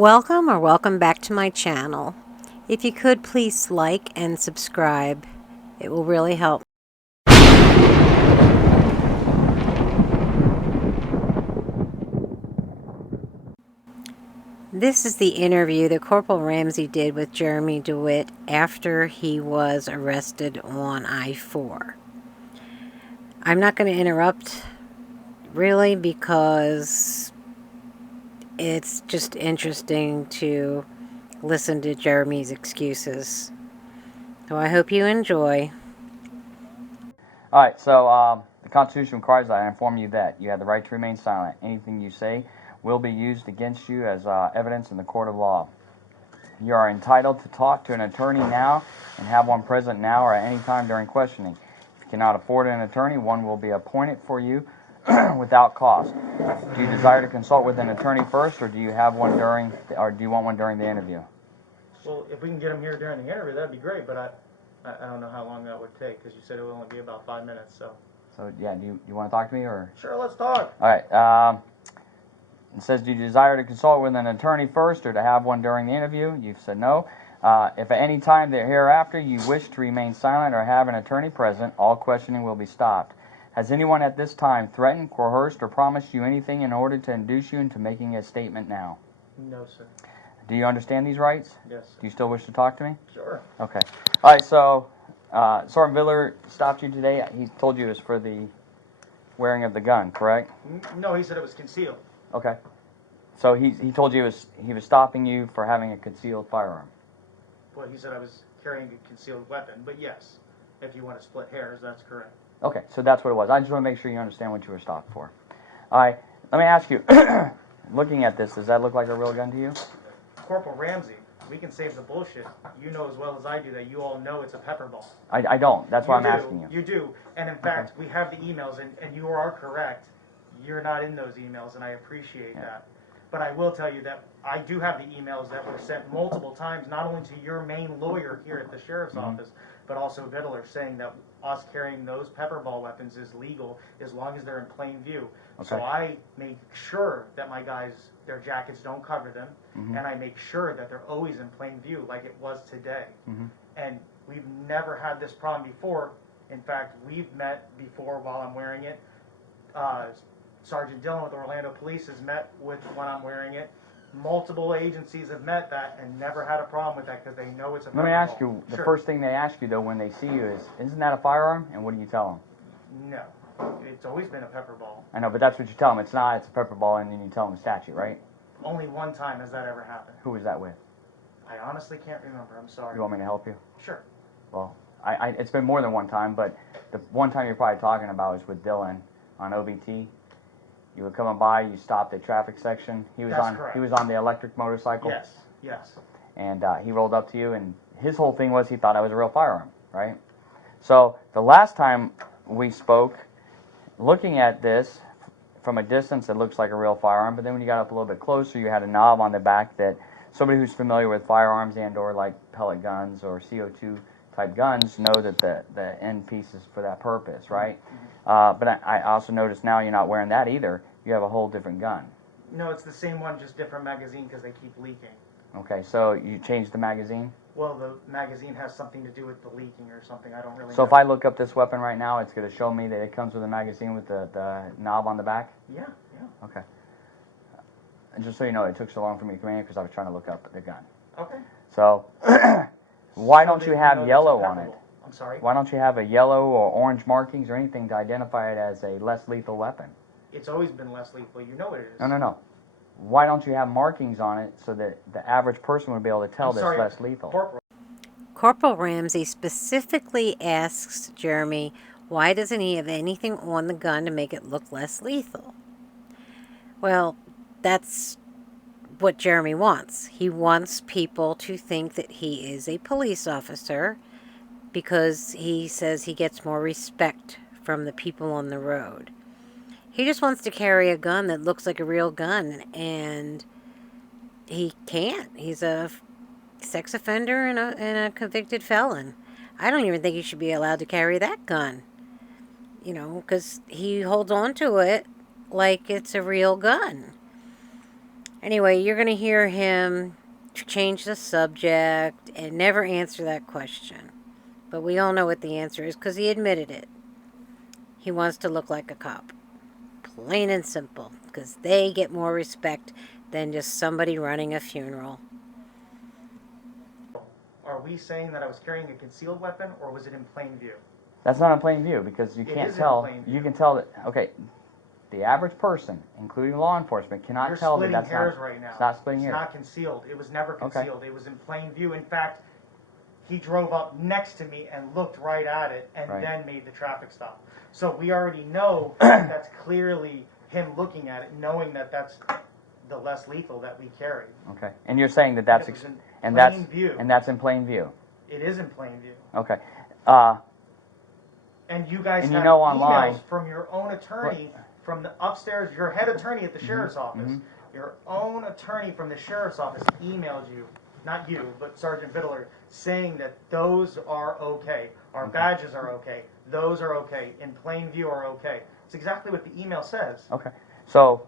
Welcome back to my channel. If you could please like and subscribe, it will really help. This is the interview that Corpral Ramsey did with Jeremy Dewitte after he was arrested on I-4. I'm not going to interrupt, really, because it's just interesting to listen to Jeremy's excuses. So I hope you enjoy. All right, so the Constitution requires that I inform you that you have the right to remain silent. Anything you say will be used against you as evidence in the court of law. You are entitled to talk to an attorney now and have one present now or at any time during questioning. If you cannot afford an attorney, one will be appointed for you without cost. Do you desire to consult with an attorney first, or do you have one during, or do you want one during the interview? Well, if we can get him here during the interview, that'd be great. But I don't know how long that would take, because you said it would only be about 5 minutes. So Yeah, do you want to talk to me, or? sure, let's talk. All right. It says, do you desire to consult with an attorney first or to have one during the interview? You've said no. If at any time hereafter you wish to remain silent or have an attorney present, all questioning will be stopped. Has anyone at this time threatened, coerced, or promised you anything in order to induce you into making a statement now? No, sir. Do you understand these rights? Yes, sir. Do you still wish to talk to me? Sure. Okay. All right, so Sgt Vidler stopped you today. He told you it was for the wearing of the gun, correct? No, he said it was concealed. Okay. So he told you he was stopping you for having a concealed firearm. Well, he said I was carrying a concealed weapon. But yes, if you want to split hairs, that's correct. Okay, so that's what it was. I just want to make sure you understand what you were stopped for. All right, let me ask you, looking at this, does that look like a real gun to you? Corporal Ramsey, we can save the bullshit. You know as well as I do that you all know it's a pepper ball. I don't. That's why I'm asking you. You do. And in fact, we have the emails, and you are correct. You're not in those emails, and I appreciate that. But I will tell you that I do have the emails that were sent multiple times, not only to your main lawyer here at the sheriff's office, but also Vidler, saying that us carrying those pepper ball weapons is legal as long as they're in plain view. Okay. So I make sure that my guys, their jackets don't cover them, and I make sure that they're always in plain view, like it was today. And we've never had this problem before. In fact, we've met before while I'm wearing it. Sergeant Dillon with Orlando Police has met with when I'm wearing it. Multiple agencies have met that and never had a problem with that because they know it's a pepper ball. Let me ask you, the first thing they ask you, though, when they see you is, isn't that a firearm? And what do you tell them? No. It's always been a pepper ball. I know, but that's what you tell them. It's not, it's a pepper ball, and then you tell them the statute, right? Only one time has that ever happened. Who was that with? I honestly can't remember. I'm sorry. You want me to help you? Sure. Well, it's been more than one time, but the one time you're probably talking about was with Dylan on OBT. You were coming by, you stopped at traffic section. Correct. He was on the electric motorcycle. Yes, yes. And he rolled up to you, and his whole thing was he thought I was a real firearm, right? So the last time we spoke, looking at this from a distance, it looks like a real firearm, but then when you got up a little bit closer, you had a knob on the back that somebody who's familiar with firearms and or like pellet guns or CO2 type guns know that the end piece is for that purpose, right? But I also noticed now you're not wearing that either. You have a whole different gun. No, it's the same one, just different magazine because they keep leaking. Okay, so you changed the magazine? Well, the magazine has something to do with the leaking or something. I don't really know. So if I look up this weapon right now, it's going to show me that it comes with a magazine with the knob on the back? Yeah. Okay. And just so you know, it took so long for me to come in here because I was trying to look up the gun. Okay. So why don't you have yellow on it? I'm sorry? Why don't you have a yellow or orange markings or anything to identify it as a less lethal weapon? It's always been less lethal. You know it is. No. Why don't you have markings on it so that the average person would be able to tell that it's less lethal? Corporal Ramsey specifically asks Jeremy, why doesn't he have anything on the gun to make it look less lethal? Well, that's what Jeremy wants. He wants people to think that he is a police officer because he says he gets more respect from the people on the road. He just wants to carry a gun that looks like a real gun, and he can't. He's a sex offender and a convicted felon. I don't even think he should be allowed to carry that gun, because he holds on to it like it's a real gun. Anyway, you're going to hear him change the subject and never answer that question. But we all know what the answer is because he admitted it. He wants to look like a cop. Plain and simple, because they get more respect than just somebody running a funeral. Are we saying that I was carrying a concealed weapon, or was it in plain view? That's not in plain view because you It can't is in tell. plain view. You can tell that. Okay, the average person, including law enforcement, cannot You're tell that splitting that's hairs not. right now. It's not splitting It's hairs. not concealed. It was never Okay. concealed. It was in plain view. In fact, he drove up next to me and looked right at it and Right. then made the traffic stop. So we already know that's clearly him looking at it, knowing that that's the less lethal that we carry. Okay, and you're saying that that's It was in and plain that's view. and that's in plain view. It is in plain view. Okay. And you guys And you have know online- emails from your own attorney, from the upstairs, your head attorney at the sheriff's office. Your own attorney from the sheriff's office emailed you, not you, but Sgt Vidler, saying that those are okay. Our badges are okay. Those are okay. In plain view are okay. It's exactly what the email says. Okay. So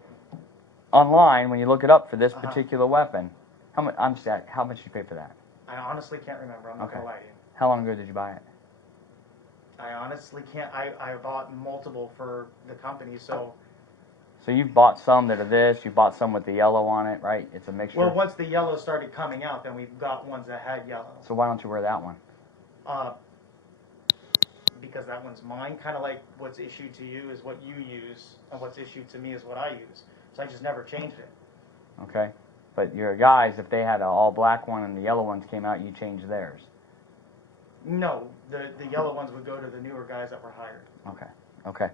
online, when you look it up for this Uh-huh. particular weapon, how much? I'm just asking, how much did you pay for that? I honestly can't remember. I'm not Okay. going to lie to you. How long ago did you buy it? I honestly can't. I bought multiple for the company, so... So you've bought some that are this. You bought some with the yellow on it, right? It's a mixture. Well, once the yellow started coming out, then we've got ones that had yellow. So why don't you wear that one? Because that one's mine. Kind of like what's issued to you is what you use, and what's issued to me is what I use. So I just never changed it. Okay. But your guys, if they had an all black one and the yellow ones came out, you changed theirs. No, the yellow ones would go to the newer guys that were hired. Okay. Okay.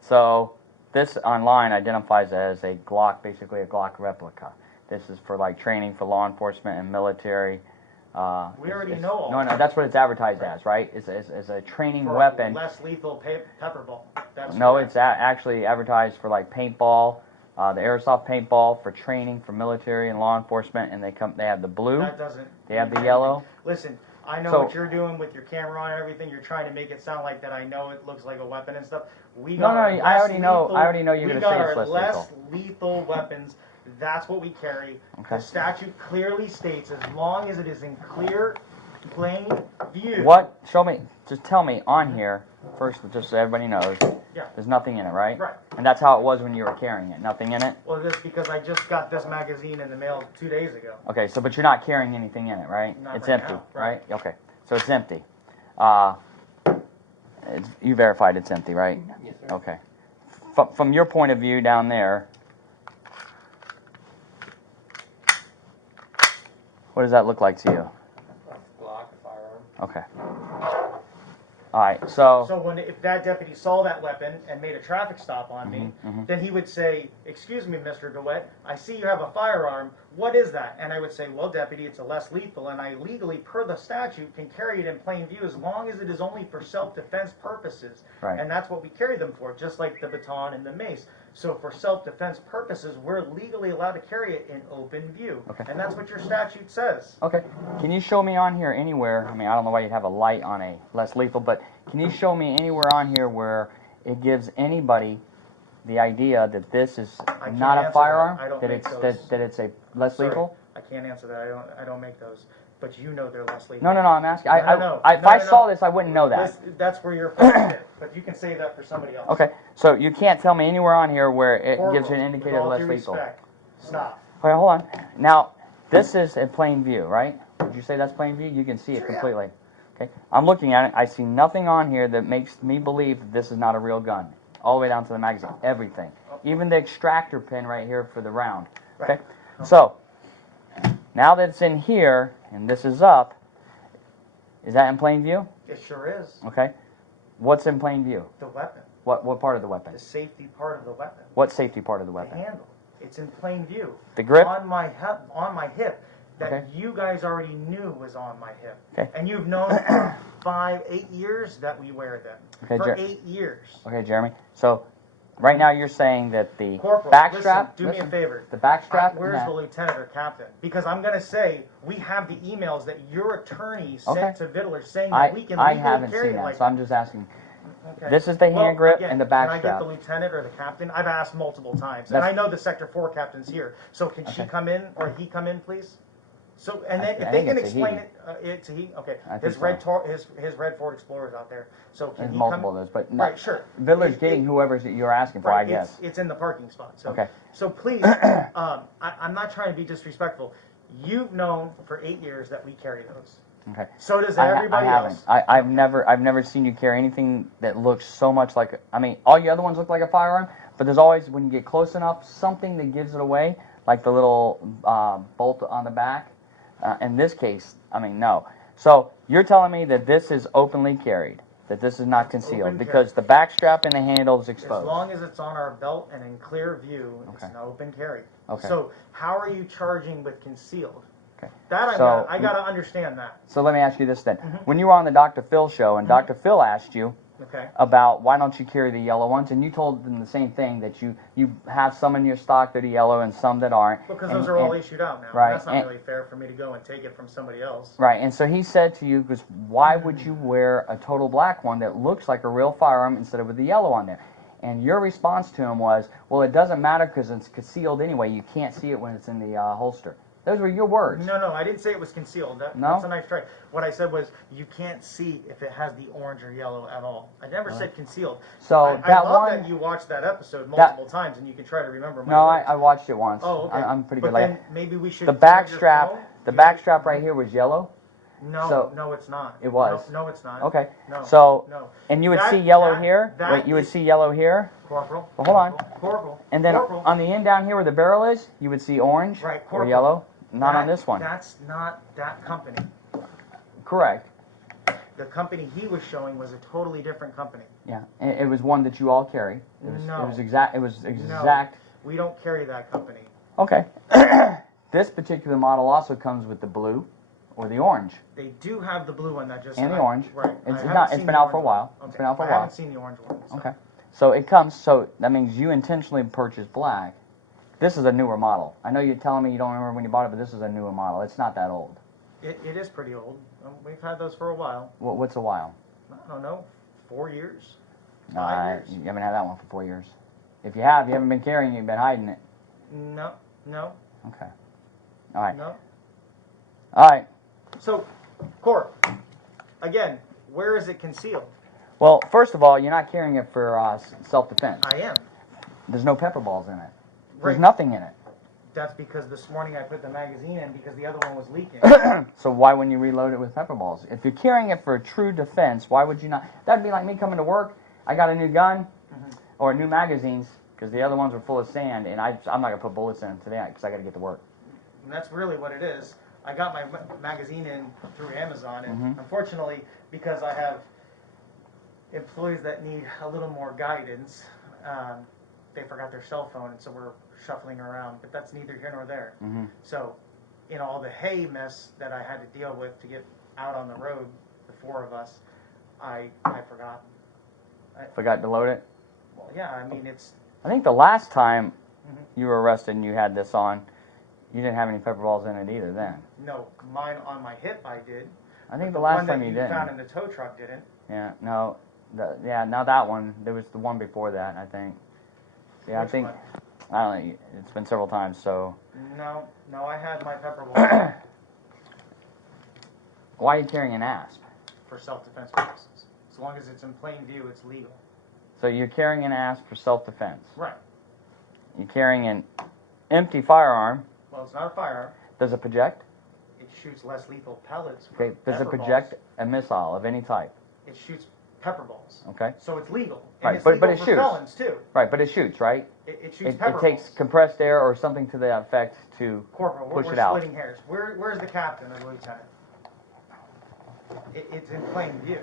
So this online identifies as a Glock, basically a Glock replica. This is for like training for law enforcement and military. We already know all No, that. that's what it's advertised as, right? It's a training For weapon. less lethal pepper ball. That's No, correct. it's actually advertised for like paintball, the airsoft paintball for training for military and law enforcement, and they have the blue, That doesn't. they have the mean yellow. anything. Listen, I know So- what you're doing with your camera on and everything. You're trying to make it sound like that. I know it looks like a weapon and stuff. We No, got no, our I less already know- lethal- I already know you're we gonna got say our it's less less lethal weapons. That's what we carry. Okay. The statute clearly states as long as it is in clear, plain view. What? Show me. Just tell me on here first, just so everybody knows. Yeah. There's nothing in it, right? Right. And that's how it was when you were carrying it. Nothing in it. Well, that's because I just got this magazine in the mail 2 days ago. Okay. So, but you're not carrying anything in it, right? Not It's right empty, now, right? right. Okay. So it's empty. You verified it's empty, right? Yes, sir. Okay. From your point of view down there, what does that look like to you? Glock, firearm. Okay. All right. So. So if that deputy saw that weapon and made a traffic stop on me, mhm. then he would say, "Excuse me, Mr. Dewitte, I see you have a firearm. What is that?" And I would say, "Well, deputy, it's a less lethal, and I legally, per the statute, can carry it in plain view as long as it is only for self-defense purposes." Right. And that's what we carry them for, just like the baton and the mace. So for self-defense purposes, we're legally allowed to carry it in open view. Okay. And that's what your statute says. Okay. Can you show me on here anywhere? I mean, I don't know why you'd have a light on a less lethal, but can you show me anywhere on here where it gives anybody the idea that this is can't not answer a firearm? that. I don't That make it's those. that it's a less Sorry, lethal? I can't answer that. I don't make those. But you know they're less lethal. No, no, no. I'm asking. No, I, no. if No, I no, saw no. this, I wouldn't know that. That's where you're supposed to, but you can say that for somebody else. Okay. So you can't tell me anywhere on here where it Corporal, gives you an indicator of with all less due lethal. respect, stop. Okay, hold on. Now, this is in plain view, right? Would you say that's plain view? You can see it Sure, yeah. completely. Okay. I'm looking at it. I see nothing on here that makes me believe that this is not a real gun. All the way down to the magazine. Everything. Even the extractor pin right here for the round. Okay. Right. So, now that it's in here, and this is up, is that in plain view? It sure is. Okay. What's in plain view? The weapon, What part of the weapon? the safety part of the weapon, What safety part of the the weapon? handle. It's in plain view. The grip? On my hip. That Okay. you guys already knew was on my hip. Okay. And you've known for 8 years that we wear them. Okay, for Jer- 8 years. Okay, Jeremy. So, right now you're saying that the Corporal, back listen, strap. do me a favor. The back strap. Where's and the that- lieutenant or captain? Because I'm going to say we have the emails that your attorney sent Okay. to Vidler saying that we can legally I haven't carry seen it that, like so I'm just asking. Okay. This is the hand grip again, and the back can I get strap. the lieutenant or the captain? I've asked multiple times, and I know the Sector 4 captain's here. So can she come in, or he come in, please? So, and then I if they think can it's a explain he. it, it's a he. Okay, I his think his red Ford Explorer's out there. So can There's he multiple come? of those, but Right, sure. Vidler's getting whoever you're asking for, Right, I guess. it's in the parking spot. So, Okay. so please, I'm not trying to be disrespectful. You've known for 8 years that we carry those. Okay. So does I everybody haven't. else. I've never seen you carry anything that looks so much like. I mean, all your other ones look like a firearm, but there's always, when you get close enough, something that gives it away, like the little bolt on the back. In this case, I mean, no. So you're telling me that this is openly carried, that this is not concealed, Open because the back strap and the handle is As exposed. long as it's on our belt and in clear view, it's Okay. an open carry. Okay. So how are you charging with concealed? Okay. That So- I gotta understand that. So let me ask you this then. When you were on the Dr. Phil show, and Dr. Phil asked you Okay. about why don't you carry the yellow ones, and you told them the same thing, that you have some in your stock that are yellow and some that aren't. Because and, those are all and- issued out now. right, That's not and- really fair for me to go and take it from somebody else. Right, and so he said to you, because why would you wear a total black one that looks like a real firearm instead of with the yellow on there? And your response to him was, well, it doesn't matter because it's concealed anyway. You can't see it when it's in the holster. Those were your words. No, I didn't say it was concealed. No? That's a nice try. What I said was you can't see if it has the orange or yellow at all. I never said concealed. So I that love one, that you watched that episode multiple times and you can try to remember my no, words. I watched it once. Oh, okay. I'm pretty but good. Then Like maybe we should. the pull back up your strap, phone. the back strap right here was yellow. No, So- no, it's not. It was. No, it's not. Okay. No. So, no. and you would That- see yellow that- here. that Wait, you would is- see yellow here. Corporal. Well, hold on. Corporal. And then Corporal. on the end down here where the barrel is, you would see orange Right, or corporal. yellow. Not on That- this one. That's not that company. Correct. The company he was showing was a totally different company. Yeah, it was one that you all carry. It was, No. It was exact. It was exact. We don't carry that company. Okay. This particular model also comes with the blue or the orange. They do have the blue one that just And the orange. Right. It's I haven't not- it's seen been the out for a orange while. one. It's been out for a I while. haven't seen the orange one. So. Okay. So it comes. So that means you intentionally purchased black. This is a newer model. I know you're telling me you don't remember when you bought it, but this is a newer model. It's not that old. It is pretty old. We've had those for a while. What's a while? I don't know, 4 years. No, 5 years. you haven't had that one for 4 years. If you have, you haven't been carrying it, you've been hiding it. No. Okay. All right. No. All right. So, Corp, again, where is it concealed? Well, first of all, you're not carrying it for self-defense. I am. There's no pepper balls in it. There's Right. nothing in it. That's because this morning I put the magazine in because the other one was leaking. So why wouldn't you reload it with pepper balls? If you're carrying it for true defense, why would you not? That'd be like me coming to work. I got a new gun or new magazines because the other ones were full of sand, and I'm not gonna put bullets in them today because I got to get to work. And that's really what it is. I got my magazine in through Amazon, and unfortunately, because I have employees that need a little more guidance, they forgot their cell phone, and so we're shuffling around. But that's neither here nor there. So, in all the hay mess that I had to deal with to get out on the road, the 4 of us, I forgot. Forgot to load it. Well, yeah, I mean it's. I think the last time you were arrested and you had this on, you didn't have any pepper balls in it either then. No, mine on my hip I did. I think the one last that time you didn't. found in the tow truck didn't. Yeah, no. Not that one. There was the one before that, I think. Yeah, I Which think. one? I don't know. It's been several times, so. No, I had my pepper ball Why are you carrying an asp? for self-defense purposes. As long as it's in plain view, it's legal. So you're carrying an asp for self-defense. Right. You're carrying an empty firearm. Well, it's not a firearm. Does it project? It shoots less lethal pellets. Okay. Does it pepper project balls. a missile of any type? It shoots pepper balls. Okay. So it's legal. And Right, it's but legal it for shoots. felons too. Right, but it shoots, right? It shoots It pepper takes balls. compressed air or something to that effect to Corporal, push we're it out. splitting hairs. Where's the captain or the lieutenant? It's in plain view.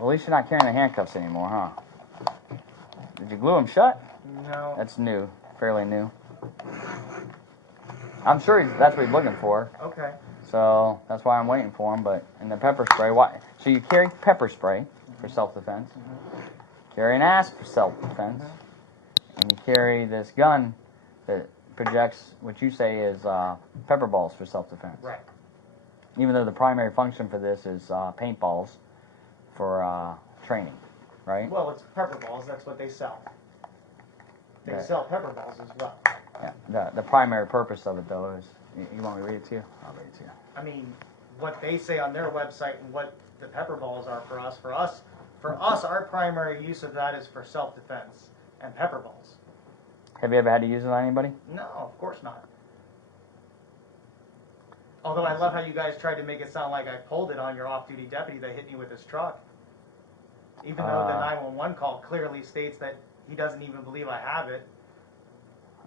Well, at least you're not carrying the handcuffs anymore, huh? Did you glue them shut? No. That's new, fairly new. I'm sure that's what he's looking for, Okay. so that's why I'm waiting for him. But in the pepper spray, why? So you carry pepper spray for self-defense, carry an asp for self-defense, and you carry this gun that projects what you say is pepper balls for self-defense. Right. Even though the primary function for this is paintballs for training. right? Well, it's pepper balls. That's what they sell. They Right. sell pepper balls as well. Yeah. The primary purpose of it, though, is you want me to read it to you? I'll read it to you. I mean, what they say on their website and what the pepper balls are for us, our primary use of that is for self-defense and pepper balls. Have you ever had to use it on anybody? No, of course not. Although I love how you guys tried to make it sound like I pulled it on your off-duty deputy that hit me with his truck. Even though the 911 call clearly states that he doesn't even believe I have it.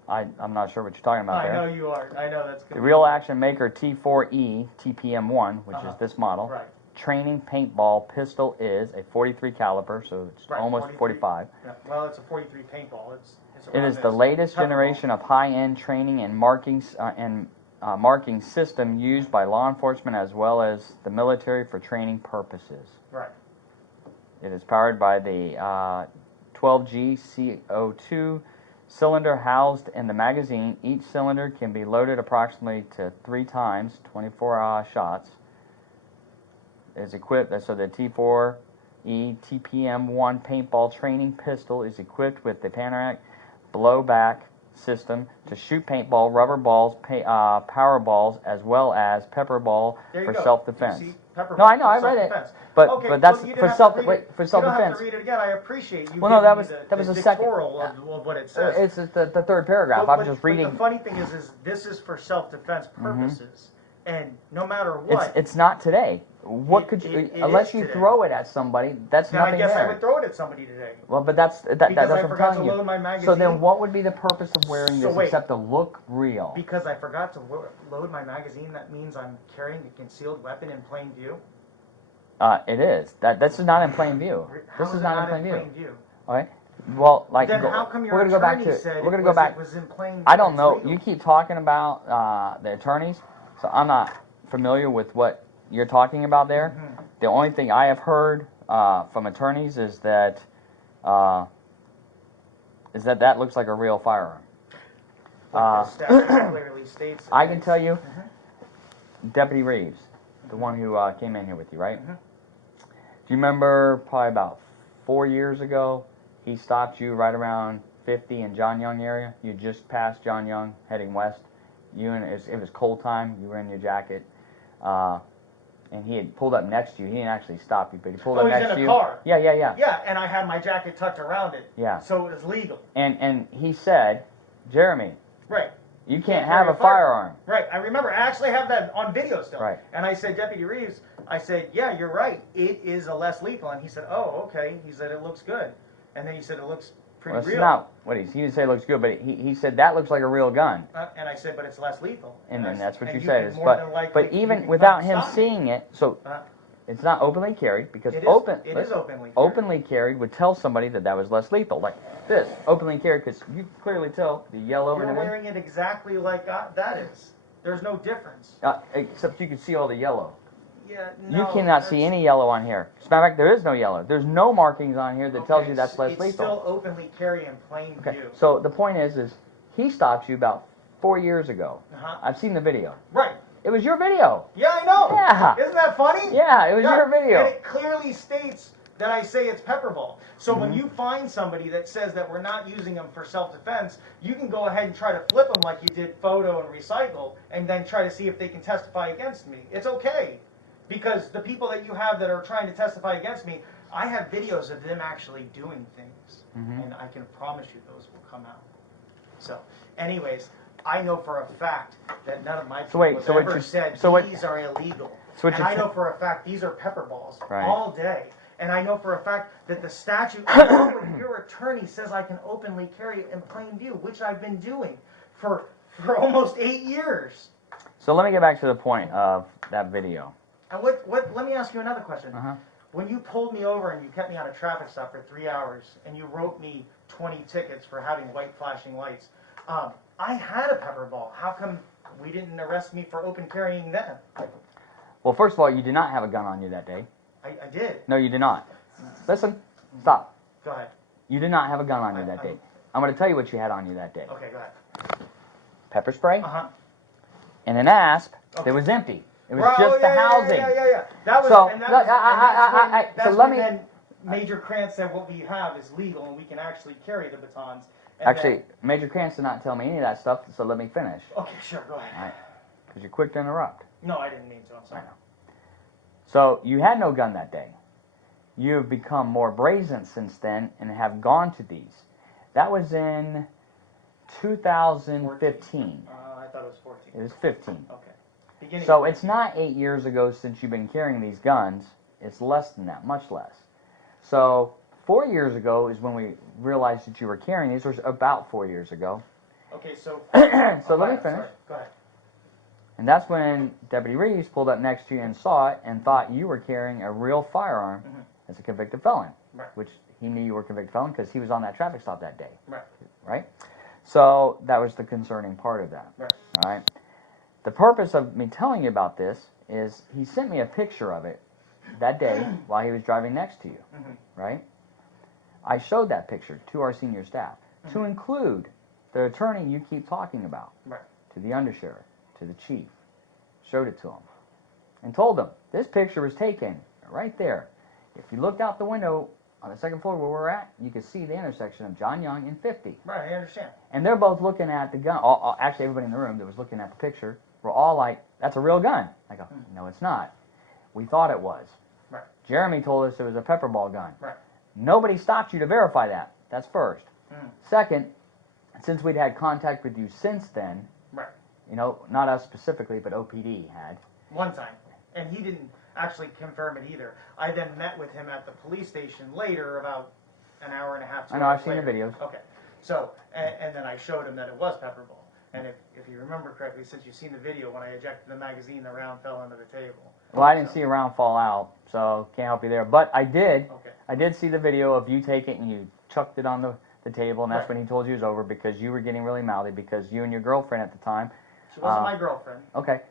I'm not sure what you're talking about I there. know you are. I know that's good. The Real Action Maker T4E TPM1, which is this model. Right. Training paintball pistol is a 43 caliber, so it's Right, almost 45. Yeah. Well, it's a 43 paintball. It's It is the latest generation of high-end training and marking system used by law enforcement as well as the military for training purposes. Right. It is powered by the 12G CO2 cylinder housed in the magazine. Each cylinder can be loaded approximately to 3 times, 24 shots. It is equipped, so the T4E TPM1 paintball training pistol is equipped with the panoramic blowback system to shoot paintball, rubber balls, power balls, as well as pepper ball for self-defense. No, I know, I read it, but that's for self-defense. You don't have to read it again. I appreciate you. Well, no, that was the a second. pictorial of what it says. It's the third paragraph. I'm just reading. But the funny thing is this is for self-defense purposes, and no matter what, It's not today. What could you, it unless is you today. throw it at somebody, that's then nothing I guess there. I would throw it at somebody today. Well, but that's Because what I I'm forgot telling to you. load my magazine. So then, what would be the purpose of wearing So this wait. except to look real? Because I forgot to load my magazine, that means I'm carrying a concealed weapon in plain view. It is. This is not in plain view. How This is not in plain view. view? Okay. Well, like Then how come your we're gonna go back attorney to said we're gonna it go was, back. it was in plain view? I don't It's know. legal. You keep talking about the attorneys, so I'm not familiar with what you're talking about there. Mhm. The only thing I have heard from attorneys is that that looks like a real firearm. Like the statute clearly states. I can tell you, Mhm. Deputy Reeves, the one who came in here with you, right? Mhm. Do you remember probably about 4 years ago, he stopped you right around 50 in John Young area? You just passed John Young, heading west. It was cold time. You were in your jacket, and he had pulled up next to you. He didn't actually stop you, but he pulled up he's next in a to you. car. Yeah. Yeah, and I had my jacket tucked around it. Yeah. So it was legal. And he said, Jeremy, Right. you can't have a firearm. Right. I remember. I actually have that on video still. Right. And I said, Deputy Reeves, I said, yeah, you're right. It is a less lethal. And he said, oh, okay. He said, it looks good. And then he said, it looks pretty Well, that's real. not what he didn't say it looks good, but he said that looks like a real gun. And I said, but it's less lethal. And then that's what and you said. can more than likely- But you even can without come him stop me. seeing it, so it's not openly carried because It is, openly openly carried. carried would tell somebody that was less lethal. Like this, openly carried, because you can clearly tell the yellow You're and everything. wearing it exactly like that is. There's no difference. Except you can see all the yellow. Yeah, You no, cannot see any yellow on here. As a matter of fact, there is no yellow. There's no markings on here that tells you that's less it's lethal. still openly carry in plain Okay, view. so the point is he stopped you about 4 years ago. Uh-huh. I've seen the video. Right. It was your video. Yeah, I know. Yeah. Isn't that funny? Yeah, it was your video. And it clearly states that I say it's pepper ball. So Mm-hmm. when you find somebody that says that we're not using them for self-defense, you can go ahead and try to flip them like you did photo and recycle, and then try to see if they can testify against me. It's okay. Because the people that you have that are trying to testify against me, I have videos of them actually doing things. Mm-hmm. And I can promise you those will come out. So, anyways, I know for a fact that none of my people have ever said these are illegal. And I know for a fact these are pepper balls all day. And I know for a fact that the statute, your attorney says I can openly carry it in plain view, which I've been doing for almost 8 years. So let me get back to the point of that video. And let me ask you another question. Uh-huh. When you pulled me over and you kept me on a traffic stop for 3 hours and you wrote me 20 tickets for having white flashing lights, I had a pepper ball. How come we didn't arrest me for open carrying then? Well, first of all, you did not have a gun on you that day. I did. No, you did not. Listen, stop. Go ahead. You did not have a gun on you that day. I'm going to tell you what you had on you that day. Okay, go ahead. Pepper spray Uh-huh. and an asp Okay. that was empty. It was Right, just the housing. Yeah. That was, So, and that was, so let me Major Krantz said what we have is legal and we can actually carry the batons. And Actually, Major Krantz did not tell me any of that stuff, so let me finish. Okay, sure, go ahead. All right. Because you're quick to interrupt. No, I didn't mean to, I'm sorry. I know. So, you had no gun that day. You have become more brazen since then and have gone to these. That was in 2015. I thought it was 14. It was 15. Okay. So it's not 8 years ago since you've been carrying these guns. It's less than that, much less. So 4 years ago is when we realized that you were carrying these. It was about 4 years ago. Okay, so... So let me finish. Sorry. Go ahead. And that's when Deputy Reeves pulled up next to you and saw it and thought you were carrying a real firearm as a convicted felon. Right. Which he knew you were a convicted felon because he was on that traffic stop that day. Right. Right? So that was the concerning part of that. Right. All right? The purpose of me telling you about this is he sent me a picture of it that day while he was driving next to you. Right? I showed that picture to our senior staff to include the attorney you keep talking about, Right. to the undersheriff, to the chief. Showed it to him and told them this picture was taken right there. If you looked out the window on the second floor where we're at, you could see the intersection of John Young and 50. Right, I understand. And they're both looking at the gun. Actually, everybody in the room that was looking at the picture were all like, that's a real gun. I go, no, it's not. We thought it was. Right. Jeremy told us it was a pepper ball gun. Right. Nobody stopped you to verify that. That's first. Second, since we'd had contact with you since then, Right. you know, not us specifically, but OPD had. One time. And he didn't actually confirm it either. I then met with him at the police station later, about an hour and a half, 2 I know, hours I've seen the later. videos. Okay. So, and then I showed him that it was pepper ball. And if you remember correctly, since you've seen the video, when I ejected the magazine, the round fell under the table. Well, I didn't see a round fall out, so can't help you there. But I did. Okay. I did see the video of you take it and you chucked it on the table, and that's Right. when he told you it was over because you were getting really mouthy because you and your girlfriend at the time. She wasn't my girlfriend. Okay.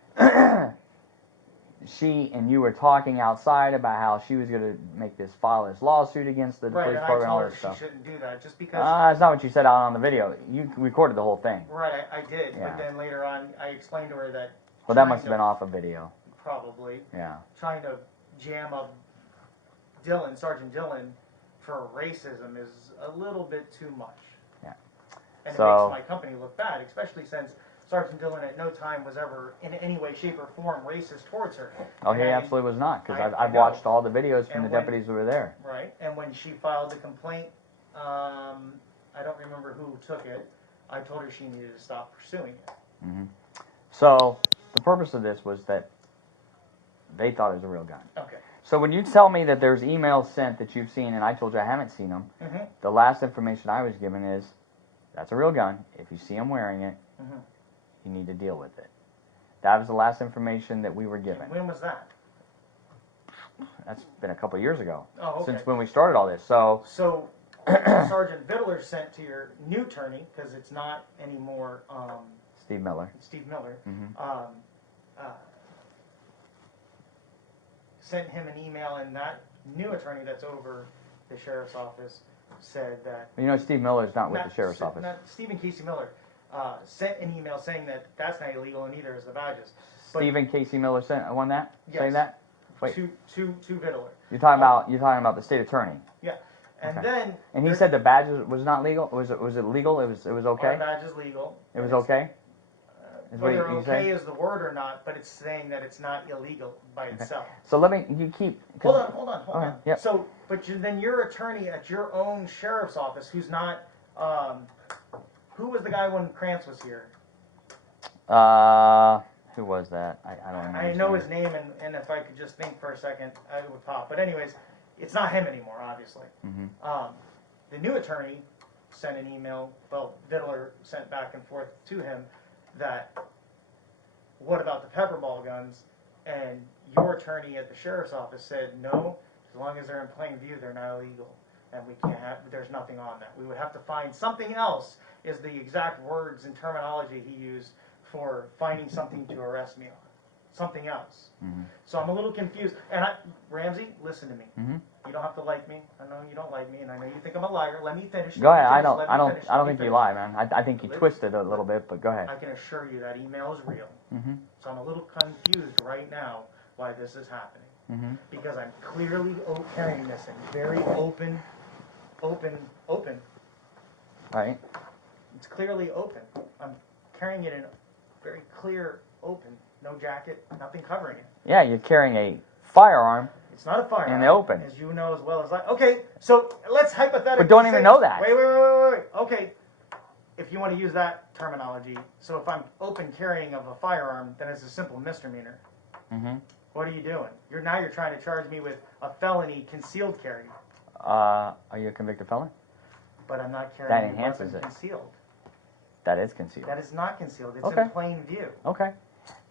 She and you were talking outside about how she was going to make file this lawsuit against the Right, police and I department and all told this her stuff. she shouldn't do that just because... That's not what you said out on the video. You recorded the whole thing. Right, I did. Yeah. But then later on, I explained to her that... Well, that must have been off of video. Probably. Yeah. Trying to jam up Dylan, Sergeant Dylan, for racism is a little bit too much. Yeah. And So- it makes my company look bad, especially since Sergeant Dylan at no time was ever in any way, shape, or form racist towards her. Oh, he And- absolutely was not because I I've know. watched all the videos from And the when- deputies who were there. Right, and when she filed the complaint, I don't remember who took it, I told her she needed to stop pursuing it. So the purpose of this was that they thought it was a real gun. Okay. So when you tell me that there's emails sent that you've seen and I told you I haven't seen them, the last information I was given is that's a real gun. If you see him wearing it, you need to deal with it. That was the last information that we were given. When was that? That's been a couple of years ago. Oh, okay. Since when we started all this. So So, Sergeant Vidler sent to your new attorney, because it's not anymore Steve Miller. Steve Miller, sent him an email, and that new attorney that's over the sheriff's office said that... You know, Steve Miller is not with the sheriff's office. Stephen Casey Miller sent an email saying that that's not illegal, and neither is the badges. But Stephen Casey Miller sent one that? Yes. Saying that? Wait. To Vidler. You're talking about the state attorney. Yeah. And Okay. then... And he said the badges was not legal? Was it legal? It was okay? Our badge is legal. It was okay? Is what Whether you okay say? is the word or not, but it's saying that it's not illegal by itself. So you keep... Hold on. Okay, yep. So, then your attorney at your own sheriff's office, who's not, who was the guy when Krantz was here? Who was that? I don't remember. I know his name, and if I could just think for a second, it would pop. But anyways, it's not him anymore, obviously. The new attorney sent an email, well, Vidler sent back and forth to him that, what about the pepper ball guns? And your attorney at the sheriff's office said, no, as long as they're in plain view, they're not illegal. And we can't have, there's nothing on that. We would have to find something else, is the exact words and terminology he used for finding something to arrest me on. Something else. So I'm a little confused. And Ramsey, listen to me. You don't have to like me. I know you don't like me, and I know you think I'm a liar. Let me finish. Go ahead. I don't Let me think you finish. lie, man. I think you twisted a little bit, but go ahead. I can assure you that email is real. So I'm a little confused right now why this is happening. Mm-hmm. Because I'm clearly carrying this in very open. Right. It's clearly open. I'm carrying it in very clear open. No jacket, nothing covering it. Yeah, you're carrying a firearm. It's not a firearm. In the open. As you know as well as I. Okay, so let's hypothetically. But don't even know that. Wait. Okay, if you want to use that terminology, so if I'm open carrying of a firearm, then it's a simple misdemeanor. Mm-hmm. What are you doing? You're trying to charge me with a felony concealed carry. Are you a convicted felon? But I'm not carrying That a enhances weapon it. concealed. That is concealed. That is not concealed. It's Okay. in plain view. Okay.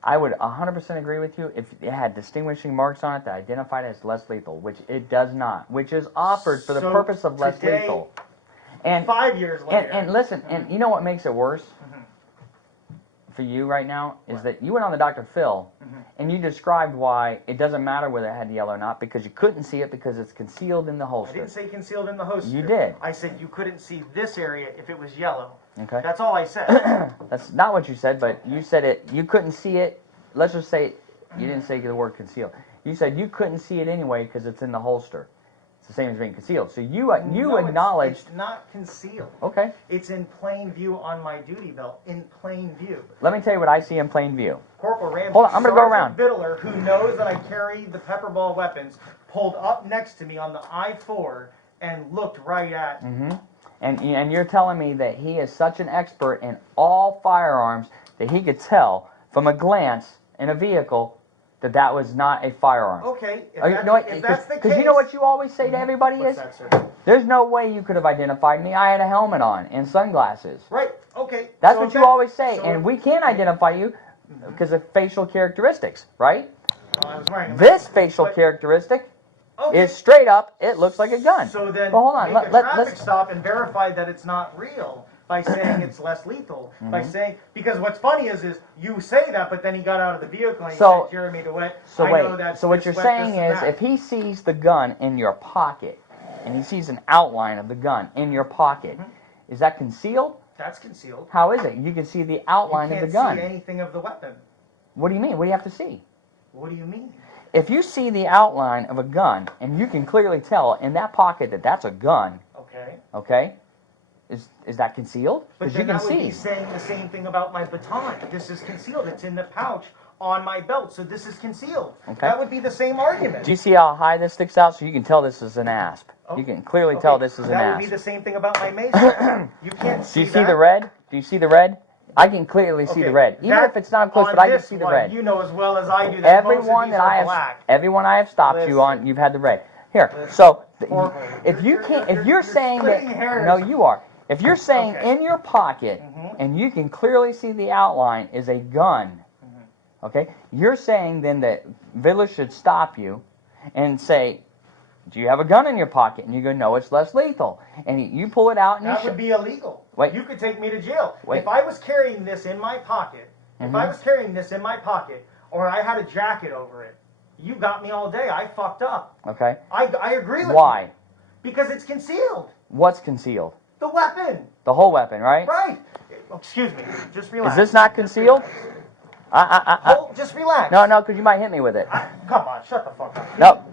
I would 100% agree with you if it had distinguishing marks on it that identified it as less lethal, which it does not, which is offered for the So purpose of less today, lethal. And 5 years later. and listen, and you know what makes it worse for you right now is What? that you went on the Dr. Phil and you described why it doesn't matter whether it had yellow or not because you couldn't see it because it's concealed in the I holster. didn't say concealed in the holster. You did. I said you couldn't see this area if it was yellow. Okay. That's all I said. That's not what you said, but you said it. You couldn't see it. Let's just say you didn't say the word concealed. You said you couldn't see it anyway because it's in the holster. It's the same as being concealed. So you No, acknowledged. It's not concealed. Okay. It's in plain view on my duty belt. In plain view. Let me tell you what I see in plain view. Corporal Ramsey, Hold on, I'm gonna go Sgt. around. Vidler, who knows that I carry the pepper ball weapons, pulled up next to me on the I-4 and looked right at me. Mm-hmm. And you're telling me that he is such an expert in all firearms that he could tell from a glance in a vehicle that that was not a firearm. Okay, if, You know what? if that's the case... Because you know what you always say to everybody What's is, that, sir? there's no way you could have identified me. I had a helmet on and sunglasses. Right, okay. That's so what if you that- always say, so and if- we can't identify you because of facial characteristics, right? Well, I was wearing a This mask, facial but- characteristic okay. is straight up, it looks like a gun. So then Well, hold on, make a traffic let's... stop and verify that it's not real by saying it's less lethal. By Mm-hmm. saying, because what's funny is you say that, but then he got out of the vehicle and he So- said, Jeremy Dewitte, So I wait, know that so what this you're sweat, saying this and is that. if he sees the gun in your pocket, and he sees an outline of the gun in your pocket, is that concealed? That's concealed. How is it? You can see the outline You of can't the gun. see anything of the weapon. What do you mean? What do you have to see? What do you mean? If you see the outline of a gun, and you can clearly tell in that pocket that that's a gun, Okay. okay, is that concealed? But Because then you can that would see. be saying the same thing about my baton. This is concealed. It's in the pouch on my belt, so this is concealed. Okay. That would be the same argument. Do you see how high this sticks out? So you can tell this is an asp. You can clearly tell this is an That would be asp. the same thing about my mason. You can't Do see you see that. the red? Do you see the red? I can clearly see the red. Even that- if it's not close, on but I can this see the one, red. You know as well as I do that most of Everyone these that are I have, black. everyone I have stopped you on, Listen. you've had the red. Here, Listen. so Corporal, if you you're- can't, you're- if you're you're saying that, splitting hairs. no, you are. If you're saying Okay. in your pocket and you can clearly see the outline is a gun, okay, you're saying then that Vidler should stop you and say, do you have a gun in your pocket? And you go, no, it's less lethal. And you pull it out and That you would be illegal. Wait. You could take me to jail. Wait. If I was carrying this in my pocket, or I had a jacket over it, you got me all day. I fucked up. okay. I agree with you. Why? Because it's concealed. What's concealed? The weapon. The whole weapon, right? Right. Excuse me. Just relax. Is this not concealed? Just relax. No, because you might hit me with it. Come on, shut the fuck up. No,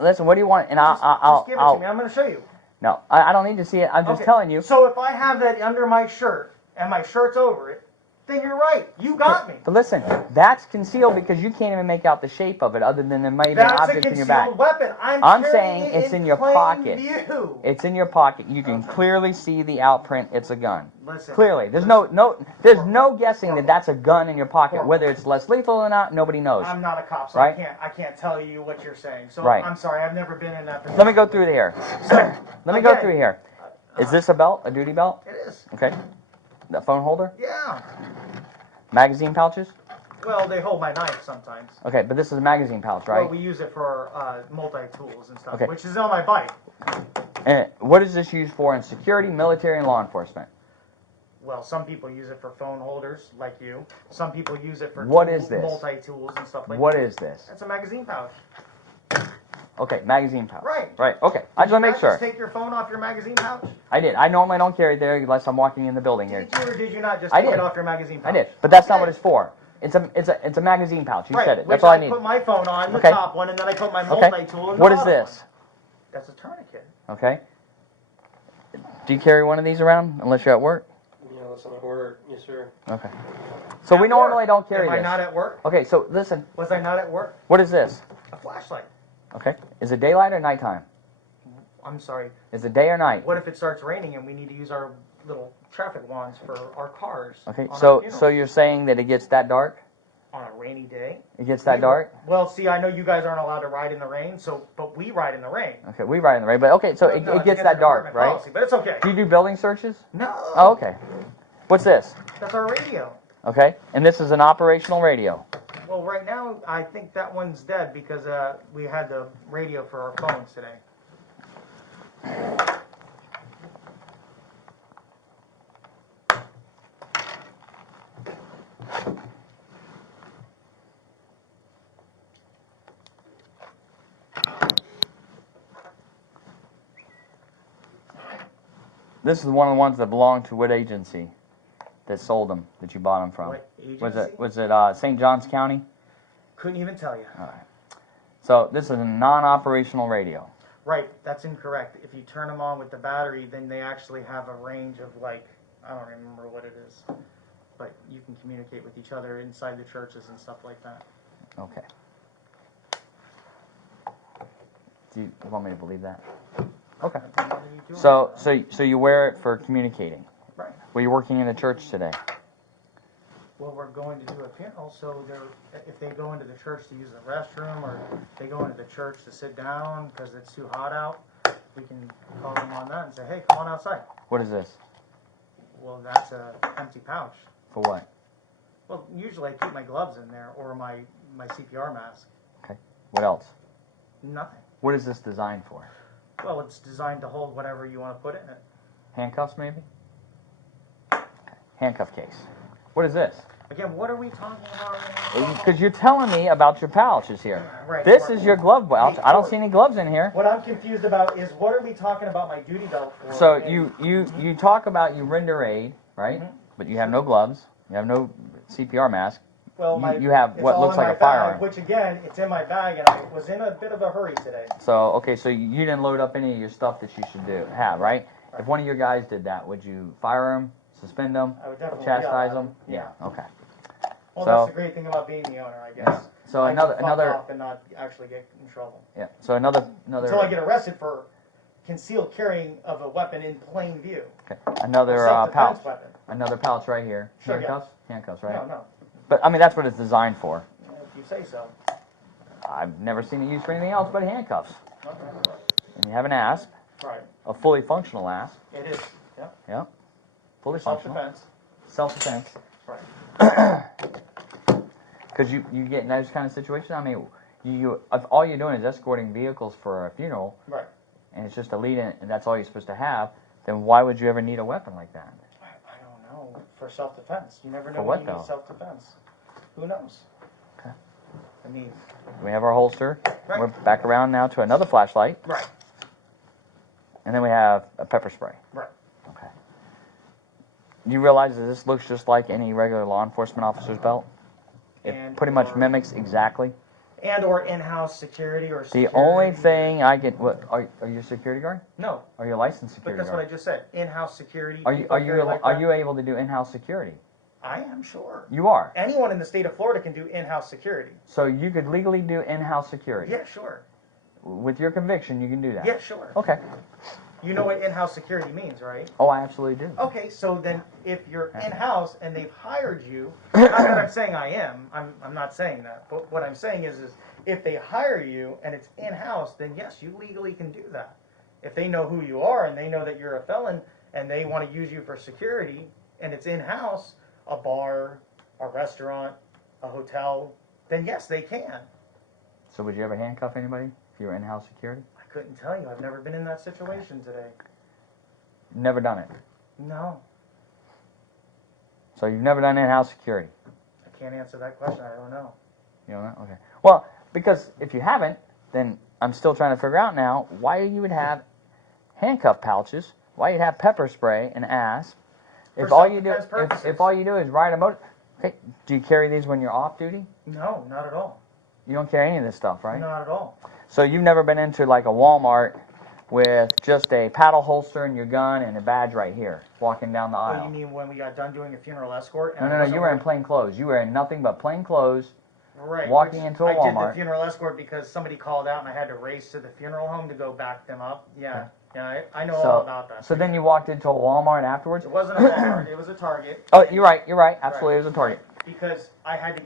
listen. What do you want? And Just I'll give it to me. I'm going to show you. No, I don't need to see it. I'm just Okay. telling you. So if I have that under my shirt and my shirt's over it, then you're right. You got me. But listen, that's concealed because you can't even make out the shape of it, other than there might be an That's a object in your back. concealed weapon. I'm I'm carrying saying it it's in your plain pocket. View. It's in your pocket. You can clearly see the outprint. It's a gun. Listen. Clearly, there's there's no guessing that that's a gun in your pocket. Whether it's less lethal or not, nobody knows. I'm not a cop, so Right? I can't tell you what you're saying. So Right. I'm sorry. I've never been in that position. Let me go through here. Let me go again, through here. Is this a belt? A duty belt? It is. Okay. The phone holder? Yeah. Magazine pouches? Well, they hold my knife sometimes. Okay, but this is a magazine pouch, right? Well, we use it for multi-tools and stuff, Okay. which is on my bike. And what is this used for in security, military, and law enforcement? Well, some people use it for phone holders, like you. Some people use it for What is this? multi-tools and stuff like What that. is this? That's a magazine pouch. Okay, magazine pouch. Right. Right, okay. I just want to make Did you sure. not just take your phone off your magazine pouch? I did. I normally don't carry it there unless I'm walking in the building here. Did you or did you not just I take did. it off your magazine pouch? I did. But that's not Okay. what it's for. It's a magazine pouch. You Right, said it. which That's all I need. put my phone on, the Okay. top one, and then I put my Okay. multi-tool in the What is bottom this? one. That's a tourniquet. Okay. Do you carry one of these around unless you're at work? Yeah, that's on work. Yes, sir. Okay. So we At normally work. don't carry Am this. I not at work? Okay, so listen. Was I not at work? What is this? A flashlight. Okay. Is it daylight or nighttime? I'm sorry. Is it day or night? What if it starts raining and we need to use our little traffic wands for our cars? Okay. on our So funerals? you're saying that it gets that dark? On a rainy day? It gets that dark? Well, see, I know you guys aren't allowed to ride in the rain, but we ride in the rain. Okay, we ride in the rain, but okay, so No, it it's gets against that the dark, department right? policy, but it's okay. Do you do building searches? No. Oh, okay. What's this? That's our radio. Okay, and this is an operational radio. Well, right now, I think that one's dead because we had the radio for our phones today. This is one of the ones that belonged to what agency that sold them, that you bought them from? What agency? Was it St. Johns County? Couldn't even tell you. All right. So this is a non-operational radio. Right, that's incorrect. If you turn them on with the battery, then they actually have a range of I don't remember what it is, but you can communicate with each other inside the churches and stuff like that. Okay. Do you want me to believe that? Okay. What are you doing? So you wear it for communicating. Right. Were you working in the church today? Well, we're going to do a funeral, so if they go into the church to use the restroom, or they go into the church to sit down because it's too hot out, we can call them on that and say, hey, come on outside. What is this? Well, that's a empty pouch. For what? Well, usually I keep my gloves in there or my CPR mask. Okay. What else? Nothing. What is this designed for? Well, it's designed to hold whatever you want to put in it. Handcuffs, maybe? Okay. Handcuff case. What is this? Again, what are we talking about? Because you're telling me about your pouches here. Right. This is your glove pouch. I don't see any gloves in here. What I'm confused about is what are we talking about my duty belt for? So And- you talk about you render aid, right? Mhm. But you have no gloves. You have no CPR mask. Well, you have it's what all looks in like my a firearm. bag, which again, it's in my bag, and I was in a bit of a hurry today. So okay, so you didn't load up any of your stuff that you should have, right? If one of your guys did that, would you fire him, suspend them, I would definitely chastise yell at them? him. Yeah. Okay. Well, So- that's the great thing about being the owner, I guess. So I another can fuck another off and not actually get in trouble yeah. So another until I get arrested for concealed carrying of a weapon in plain view. okay. Another Self-defense pouch. weapon. Another pouch right here. Sure, yeah. Handcuffs, right? No, But I mean that's what it's designed for. if you say so. I've never seen it used for anything else but handcuffs. Okay. And you have an asp, Right. a fully functional asp. It is. Yeah. Yeah. Fully functional. Self-defense. Self-defense. Right. Because you get in those kind of situations. I mean, if all you're doing is escorting vehicles for a funeral, Right. and it's just a lead-in, and that's all you're supposed to have, then why would you ever need a weapon like that? I don't know. For self-defense. You never know For when what, you though? need self-defense. Who knows? Okay. I mean, We have our holster. Right. We're back around now to another flashlight, right. and then we have a pepper spray. Right. Okay. You realize that this looks just like any regular law enforcement officer's belt? It And pretty much or- mimics exactly. And or in-house security or The security. only thing I get, what are you a security guard? No, Are you a licensed but security that's what I guard? just said. In-house security. Are you people carry like that. able to do in-house security? I am sure. You are. Anyone in the state of Florida can do in-house security. So you could legally do in-house security. Yeah, sure. With your conviction, you can do that. Yeah, sure. Okay. You know what in-house security means, right? Oh, I absolutely do. Okay, so then if you're in-house and they've hired you, not that I'm saying I am, I'm not saying that, but what I'm saying is if they hire you and it's in-house, then yes, you legally can do that. If they know who you are and they know that you're a felon and they want to use you for security and it's in-house, a bar, a restaurant, a hotel, then yes, they can. So would you ever handcuff anybody if you were in-house security? I couldn't tell you. I've never been in that situation today. Never done it. No, So you've never done in-house security. I can't answer that question. I don't know. You don't know? Okay. Well, because if you haven't, then I'm still trying to figure out now why you would have handcuff pouches, why you'd have pepper spray and asp. For If all you do self-defense purposes. if all you do is ride a motor, Okay. Do you carry these when you're off duty? No, not at all. You don't carry any of this stuff, right? Not at all. So you've never been into like a Walmart with just a paddle holster and your gun and a badge right here, walking down the Oh, aisle. you mean when we got done doing a funeral escort? No, and no, I no. wasn't You were in wearing- plain clothes. You were in nothing but plain clothes. Right. walking which into a I did the Walmart. funeral escort because somebody called out and I had to race to the funeral home to go back them up. Yeah. Yeah, I know all about that. So then you walked into a Walmart afterwards? It wasn't a Walmart, it was a Target. Oh, you're right. Absolutely, it was a Target. Because I had to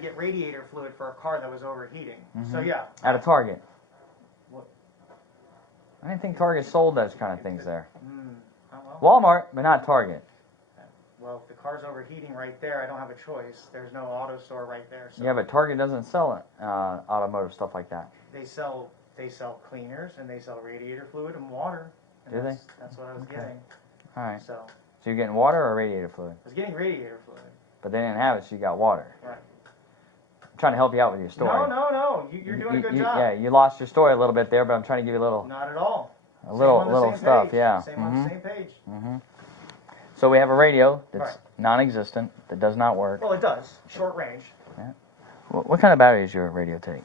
get radiator fluid for a car that was overheating. So yeah. At a Target. What? I didn't think Target sold those kind of things there. Oh, well. Walmart, but not Target. Well, if the car's overheating right there, I don't have a choice. There's no auto store right there. So Yeah, but Target doesn't sell automotive stuff like that. they sell cleaners and they sell radiator fluid and water. And Do they? That's what I was Okay. getting. All right. So So you're getting water or radiator fluid? I was getting radiator fluid. But they didn't have it, so you got water. Right. I'm trying to help you out with your story. No. You're doing a good job. Yeah, you lost your story a little bit there, but I'm trying to give you a little Not at all. A little Same on the same stuff, page. yeah. Same on the same page. So we have a radio that's Right. non-existent, that does not work. Well, it does. Short range. What kind of battery does your radio take?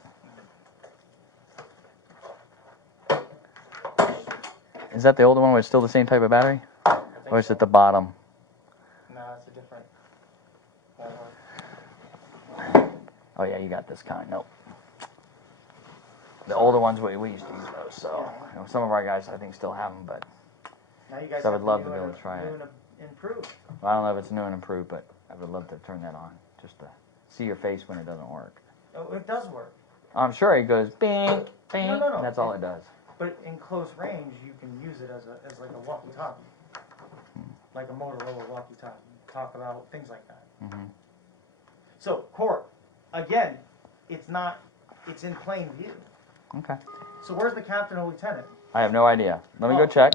Is that the older one with still the same type of battery? I think Or is so. it the bottom? No, it's a different. Oh yeah, you got this kind. Nope. The older ones, we used to use those, so you know, some of our guys I think still have them, but Now you guys So I have would love the to new be able and- to try new it. and improved. I don't know if it's new and improved, but I would love to turn that on, just to see your face when it doesn't work. Oh, it does work. I'm sure it goes bing, bing. No. That's all it does. But in close range, you can use it as like a walkie-talkie, like a Motorola walkie-talkie. Talk about things like that. So, Corp, again, it's in plain view. Okay. So where's the captain or lieutenant? I have no idea. Let me Oh. go check.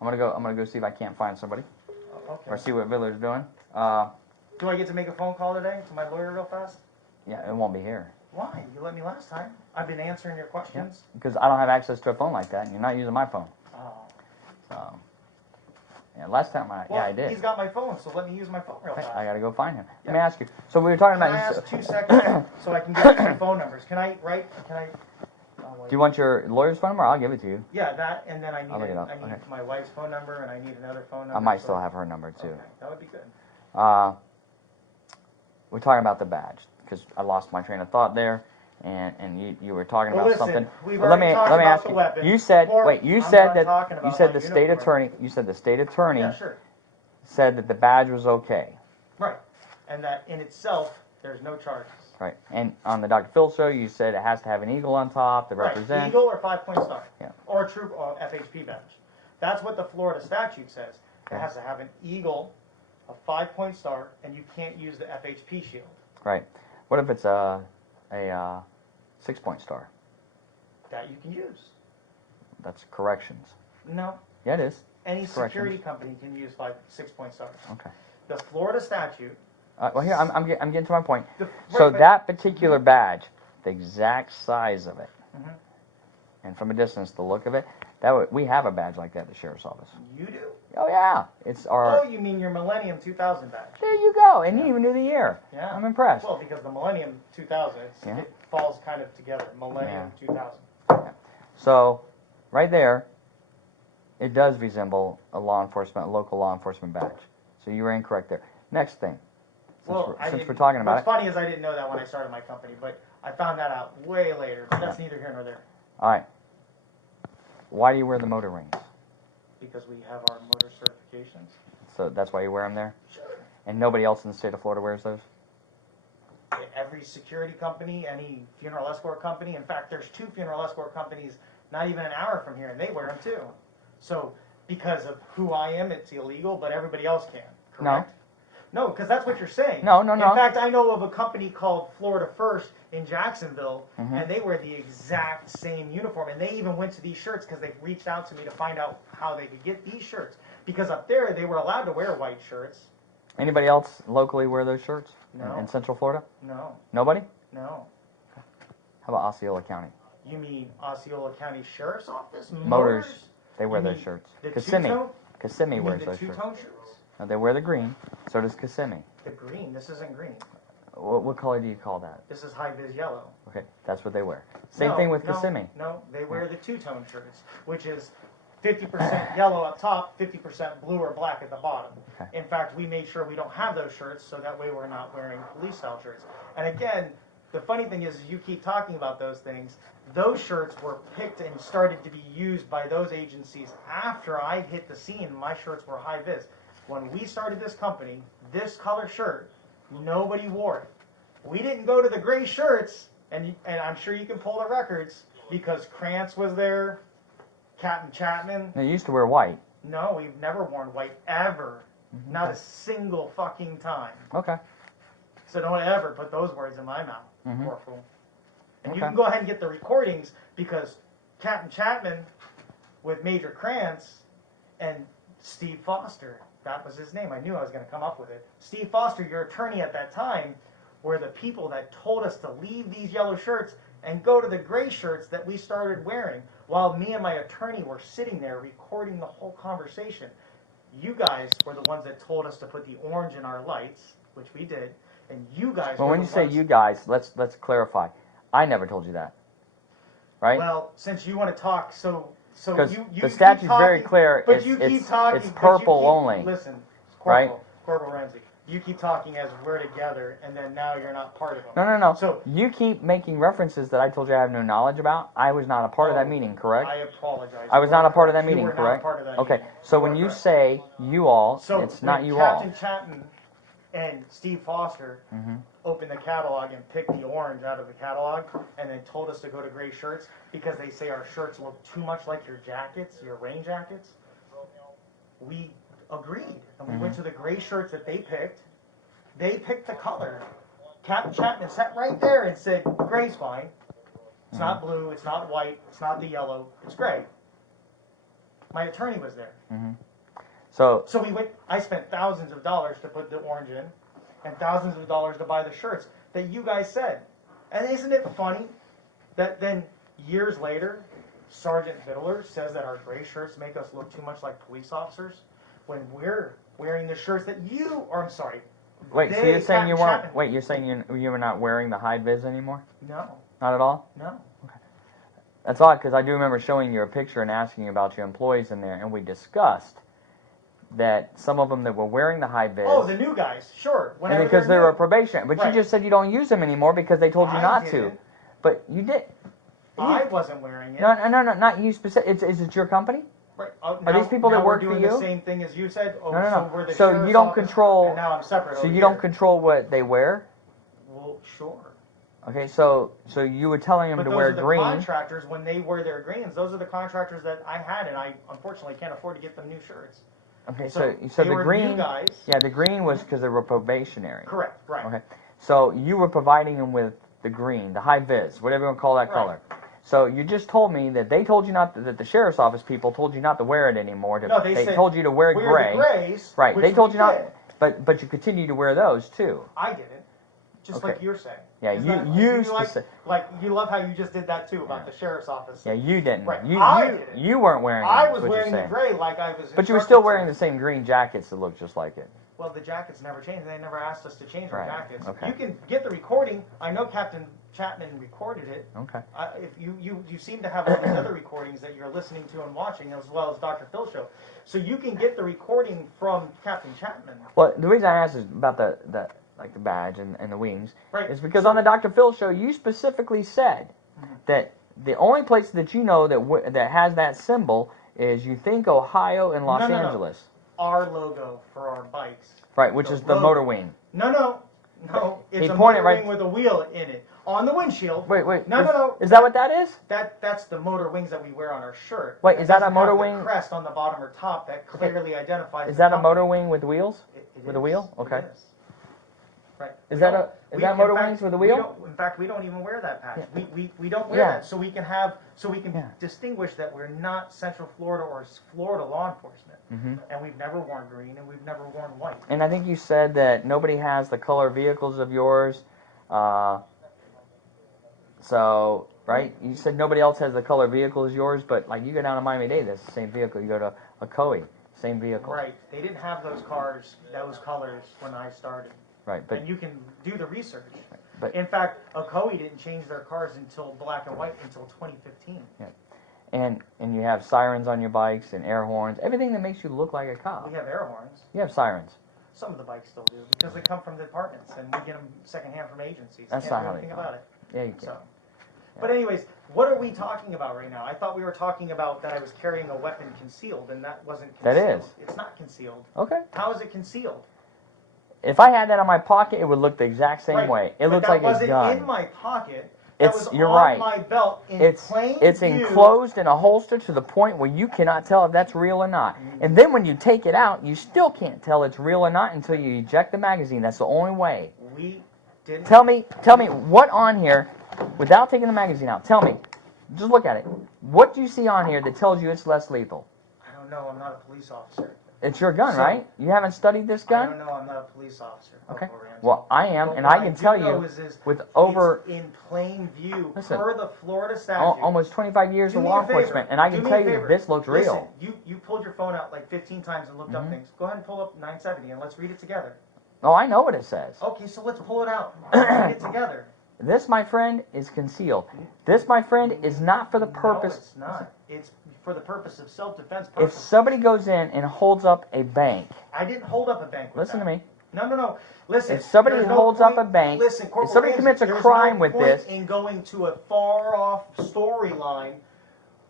I'm gonna go see if I can't find somebody Okay. or see what Vidler's doing. Do I get to make a phone call today to my lawyer real fast? Yeah, it won't be here Why? You let me last time. I've been answering your questions. because I don't have access to a phone like that, and you're not using my phone. Oh. So, yeah, last time Well, I did. he's got my phone, so let me use my phone real Okay, fast. I gotta go find him. Let me ask you. So we were talking Can about. I ask 2 seconds so I can get some phone numbers? Can I write? Can I? Oh, wait. Do you want your lawyer's phone number? I'll give it to you. Yeah, that, and then I I'll look it up. I need Okay. my wife's phone number, and I need another phone number. I might so- still have her number too. Okay, that would be good. We're talking about the badge because I lost my train of thought there, and you were talking Well, about listen, something. we've Well, let me already talked let me about ask the you. weapon. You said Or- wait. You I'm said done that talking about you said my the state uniform. attorney. You said the state attorney Yeah, sure. said that the badge was okay. Right, and that in itself, there's no charges. Right. And on the Dr. Phil show, you said it has to have an eagle on top to represent. Right, Eagle or 5-point star. Yeah. Or a troop or FHP badge. That's what the Florida statute says. It has to have an eagle, a 5-point star, and you can't use the FHP shield. Right. What if it's a 6-point star? That you can use. That's corrections. No, Yeah, it is. any Corrections. security company can use 6-point stars. Okay. The Florida statute. Well, here I'm getting to my point. The, So right, but- that particular badge, the exact size of it, Mhm. and from a distance, the look of it, we have a badge like that at the sheriff's office. You do? Oh yeah, it's Oh, our. you mean your Millennium 2000 badge? There you go, and you even knew the year. Yeah. I'm impressed. Well, because the Millennium 2000, Yeah. it falls kind of together. Millennium 2000. So, right there, it does resemble a local law enforcement badge. So you were incorrect there. Next thing, since we're talking about what's it. funny is I didn't know that when I started my company, but I found that out way later. But that's neither here nor there, All right. Why do you wear the motor rings? because we have our motor certifications. So that's why you wear them there. Sure. And nobody else in the state of Florida wears those. Every security company, any funeral escort company. In fact, there's 2 funeral escort companies not even an hour from here, and they wear them too. So because of who I am, it's illegal, but everybody else can. Correct? No, because that's what you're saying. No. In fact, I know of a company called Florida First in Jacksonville, and they wear the exact same uniform. And they even went to these shirts because they reached out to me to find out how they could get these shirts. Because up there, they were allowed to wear white shirts. Anybody else locally wear those shirts? No. In Central Florida? No, Nobody? no. How about Osceola County? You mean Osceola County Sheriff's Office? Motors. They wear You those mean shirts. the Kissimmee. two-tone? Kissimmee You mean wears the those shirts. two-tone shirts? No, they wear the green. So does Kissimmee. The green. This isn't green. What color do you call that? This is high-vis yellow. Okay, that's what they wear. Same No, thing with no, Kissimmee. No, they wear the two-tone shirts, which is 50% yellow up top, 50% blue or black at the bottom. Okay. In fact, we made sure we don't have those shirts, so that way we're not wearing police-style shirts. And again, the funny thing is you keep talking about those things. Those shirts were picked and started to be used by those agencies after I hit the scene. My shirts were high-vis. When we started this company, this color shirt, nobody wore it. We didn't go to the gray shirts, and I'm sure you can pull the records, because Krantz was there, Captain Chapman. They used to wear white. No, we've never worn white, ever. Not a single fucking time. Okay. So don't ever put those words in my mouth, Corporal. And you Okay. can go ahead and get the recordings, because Captain Chapman with Major Krantz and Steve Foster, that was his name. I knew I was going to come up with it. Steve Foster, your attorney at that time, were the people that told us to leave these yellow shirts and go to the gray shirts that we started wearing, while me and my attorney were sitting there recording the whole conversation. You guys were the ones that told us to put the orange in our lights, which we did, and you guys Well, were when the you say ones... you guys, let's clarify. I never told you that, right? Well, since you want to talk, so Because you the keep statute's talking, very clear. But you keep talking. It's but you purple keep- only. Listen, Right? Corporal Ramsey. You keep talking as we're together, and then now you're not part of them. No. So You keep making references that I told you I have no knowledge about. I was not a part of that meeting, correct? I apologize. I was You not a were part of that correct. meeting, You were correct? not part of that Okay, meeting. so You when are you correct. say you all, So it's not when you all. Captain Chapman and Steve Foster Mm-hmm. opened the catalog and picked the orange out of the catalog, and then told us to go to gray shirts because they say our shirts look too much like your jackets, your rain jackets. We agreed, and we went to the gray shirts that they picked. They picked the color. Captain Chapman sat right there and said, "Gray's fine. It's not blue. It's not white. It's not the yellow. It's gray." My attorney was there. So So we went. I spent thousands of dollars to put the orange in, and thousands of dollars to buy the shirts that you guys said. And isn't it funny that then years later, Sgt Vidler says that our gray shirts make us look too much like police officers, when we're wearing the shirts that you, or I'm sorry. wait, so they, you're saying you Captain weren't? Chapman- Wait, you're saying you were not wearing the high vis anymore? No, Not at all? no. That's odd because I do remember showing you a picture and asking you about your employees in there, and we discussed that some of them that were wearing the high vis. Oh, the new guys, sure. and Whenever because they they're were new. probation, but Right. you just said you don't use them anymore because they told you I not to. didn't. But you did. I wasn't wearing it. No, not you specific. Is it your company? Right. Are these people that now work we're for doing you? the same thing as you said. Oh, No. So we're the So sheriff's you don't office, control- And now I'm separate. So over you here. don't control what they wear. Well, sure. Okay, so you were telling them But to those wear are the green. contractors when they wear their greens. Those are the contractors that I had, and I unfortunately can't afford to get them new shirts. Okay, So so they the were green. new guys. Yeah, the green was because they were probationary. Correct. Right. Okay, so you were providing them with the green, the high vis, whatever you want to call that Right. color. So you just told me that they told you not that the sheriff's office people told you not to wear it anymore. No, they said, told you to wear We're gray. the grays. Right. which They told we you not, did. but you continue to wear those too. I didn't. Just Okay. like you're saying. Yeah, Is you- that- you like, speci- like you love how you just did that too about Yeah. the sheriff's office. Yeah, you didn't. Right. You I you, didn't. you weren't wearing. I them, was is what you're wearing the saying. gray like I was. But you were still instructed wearing to. the same green jackets that look just like it. Well, the jackets never changed. They never asked us to change our Right, jackets. okay. You can get the recording. I know Captain Chapman recorded it. Okay. If you seem to have all these other recordings that you're listening to and watching, as well as Dr. Phil's show, so you can get the recording from Captain Chapman. Well, the reason I asked is about the like the badge and the wings Right. is because on the Dr. Phil show you specifically said that the only place that you know that has that symbol is you think Ohio and Los No. Angeles. Our logo for our bikes. Right, which The is the logo. motor wing. No. It's He a pointed motor right- wing with a wheel in it on the windshield. Wait. No. Is that what that is? That's the motor wings that we wear on our shirt. Wait, It is that a doesn't motor have the wing? crest on the bottom or top that clearly identifies. Is the that a company. motor wing with wheels? It With a is. wheel? It Okay. is. Right. Is that In motor fact, wings with a we wheel? don't- In fact, we don't even wear that patch. Yeah. We don't wear Yeah. that, so we can Yeah. distinguish that we're not Central Florida or Florida law enforcement, Mm-hmm. and we've never worn green and we've never worn white. And I think you said that nobody has the color vehicles of yours. So, right? You said nobody else has the color vehicle as yours, but like you go down to Miami-Dade, that's the same vehicle. You go to a Coe, same vehicle. Right. They didn't have those cars, those colors when I started. Right, but and you can do the research. but In fact, Ocoee didn't change their cars until black and white until 2015. and you have sirens on your bikes and air horns, everything that makes you look like a cop. We have air horns. You have sirens. Some of the bikes still do because they come from the departments and we get them secondhand from agencies. That's Can't not do how they anything come. about it. Yeah, you can. So, but anyways, what are we talking about right now? I thought we were talking about that I was carrying a weapon concealed, and that wasn't That concealed. is. It's not concealed. Okay. How is it concealed? If I had that in my pocket, it would look the exact same Right, way. It but looks that like a wasn't gun. in my pocket. That was You're on right. my belt in It's plain it's view. enclosed in a holster to the point where you cannot tell if that's real or not. And then when you take it out, you still can't tell it's real or not until you eject the magazine. That's the only way. We didn't. Tell me what on here, without taking the magazine out. Tell me, just look at it. What do you see on here that tells you it's less lethal? I don't know. I'm not a police officer. It's your gun, So- right? You haven't studied this I gun? don't know. I'm not a police officer. Okay. Corporal Ramsey. Well, I am, But and what I can do tell know you, is with over it's in plain view Listen, per the Florida statute. almost 25 years Do of me law a favor. enforcement, and I Do can me tell a you favor. this looks Listen, real. you pulled your phone out like 15 times and looked up things. Go ahead and pull up 970 and let's read it together. Oh, I know what it says. Okay, so let's pull it out. Let's read it together. This, my friend, is concealed. This, my friend, is not for the purpose. No, it's not. It's for the purpose of self-defense If purposes. somebody goes in and holds up a bank, I didn't hold up a bank. With listen that. to me. No. Listen. If somebody there's no holds up point- a bank, listen, if Corporal somebody Ramsey, commits a there's crime no with point this- in going to a far-off storyline.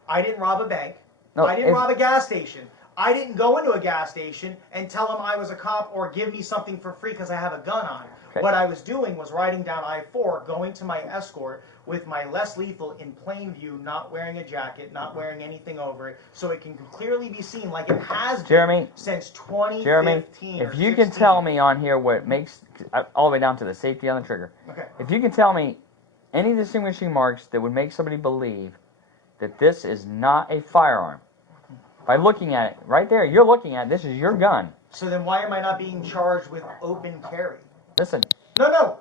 I didn't rob a bank. No, I didn't if- rob a gas station. I didn't go into a gas station and tell them I was a cop or give me something for free because I have a gun on. Okay. What I was doing was riding down I-4, going to my escort with my less lethal in plain view, not wearing a jacket, not wearing anything over it, so it can clearly be seen like it has been Jeremy, since 2015 Jeremy, or if you can 16. tell me on here what makes, all the way down to the safety on the trigger, Okay. if you can tell me any distinguishing marks that would make somebody believe that this is not a firearm, by looking at it, right there, you're looking at it, this is your gun. So then why am I not being charged with open carry? Listen, No.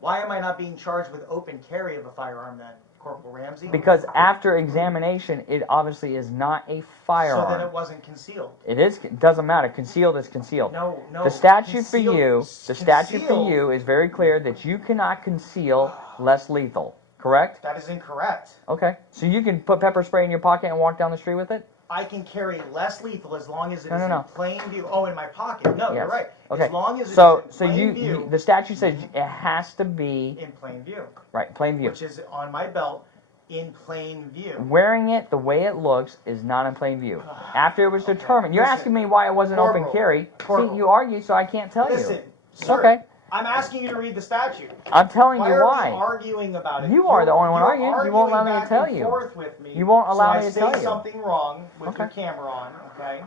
Why am I not being charged with open carry of a firearm then, Corporal Ramsey? because after examination, it obviously is not a So then firearm. it wasn't concealed. It doesn't matter. Concealed is concealed. No. The statute for concealed- you, concealed- is very clear that you cannot conceal less lethal. Correct? That is incorrect. Okay. So you can put pepper spray in your pocket and walk down the street with it? I can carry less lethal as long as it is No. in plain view. Oh, in my pocket. No, you're Yes. right. Okay. As long as it's So in plain view, the statute says it has to be in plain view, right, plain view. which is on my belt in plain view. Wearing it the way it looks is not in plain view. After it was determined, you're Listen, asking me why it wasn't open Corporal, carry. Corporal. See, you argue, so I can't tell Listen, you. sir, Okay. I'm asking you to read the statute. I'm telling Why you are why. we arguing about it? You are the only one You're arguing. You won't allow me to back tell and you. forth with me, You won't allow me to so tell I say you. something wrong with Okay. your camera on, okay?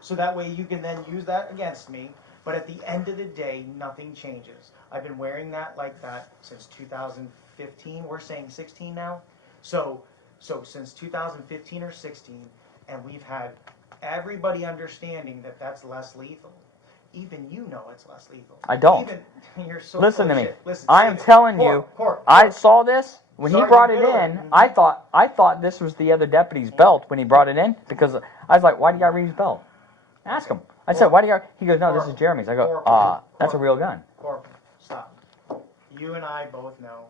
So that way you can then use that against me. But at the end of the day, nothing changes. I've been wearing that like that since 2015. We're saying 16 now. So since 2015 or 16, and we've had everybody understanding that that's less lethal. Even you know it's less lethal. I don't. Even, you're so Listen full to of me. shit. Listen, I say am it. telling you, I saw this when he Sergeant brought it Vidler. in. I thought this was the other deputy's belt when he brought it in because I was like, why do you got Reeves' belt? Ask him. I said, why do you got? He goes, no, this is Jeremy's. I go, that's a real gun. Corporal, stop. You and I both know.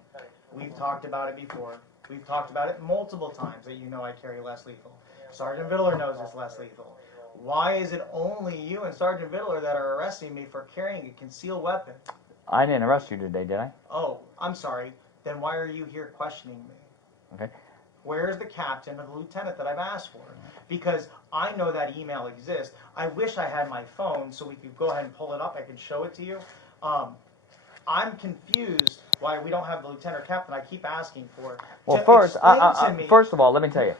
We've talked about it before. We've talked about it multiple times that you know I carry less lethal. Sergeant Vidler knows it's less lethal. Why is it only you and Sergeant Vidler that are arresting me for carrying a concealed weapon? I didn't arrest you today, did I? Oh, I'm sorry. Then why are you here questioning me? Okay. Where's the captain or the lieutenant that I've asked for? Because I know that email exists. I wish I had my phone so we could go ahead and pull it up. I could show it to you. I'm confused why we don't have the lieutenant or captain. I keep asking for it. Well, To first, explain to me- first of all, let me tell you,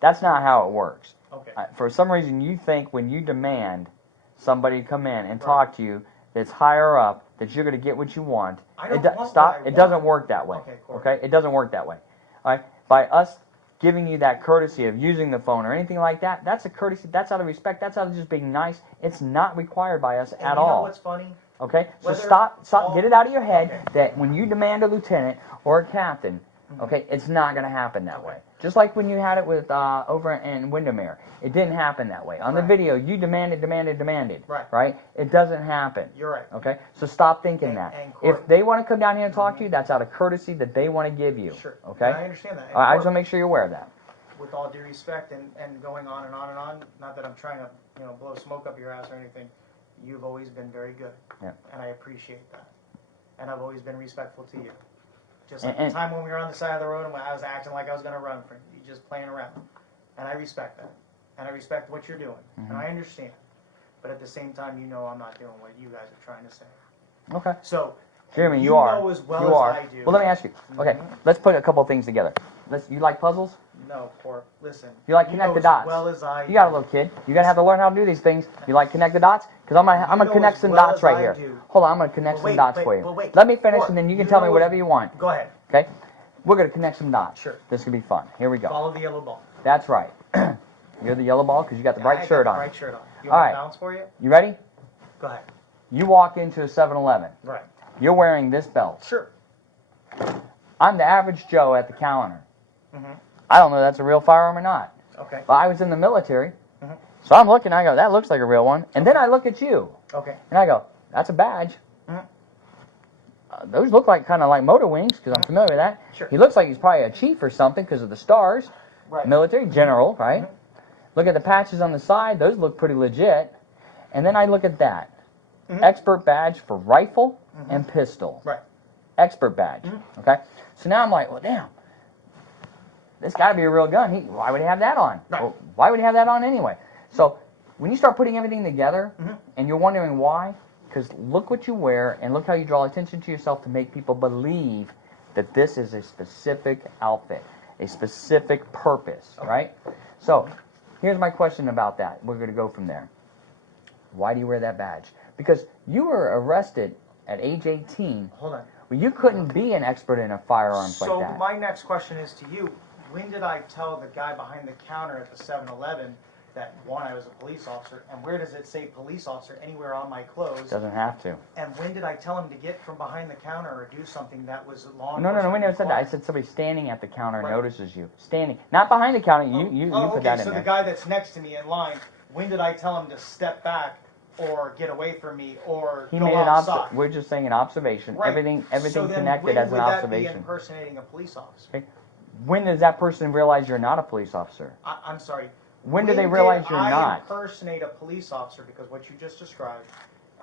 that's not how it works. Okay. For some reason, you think when you demand somebody to come in and Right. talk to you that's higher up that you're going to get what you want. I don't want stop. what I It doesn't want. work that way. Okay, cool. Okay. It doesn't work that way. All right. By us giving you that courtesy of using the phone or anything like that, that's a courtesy. That's out of respect. That's out of just being nice. It's not required by us And at you know all. what's funny? Okay? So Whether stop, all- get it out of your head Okay. that when you demand a lieutenant or a captain, okay, it's not going to happen that way. Just like when you had it with over in Windermere. It didn't happen that way. On the Right. video, you demanded. Right. Right? It doesn't happen. You're right. Okay? So stop thinking And- that. and If Court- they want to come down here and talk to you, that's out of courtesy that they want to give you. Sure. Okay? And I understand that. And I just Court, want to make sure you're aware of that. with all due respect and going on and on and on, not that I'm trying to, blow smoke up your ass or anything, you've always been very good. Yeah. And I appreciate that. And I've always been respectful to you. Just And- like the time when we were on the side of the road and when I was acting like I was going to run for you, just playing around. And I respect that. And I respect what you're doing. And I understand. But at the same time, I'm not doing what you guys are trying to say. Okay. So, Jeremy, you you are. know as well you as are. I do. Well, let me ask you. Okay, let's put a couple of things together. You like puzzles? No, Corp, listen. You like know connect the as dots. well as I You got a do. little kid. You gotta have to learn how to do these things. You like connect the dots? Because I'm gonna know connect as some well dots as right I here. do. Hold on, I'm gonna connect But some wait, dots wait, for you. but wait. Let me finish, Corp, and then you can you tell me know whatever as- you want. Go ahead. Okay? We're gonna connect some dots. Sure. This could be fun. Here we go. Follow the yellow ball. That's right. You're the yellow ball because you got the I bright got shirt the on. Bright shirt on. You All want right. me to bounce for you? You ready? Go ahead. You walk into a 7-Eleven. Right. You're wearing this belt. Sure. I'm the average Joe at the counter. Mm-hmm. I don't know if that's a real firearm or not. Okay. But I was in the military, Mhm. so I'm looking. I go, that looks like a real one. And then I look at you, Okay. and I go, that's a badge. Mhm. Those look like kind of like motor wings because I'm familiar with that. Sure. He looks like he's probably a chief or something because of the stars. Right. Military general, right? Mhm. Look at the patches on the side; those look pretty legit. And then I look at that Mhm. expert badge for rifle and pistol. Right. Expert badge. Mhm. Okay. So now I'm like, well, damn. This got to be a real gun. Why would he have that on? Right. Well, why would he have that on anyway? So when you start putting everything together, Mhm. and you're wondering why, because look what you wear and look how you draw attention to yourself to make people believe that this is a specific outfit, a specific purpose, right? So here's my question about that. We're going to go from there. Why do you wear that badge? Because you were arrested at age 18. Hold on. Well, you couldn't be an expert in a firearms So like that. my next question is to you. When did I tell the guy behind the counter at the 7-Eleven that, one, I was a police officer, and where does it say police officer anywhere on my clothes? Doesn't have to. And when did I tell him to get from behind the counter or do something that was law No, enforcement? we never said that. I required? said somebody standing at the counter Right. notices you. Standing. Not behind the counter. You Oh, put okay, that in so there. the guy that's next to me in line, when did I tell him to step back or get away from me or He go made an outside? We're just saying an observation. Right. Everything So then connected when as an would that be observation. impersonating a police officer? Okay. When does that person realize you're not a police officer? I'm sorry. When do they realize you're I not? impersonate a police officer because what you just described.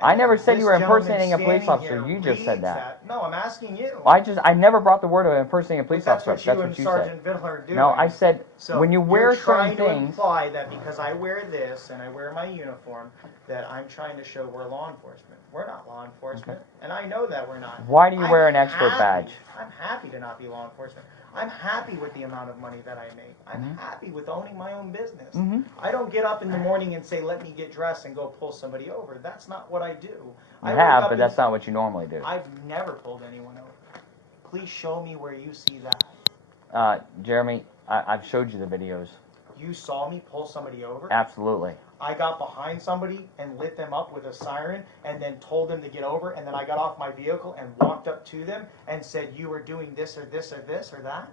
I and never said this you were gentleman impersonating a police standing officer. here You just said reads that. No, I'm asking you. I never brought the word of impersonating a police But that's officer. what you That's and what you Sergeant said. Vidler are doing. No, I said So when you wear you're certain trying to things. imply that because I wear this and I wear my uniform, that I'm trying to show we're law enforcement. We're not law enforcement, and I know that we're not. Why do you I'm wear an expert happy- badge? I'm happy to not be law enforcement. I'm happy with the amount of money that I make. I'm happy with owning my own business. Mhm. I don't get up in the morning and say, "Let me get dressed and go pull somebody over." That's not what I do. I You wake have, up but and- that's not what you normally do. I've never pulled anyone over. Please show me where you see that. Jeremy, I've showed you the videos. You saw me pull somebody over? Absolutely. I got behind somebody and lit them up with a siren and then told them to get over, and then I got off my vehicle and walked up to them and said, "You were doing this or this or this or that?"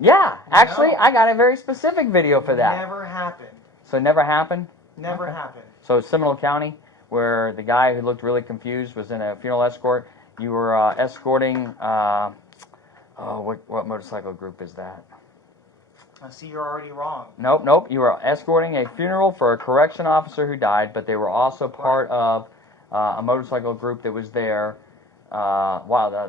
Yeah, actually, No. I got a very specific video for that. Never happened. So it never happened? Never Okay. happened. So Seminole County, where the guy who looked really confused was in a funeral escort. You were escorting, what motorcycle group is that? I see you're already wrong. Nope. You were escorting a funeral for a correction officer who died, but they were also part of a motorcycle group that was there. Buffalo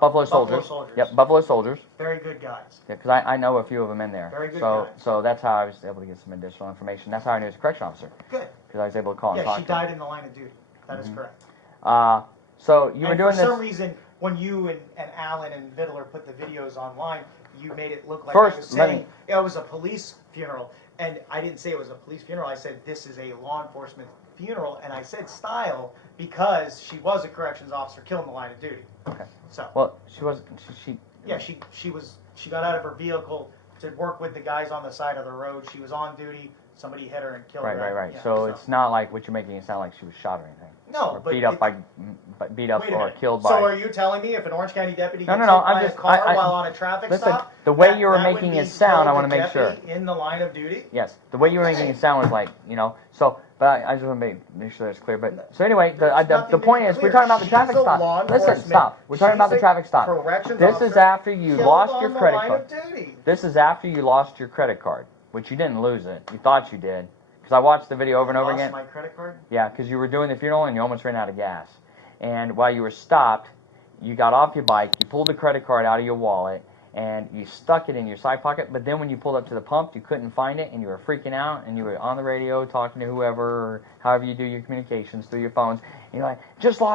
Buffalo Soldiers. Soldiers. Yep, Buffalo Soldiers. Very good guys. Yeah, because I know a few of them in there. Very good so guys. so that's how I was able to get some additional information. That's how I knew he was a correction officer, Good. because I was able to call and Yeah, talk she to him. died in the line of duty. That is correct. So you were And doing for some this. reason, when you and Alan and Vidler put the videos online, you made it look like First, I was let saying it was a police funeral. And I didn't say it was a police funeral. I said this is a law enforcement funeral. And I said style because she was a corrections officer killed in the line of duty. Okay. So, Well, she wasn't. She yeah, she got out of her vehicle to work with the guys on the side of the road. She was on duty. Somebody hit her and killed her. Right. Yeah, So it's not like what you're making it sound like she was shot or anything. No, or but beat up by beat up Wait a or minute. killed by. So are you telling me if an Orange County deputy No, gets no, hit I'm by just- a car I- while on a traffic listen, stop, the way that- you were that would making be it sound, I killed want to the make sure. deputy in the line of duty? Yes, the way you were making it sound was like, so, but I just want to make sure that's clear. But, so anyway, There's the nothing point to is, be we're clear. talking about the traffic She's a law stop. Listen, enforcement- stop. We're talking about the she's a traffic stop. corrections This is officer after you killed lost on your the credit line card. of duty. This is after you lost your credit card, which you didn't lose it. You thought you did. Because I watched the video over and over Lost again. my credit card? Yeah, because you were doing the funeral and you almost ran out of gas. And while you were stopped, you got off your bike, you pulled the credit card out of your wallet, and you stuck it in your side pocket. But then when you pulled up to the pump, you couldn't find it, and you were freaking out, and you were on the radio talking to whoever, or however you do your communications through your phones. And you're like,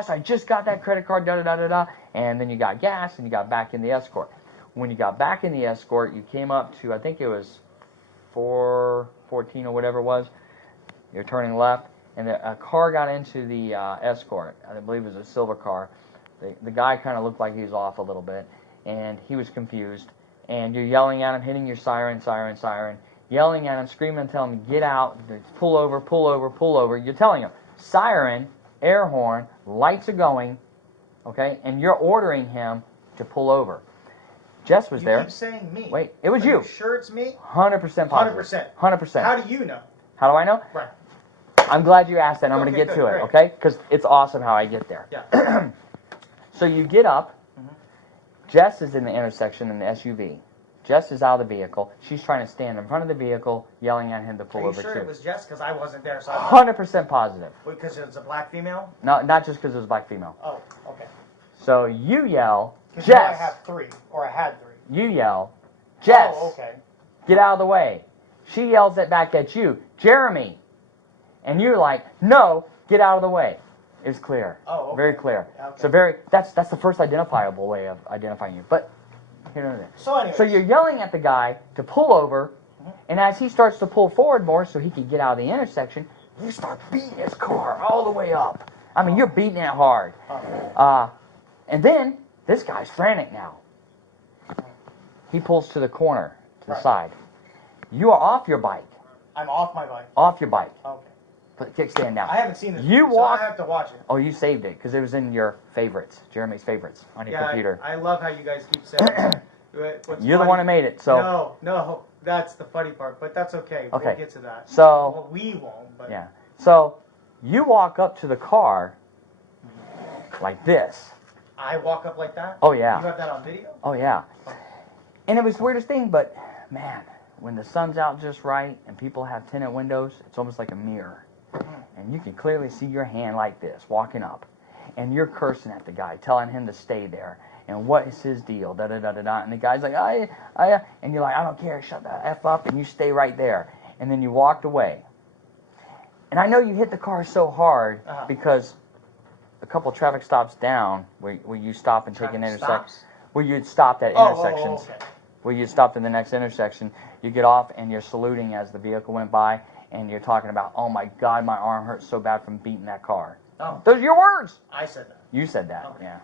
I just got that credit card, da-da-da-da-da. And then you got gas, and you got back in the Escort. When you got back in the Escort, you came up to, I think it was 414 or whatever it was. You're turning left, and a car got into the Escort. I believe it was a silver car. The guy kind of looked like he was off a little bit, and he was confused. And you're yelling at him, hitting your siren, yelling at him, screaming, telling him, get out, pull over, pull over, pull over. You're telling him, siren, air horn, lights are going, okay, and you're ordering him to pull over. Jess was there. You keep saying me. Wait, it was Are you. you sure it's me? 100% positive. 100%. 100%. How do you know? How do I know? Right. I'm glad you asked that. I'm going to Okay, get good, to it, great. okay? Because it's awesome how I get there. Yeah. So you get up. Mhm. Jess is in the intersection in the SUV. Jess is out of the vehicle. She's trying to stand in front of the vehicle, yelling at him to pull Are you over sure too. it was Jess? Because I wasn't there. So I 100% positive. Because it was a black female? No, not just because it was a black female. Oh, okay. So you yell, Because I Jess. have three, or I had three. You yell, Jess. Oh, okay. Get out of the way. She yells it back at you, Jeremy. And you're like, no, get out of the way. It was clear. Oh, okay. Very clear. Okay. So that's the first identifiable way of identifying you. But here and there. So anyway. So you're yelling at the guy to pull over, and as he starts to pull forward more so he can get out of the intersection, you start beating his car all the way up. I mean, you're beating it hard. And then this guy's frantic now. He pulls to the corner, to the Right. side. You are off your bike. I'm off my bike. Off your bike. Okay. Put the kickstand down. I haven't seen this. You movie, walk- So I have to watch it. Oh, you saved it because it was in your favorites, Jeremy's favorites on your Yeah, computer. I love how you guys keep saying that. What's You're the funny- one who made it, so No, that's the funny part, but that's okay. Okay. We'll get to that. So- Well, we won't, but yeah. So you walk up to the car like this. I walk up like that? Oh yeah. You have that on video? Oh yeah. And it was the weirdest thing, but man, when the sun's out just right and people have tinted windows, it's almost like a mirror. And you can clearly see your hand like this, walking up. And you're cursing at the guy, telling him to stay there. And what is his deal? Da-da-da-da-da. And the guy's like, and you're like, I don't care, shut the F up, and you stay right there. And then you walked away. And I know you hit the car so hard because a couple traffic stops down where you stop and take an Traffic intersection. stops? Where you'd stopped at intersections. Okay. Where you stopped in the next intersection, you get off and you're saluting as the vehicle went by, and you're talking about, oh my God, my arm hurts so bad from beating that car. Oh, Those are your words. I said that. You said that, Okay. yeah.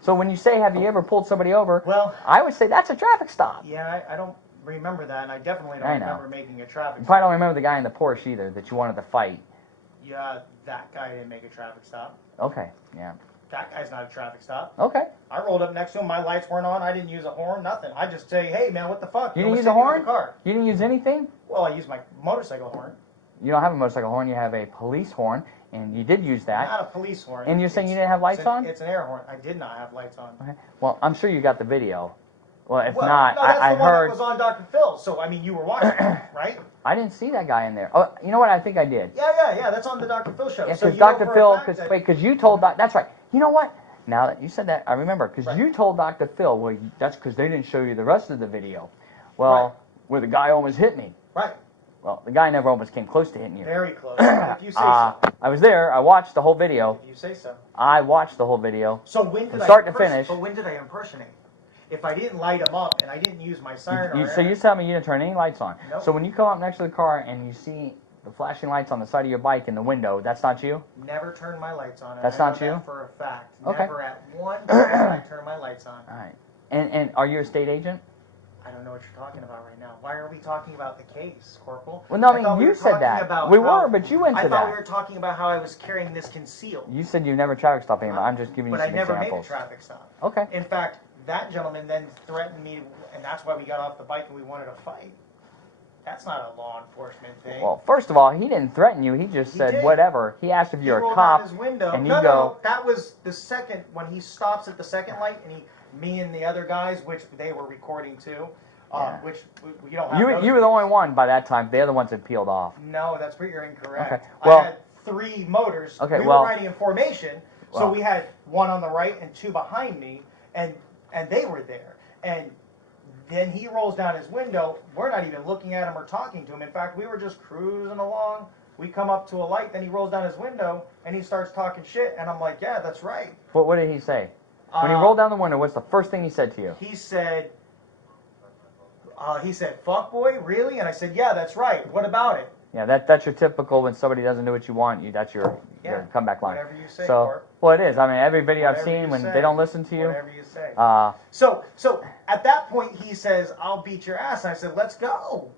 So when you say, have you ever pulled somebody over? Well, I would say that's a traffic stop. yeah, I don't remember that, and I definitely don't I know. remember making a traffic You stop. probably don't remember the guy in the Porsche either that you wanted to fight. Yeah, that guy didn't make a traffic stop. Okay, yeah. That guy's not a traffic stop. Okay. I rolled up next to him. My lights weren't on. I didn't use a horn. Nothing. I just say, "Hey, man, what the fuck?" You didn't use What's a taking horn? the car? You didn't use anything? Well, I used my motorcycle horn. You don't have a motorcycle horn. You have a police horn, and you did use that. Not a police horn. And you're saying you It's- didn't have lights it's an- on? It's an air horn. I did not have lights on. Okay. Well, I'm sure you got the video. Well, if Well, not, no, that's I the one heard. that was on Dr. Phil. So I mean, you were watching, it, right? I didn't see that guy in there. Oh, you know what? I think I did. Yeah. That's on the Dr. Phil show. Yeah, so because you know Dr. for a Phil, fact that- because you told that's right. You know what? Now that you said that, I remember because Right. you told Dr. Phil. Well, that's because they didn't show you the rest of the video. Well, Right. where the guy almost hit me. Right. Well, the guy never almost came close to hitting you. Very close. If you say so. I was there. I watched the whole video. If you say so. I watched the whole video. So when did From I start to imperson- finish. But when did I impersonate? If I didn't light them up and I didn't use my siren, So you tell me you didn't turn any lights on. Nope. So when you come up next to the car and you see the flashing lights on the side of your bike in the window, that's not you? never turn my lights on. and That's I know not you? that for a fact. Okay. Never at one point I turn my lights on. All right. And are you a state agent? I don't even know what you're talking about right now. Why are we talking about the case, Corporal? Well, no, I thought mean, we you were said talking that. about We how- were, but you went to I thought that. we were talking about how I was carrying this concealed. You said you never traffic stopped anybody. I'm just giving you But I some never examples. made a traffic stop. Okay. In fact, that gentleman then threatened me, and that's why we got off the bike and we wanted to fight. That's not a law enforcement thing. Well, first of all, he didn't threaten you. He just He said did. whatever. He asked if He you're a rolled cop, out his window. and you No, go. that was the second when he stops at the second light, and me and the other guys, which they were recording too, Yeah. which we don't have. You were the only one by that time. The other ones had peeled off. No, that's where you're incorrect. Okay, well- I had 3 motors. Okay, we well- were riding in formation, so Well- we had 1 on the right and 2 behind me, and they were there. And then he rolls down his window. We're not even looking at him or talking to him. In fact, we were just cruising along. We come up to a light, then he rolls down his window and he starts talking shit. And I'm like, yeah, that's right. What did he say? When he rolled down the window, what's the first thing he said to you? He said, fuck boy, really? And I said, yeah, that's right. What about it? Yeah, that's your typical when somebody doesn't do what you want. That's your comeback line. Whatever you say, So, Court. well, it is. I mean, every video I've Whatever seen you when say. they don't listen to you. Whatever you say. So So at that point, he says, I'll beat your ass. And I said, let's go.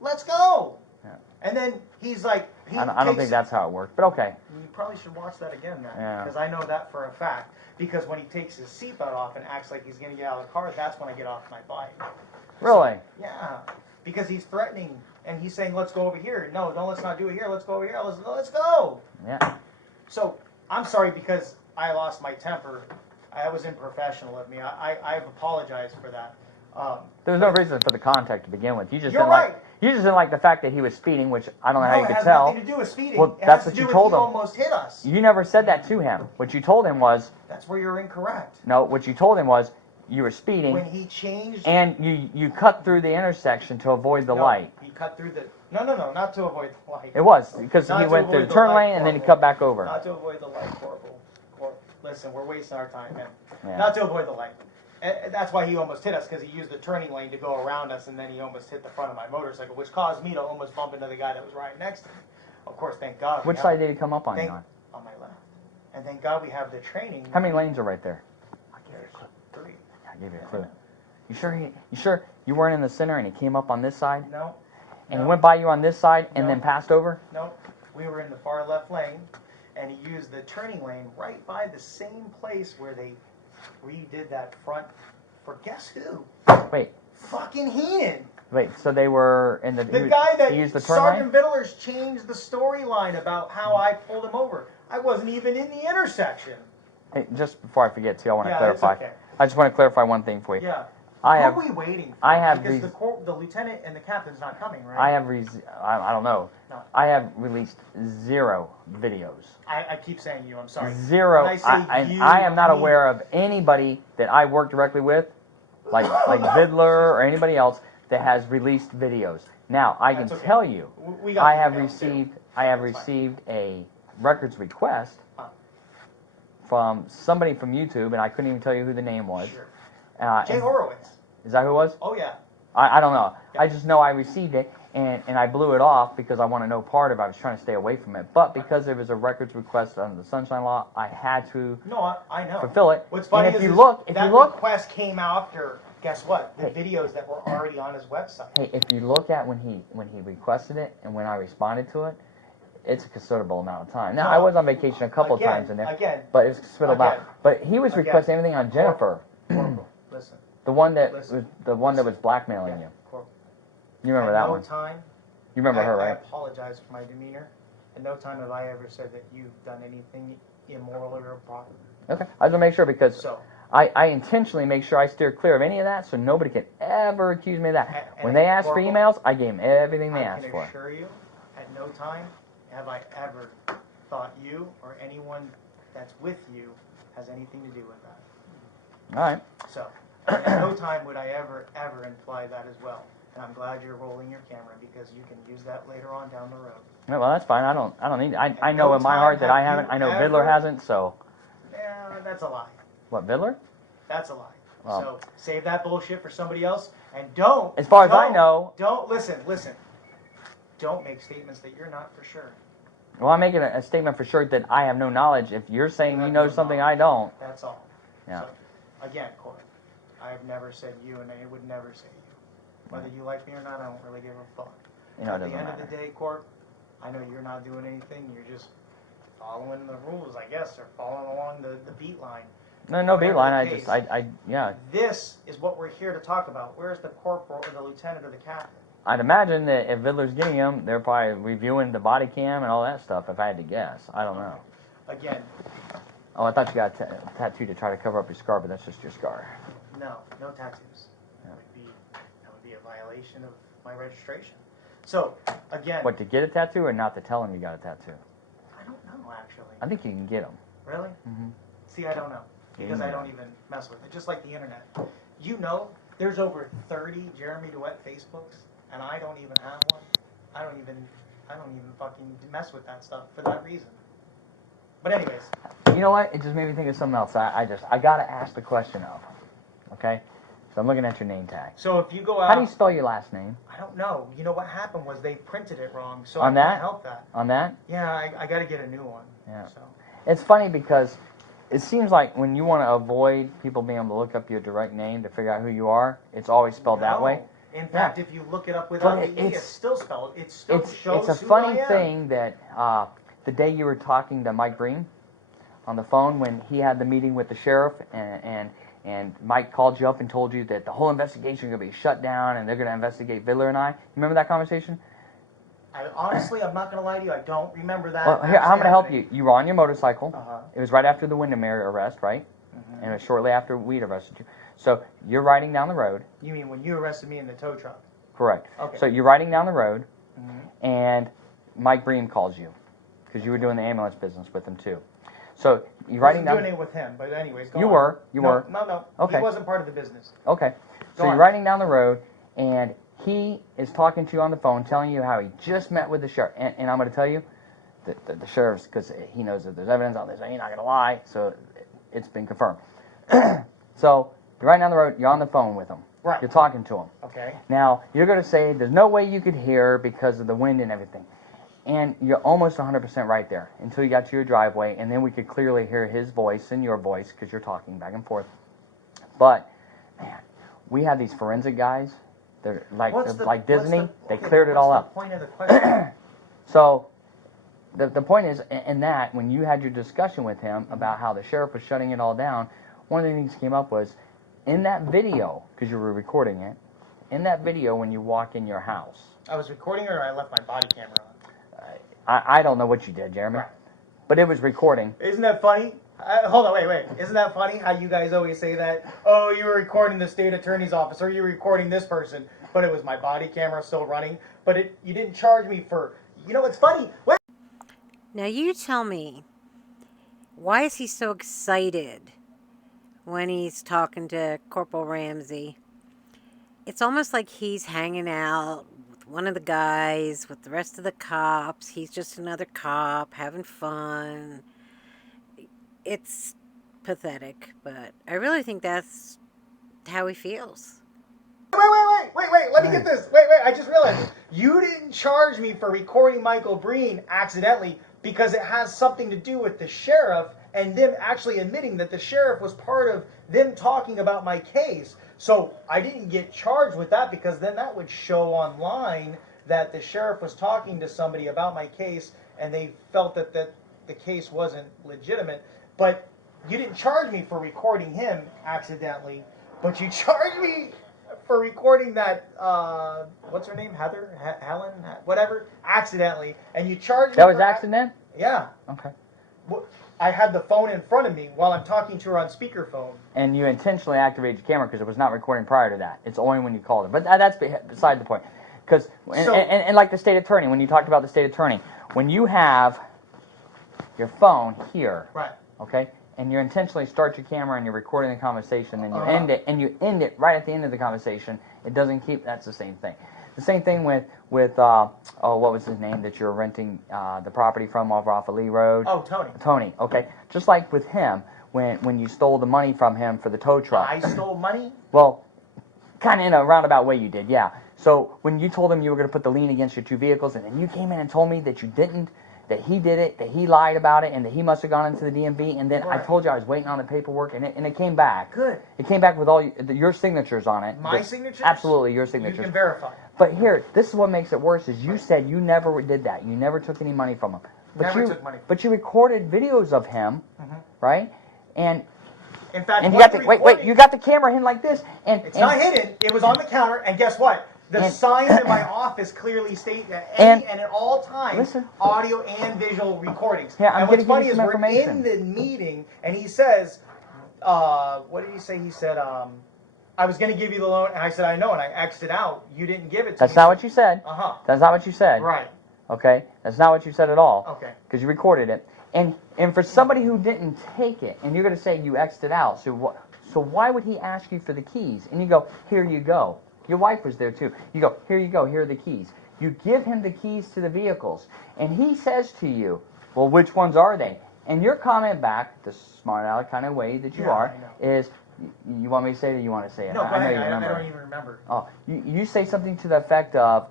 Let's go. Yeah. And then he's like, I don't think that's how it worked, but okay. You probably should watch that again then. Yeah. Because I know that for a fact. Because when he takes his seatbelt off and acts like he's going to get out of the car, that's when I get off my bike. Really? Yeah. Because he's threatening and he's saying, let's go over here. No, let's not do it here. Let's go over here. Let's go. Yeah. So I'm sorry because I lost my temper. That was unprofessional of me. I've apologized for that. There was no reason for the contact to begin with. You just You're didn't right. like. You just didn't like the fact that he was speeding, which I don't know how you it could has tell. nothing to do with speeding. Well, it that's has what to you do told with him. He almost hit us. You never said that to him. What you told him was That's where you're incorrect. no. What you told him was you were speeding, When he changed, and you cut through the intersection to avoid the no, light. He cut through the. No, not to avoid the light. It was because Not he to went through avoid the the turn light, lane and then he Corporal. cut back over. Not to avoid the light, Corporal. Listen, we're wasting our time, man. Yeah. Not to avoid the light. And that's why he almost hit us, because he used the turning lane to go around us, and then he almost hit the front of my motorcycle, which caused me to almost bump into the guy that was riding next to me. Of course, thank God. Which side did he come up on you on? On my left. And thank God we have the training. How many lanes are right there? There's 3. I gave you a clue. You sure you weren't in the center and he came up on this side No. and No. he went by you on this side and No. then passed over? No. We were in the far left lane, and he used the turning lane right by the same place where they redid that front for guess who? Wait, Fucking Heenan. so they were in the. The guy that he used the turn lane. Sgt Vidler's changed the storyline about how I pulled him over. I wasn't even in the intersection. Hey, just before I forget, too, I want to Yeah, clarify. it's okay. I just want to clarify one thing for you. Yeah. I Who have. are we waiting for? I have because these- the lieutenant and the captain's not coming, right? I don't know. No. I have released 0 videos. I keep saying you. I'm sorry. 0. When I say you, I am not I mean- aware of anybody that I work directly with, like Vidler or anybody else, that has released videos. Now I can That's okay. tell you, We got I have emails, too. received That's fine. a records request Huh. from somebody from YouTube, and I couldn't even tell you who the name was. Sure. Jay And- Horowitz. is that who it was? Oh yeah. I don't know. Yeah. I just know I received it, and I blew it off because I want to know part of it. I was trying to stay away from it. But because there was a records request under the Sunshine Law, I had to No, I know. fulfill it. What's funny and if is you look, that request came after. Guess what? The Hey. videos that were already on his website. hey, if you look at when he requested it and when I responded to it, it's a considerable amount of time. Now, No. I was on vacation a couple Again, of times in there, Again. but it was considerable amount. Again. But he was Again. requesting everything on Jennifer, Corporal, listen. the one that Listen. was blackmailing you. Corporal. You remember At that no one? time. You remember her, I right? apologize for my demeanor. At no time have I ever said that you've done anything immoral or improper. Okay. I just want to make sure because So. I intentionally make sure I steer clear of any of that so nobody can ever accuse me of that. And When they ask for Corporal, emails, I gave them everything they I asked can for. assure you, at no time have I ever thought you or anyone that's with you has anything to do with that. All right. So, at no time would I ever imply that as well. And I'm glad you're rolling your camera because you can use that later on down the road. Yeah, well, that's fine. I don't need. I At know no in my time heart that have I haven't. you I know ever- Vidler hasn't. So Yeah, that's a lie. what, Vidler? That's a lie. Well. So save that bullshit for somebody else, and don't. As far as I don't- know- don't listen. Don't make statements that you're not for sure. Well, I'm making a statement for sure that I have no knowledge. If you're saying you have know no something knowledge. I don't, That's all. Yeah. So, again, Corey, I have never said you, and I would never say you. Whether you like me or not, I don't really give a fuck. You know, it At the doesn't end matter. of the day, Corp, I know you're not doing anything. You're just following the rules, I guess, or following along the beat line. No beat Whatever line. the case. Yeah. This is what we're here to talk about. Where's the corporal or the lieutenant or the captain? I'd imagine that if Vidler's getting him, they're probably reviewing the body cam and all that stuff, if I had to guess. I don't know. Again, Oh, I thought you got a tattoo to try to cover up your scar, but that's just your scar. no tattoos. Yeah. That would be a violation of my registration. So, again, What, to get a tattoo or not to tell him you got a tattoo? I don't know, actually. I think you can get them. Really? Mm-hmm. See, I don't know, because I don't even mess with it. Just like the internet. You know, there's over 30 Jeremy Dewitte Facebooks, and I don't even have one. I don't even fucking mess with that stuff for that reason. But anyways, You know what? It just made me think of something else. I gotta ask the question of. Okay? So I'm looking at your name tag. so if you go out, How do you spell your last name? I don't know. You know what happened was they printed it wrong, so On I that? can't help that. On that? Yeah, I got to get a new one. Yeah. So It's funny because it seems like when you want to avoid people being able to look up your direct name to figure out who you are, it's always spelled that No. way. In fact, if you look it up without But the E, it's still spelled. It still shows It's a who I funny am. thing that the day you were talking to Mike Breen on the phone when he had the meeting with the sheriff and Mike called you up and told you that the whole investigation is going to be shut down and they're going to investigate Vidler and I. You remember that conversation? Honestly, I'm not going to lie to you. I don't remember that. Well, here, I'm going to help happening. you. You were on your motorcycle. Uh-huh. It was right after the Windermere arrest, right? Mhm. And it was shortly after we'd arrested you. So you're riding down the road. You mean when you arrested me in the tow truck? Correct. Okay. So you're riding down the road, Mhm. and Mike Breen calls you because you were doing the ambulance business with him too. So you're riding I wasn't down. doing it with him, but anyways, go You on. were. No. Okay. He wasn't part of the business. Okay. So Go you're on. riding down the road, and he is talking to you on the phone, telling you how he just met with the sheriff. And I'm going to tell you that the sheriff's, because he knows that there's evidence on this, so he's not going to lie. So it's been confirmed. So you're riding down the road. You're on the phone with him. Right. You're talking to him. Okay. Now, you're going to say there's no way you could hear because of the wind and everything. And you're almost 100% right there until you got to your driveway, and then we could clearly hear his voice and your voice because you're talking back and forth. But, man, we have these forensic guys. They're like Disney. They cleared it all up. What's the point of the question? So, the point is, in that, when you had your discussion with him about how the sheriff was shutting it all down, one of the things that came up was, in that video, because you were recording it, in that video when you walk in your house, I was recording or I left my body camera on. I don't know what you did, Jeremy, Right. but it was recording. Isn't that funny? Hold on, wait. Isn't that funny how you guys always say that? Oh, you were recording the state attorney's office, or you were recording this person, but it was my body camera still running. But you didn't charge me for. You know what's funny? Wait. Now you tell me, why is he so excited when he's talking to Corporal Ramsey? It's almost like he's hanging out with one of the guys, with the rest of the cops. He's just another cop having fun. It's pathetic, but I really think that's how he feels. Wait. Let me get this. Wait. I just realized you didn't charge me for recording Michael Breen accidentally because it has something to do with the sheriff and them actually admitting that the sheriff was part of them talking about my case. So I didn't get charged with that because then that would show online that the sheriff was talking to somebody about my case and they felt that the case wasn't legitimate. But you didn't charge me for recording him accidentally, but you charged me for recording that, what's her name? Heather? Helen? Whatever? Accidentally. And you charged me That was for accident? Yeah. Okay. I had the phone in front of me while I'm talking to her on speakerphone. And you intentionally activated your camera because it was not recording prior to that. It's only when you called it. But that's beside the point. Because, and like the state attorney, when you talked about the state attorney, when you have your phone here, Right. okay, and you intentionally start your camera and you're recording the conversation, and you end it, and you end it right at the end of the conversation, it doesn't keep. That's the same thing. The same thing with what was his name that you're renting the property from off of Lee Road? Oh, Tony. Tony. Okay. Just like with him, when you stole the money from him for the tow truck. I stole money? Well, kind of in a roundabout way you did, yeah. So when you told him you were going to put the lien against your two vehicles, and then you came in and told me that you didn't, that he did it, that he lied about it, and that he must have gone into the DMV. And then I Right. told you I was waiting on the paperwork, and it came back. Good. It came back with all your signatures on it. My signatures? Absolutely, your signatures. You can verify. But here, this is what makes it worse: is you said you never did that. You never took any money from him. But Never you, took money. But you recorded videos of him, right? And In fact, you one got of the the wait. recordings- You got the camera hidden like this, and It's not hidden. It was on the counter, and guess what? The And- signs in my office clearly state that And- and at all times, Listen. audio and visual recordings. Here, I'm and what's gonna funny give is you some we're information. in the meeting, and he says, what did he say? He said, I was going to give you the loan, and I said, I know, and I X'd it out. You didn't give it to me. that's not what you said. Uh-huh. That's not what you said. Right. Okay, that's not what you said at all. Okay. Because you recorded it, and for somebody who didn't take it, and you're going to say you X'd it out, so why would he ask you for the keys? And you go, here you go. Your wife was there too. You go, here you go. Here are the keys. You give him the keys to the vehicles, and he says to you, well, which ones are they? And your comment back, the smart aleck kind of way that you Yeah, are, I know. is, you want me to say it or you want to say it? No, I go know ahead. you I remember. don't even remember. Oh, you say something to the effect of,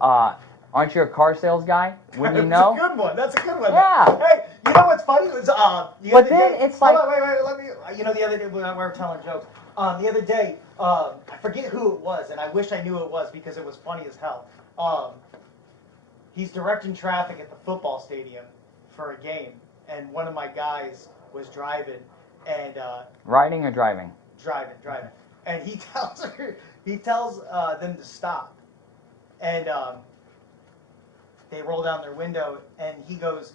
aren't you a car sales guy? Wouldn't you That's know? a good one. That's a good one. Yeah. Hey, you know what's funny? It was, the But other then day, it's hold like- on, wait, let me, the other day when we were telling jokes, the other day, I forget who it was, and I wish I knew who it was because it was funny as hell. He's directing traffic at the football stadium for a game, and one of my guys was driving, and, Riding or driving? driving, and he tells them to stop, and they roll down their window, and he goes,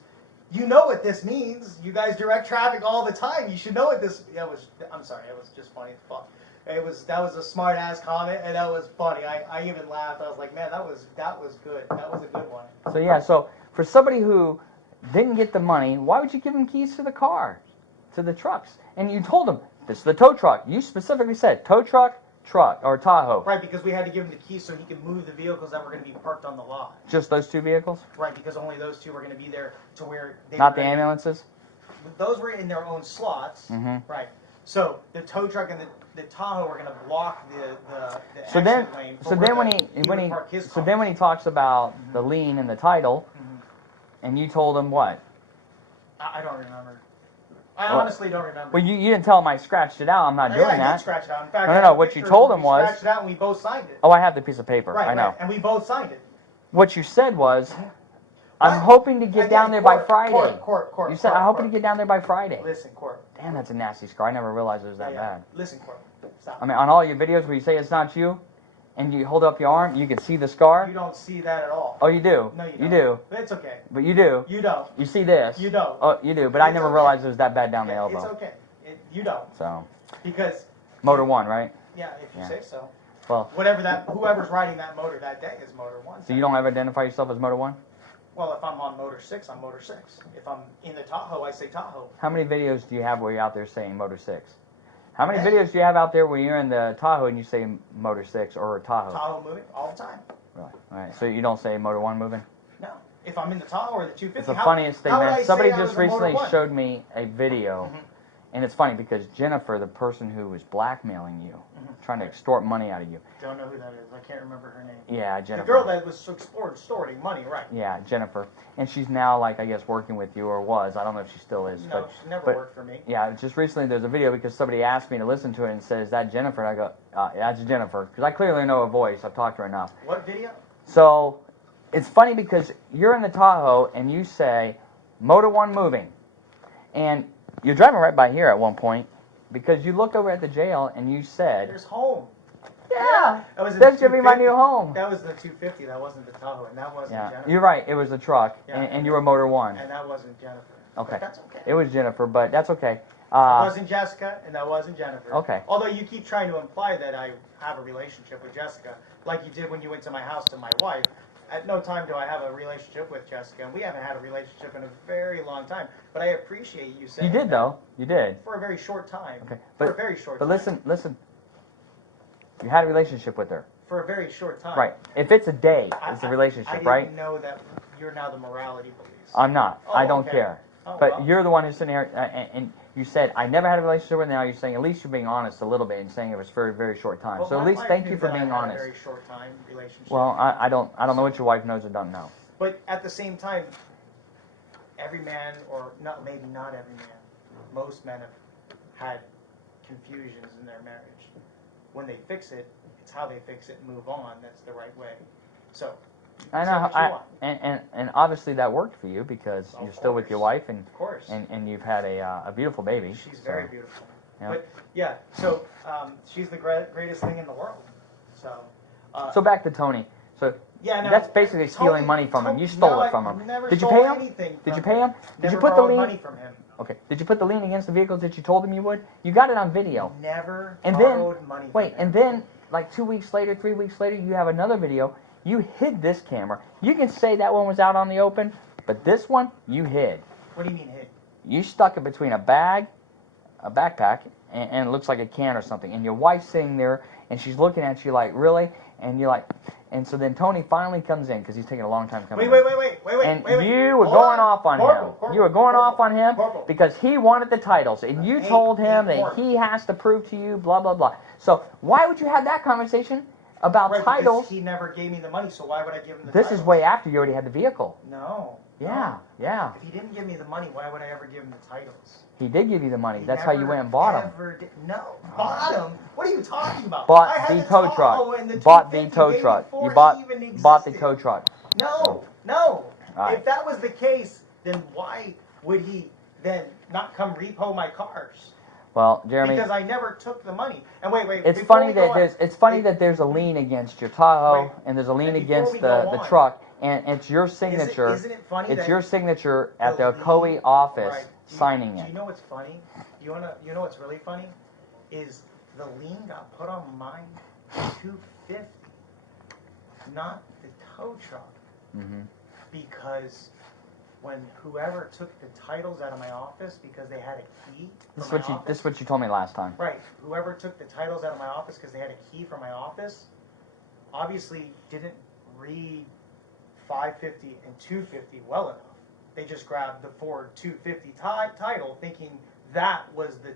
"You know what this means? You guys direct traffic all the time. You should know what this." I'm sorry, it was just funny as fuck. That was a smart ass comment, and that was funny. I even laughed. I was like, man, that was good. That was a good one. So yeah, so for somebody who didn't get the money, why would you give him keys to the car, to the trucks? And you told him, this is the tow truck. You specifically said tow truck, or Tahoe. Right, because we had to give him the keys so he could move the vehicles that were going to be parked on the lot. Just those two vehicles? Right, because only those two were going to be there to where they Not were the gonna- ambulances? Those were in their own slots. Mhm. Right. So the tow truck and the Tahoe were going to block the So exit then, lane. so then when he talks about the lien and the title, and you told him what? I don't remember. I Well- honestly don't remember. Well, you didn't tell him I scratched it out. I'm not Yeah, doing I did that. scratch it out. In fact, No, I no, have what you pictures told where him we was- scratched it out and we both signed it. Oh, I have the piece of paper. Right, I know. right, and we both signed it. What you said was, I'm Right. hoping to get Again, down there by Court, Friday. Court, You said, I'm hoping to get down there by Friday. Listen, Court. Damn, that's a nasty scar. I never realized it was that Yeah. bad. Listen, Court. Stop. I mean, on all your videos where you say it's not you, and you hold up your arm, you can see the scar. You don't see that at all. Oh, you do. No, you don't. You do. It's okay. But you do. You don't. You see this. You don't. Oh, you do. But I It's never okay. realized it was that bad down the Yeah, elbow. It's okay. You don't. So, Because, Motor One, right? yeah, if you Yeah. say so. Well, Whoever's riding that motor that day is Motor 1. so you don't ever identify yourself as Motor One? Well, if I'm on Motor 6, I'm Motor 6. If I'm in the Tahoe, I say Tahoe. How many videos do you have where you're out there saying Motor 6? How many Yeah. videos do you have out there where you're in the Tahoe and you say Motor 6 or Tahoe? Tahoe moving all the time. Right. All right. So you don't say Motor 1 moving? No. If I'm in the Tahoe or the 250, It's the how- funniest thing, how would I man. say Somebody I was just a Motor recently 1? showed me a video, Mhm. and it's funny because Jennifer, the person who was blackmailing you, trying to extort money out of you. Don't know who that is. I can't remember her name. Yeah, The Jennifer. girl that was extorting money, right? Yeah, Jennifer. And she's now, like, I guess, working with you or was. I don't know if she still is. No, but, she never but worked for me. yeah, just recently there's a video because somebody asked me to listen to it and says, is that Jennifer? And I go, yeah, that's Jennifer. Because I clearly know her voice. I've talked to her enough. What video? So it's funny because you're in the Tahoe and you say, Motor 1 moving. And you're driving right by here at one point because you looked over at the jail and you said, There's home. yeah, That was in that's the going to be my 250. new home. That was the 250. That wasn't the Tahoe, and that wasn't Yeah, Jennifer. you're right. It was a truck, Yeah. and you were Motor 1. And that wasn't Jennifer. Okay. But that's okay. It was Jennifer, but that's okay. That wasn't Jessica, and that wasn't Jennifer. Okay. Although you keep trying to imply that I have a relationship with Jessica, like you did when you went to my house to my wife. At no time do I have a relationship with Jessica, and we haven't had a relationship in a very long time. But I appreciate you saying You did, that. though. You did. For a very short time. Okay. For a very short But time. listen. You had a relationship with her. For a very short time. Right. If it's a day, I- it's a I relationship, didn't right? know that you're now the morality police. I'm not. Oh, I don't okay. care. Oh, But well. you're the one who's sitting here, and you said, I never had a relationship with her. Now you're saying, at least you're being honest a little bit and saying it was for a very short time. Well, so at my least wife thank knew you for that I being had honest. A very short time relationship. Well, I don't know what your wife knows or don't know. But at the same time, every man, or not maybe not every man, most men have had confusions in their marriage. When they fix it, it's how they fix it and move on. That's the right way. So, I say know, what you want. and obviously that worked for you because Of you're still with your course. wife and Of course. and you've had a beautiful baby. She's so. very beautiful. Yeah. But yeah, so she's the greatest thing in the world. So. So back to Tony. So Yeah, no, that's basically stealing Tony- money from him. Tony- You stole no, it from I've him. never Did you stole pay him? anything Did you from pay him? Did Never you put the borrowed lien? money from him. Okay. Did you put the lien against the vehicles that you told him you would? You got it on video. Never And borrowed then money from wait, him. and then like 2 weeks later, 3 weeks later, you have another video. You hid this camera. You can say that one was out on the open, but this one you hid. What do you mean hid? You stuck it between a bag, a backpack, and it looks like a can or something. And your wife's sitting there, and she's looking at you like, really? And you're like, and so then Tony finally comes in because he's taking a long time coming. Wait, in. wait. And you were Hold going on. off on Corporal, him. You were going off on him Corporal. because he wanted the titles, and you Hey, told him hey, that Corporal. he has to prove to you, blah blah blah. So why would you have that conversation about Right, titles? because he never gave me the money, so why would I give him the This titles? is way after you already had the vehicle. No. Yeah, yeah. If he didn't give me the money, why would I ever give him the titles? He did give you the money. He That's how you never, went and bought them. ever did. No. Bought them? What are you talking about? I Bought had the the tow truck. Oh, and the Bought the 250 tow way truck. before You bought he even bought the existed. tow truck. No. All right. If that was the case, then why would he then not come repo my cars? Well, Jeremy, Because I never took the money. And wait. it's before funny we that go on- there's there's a lien against your Tahoe Wait. and there's a lien And before against we the go on, truck, and it's your signature. Isn't it funny It's that your signature at the lien- COE office Right. signing Do it. you know what's funny? You know what's really funny? Is the lien got put on my 250, not the tow truck. Mm-hmm. Because when whoever took the titles out of my office because they had a key This is from what my you office. this is what you told me last time. Right. Whoever took the titles out of my office because they had a key from my office, obviously didn't read 550 and 250 well enough. They just grabbed the Ford 250 title, thinking that was the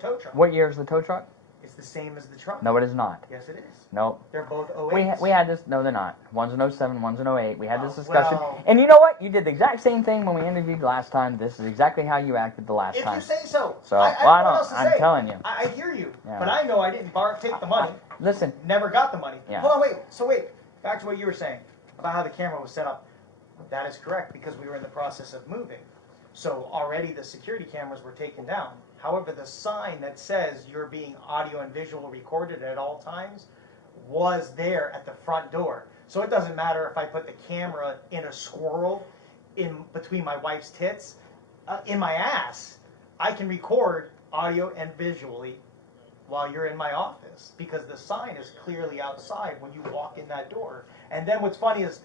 tow truck. What year is the tow truck? It's the same as the truck. No, it is not. Yes, it is. No. They're both We 08s. we had this. No, they're not. One's an 07, one's an 08. We had this Oh, discussion. well. And you know what? You did the exact same thing when we interviewed last time. This is exactly how you acted the last If time. you say so. So, I well, don't I know what don't. else to I'm say. telling you. I hear you. Yeah. But I know I didn't take the money. Listen, Never got the money. Yeah. Hold on, wait. Back to what you were saying about how the camera was set up. That is correct because we were in the process of moving. So already the security cameras were taken down. However, the sign that says you're being audio and visual recorded at all times was there at the front door. So it doesn't matter if I put the camera in a squirrel in between my wife's tits, in my ass. I can record audio and visually while you're in my office because the sign is clearly outside when you walk in that door. And then what's funny is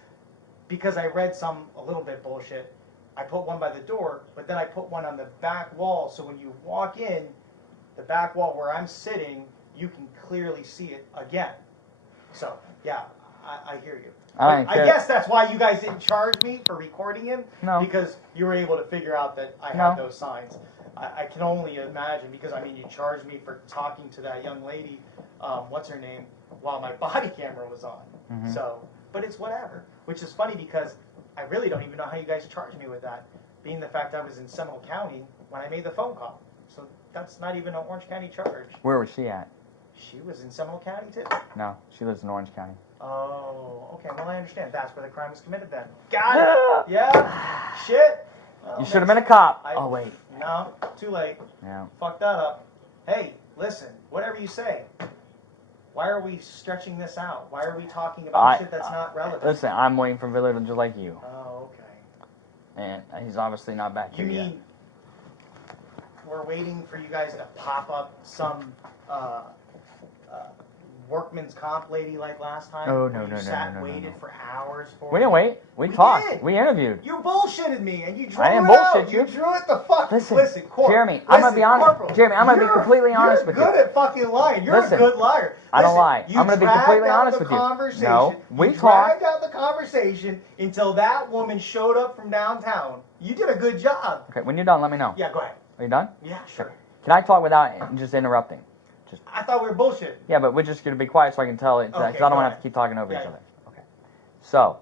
because I read a little bit bullshit, I put one by the door, but then I put one on the back wall, so when you walk in, the back wall where I'm sitting, you can clearly see it again. So, yeah, I hear you. I don't I care. guess that's why you guys didn't charge me for recording him, No. because you were able to figure out that I No. had those signs. I can only imagine, because, I mean, you charged me for talking to that young lady, what's her name, while my body camera was on. Mhm. So, but it's whatever, which is funny because I really don't even know how you guys charged me with that, being the fact I was in Seminole County when I made the phone call. So that's not even an Orange County charge. where was she at? She was in Seminole County too? No, she lives in Orange County. Oh, okay, well I understand. That's where the crime was committed then. Got it! Yeah, shit! Oh, You should have been a cop. I- Oh wait. No, too late. Yeah. Fuck that up. Hey, listen, whatever you say. Why are we stretching this out? Why are we talking about shit that's not relevant? Listen, I'm waiting for Vidler to just like you, Oh, okay. and he's obviously not back You here yet. mean we're waiting for you guys to pop up some workman's comp lady like last time? Oh, where no, you no, no, sat no, no, waited no. for hours for We didn't wait. We We talked. did. We interviewed. You bullshitted me, and you drew I didn't it out. bullshit you. You drew it the fuck. Listen, Corporal, Jeremy, I'm gonna be honest- Corporal, Jeremy, I'm gonna be completely honest with you. You're good at fucking lying. You're Listen, a good liar. I don't Listen, lie. you I'm gonna be dragged completely out honest the with you. conversation. No, we you talked. dragged out the conversation until that woman showed up from downtown. You did a good job. Okay, when you're done, let me know. Yeah, go ahead. Are you done? Yeah, sure. Can I talk without just interrupting? I thought we were bullshitting. Yeah, but we're just gonna be quiet so I can tell it, because Okay, I don't go want to have ahead. to keep talking over Yeah, each yeah. other. Okay. So,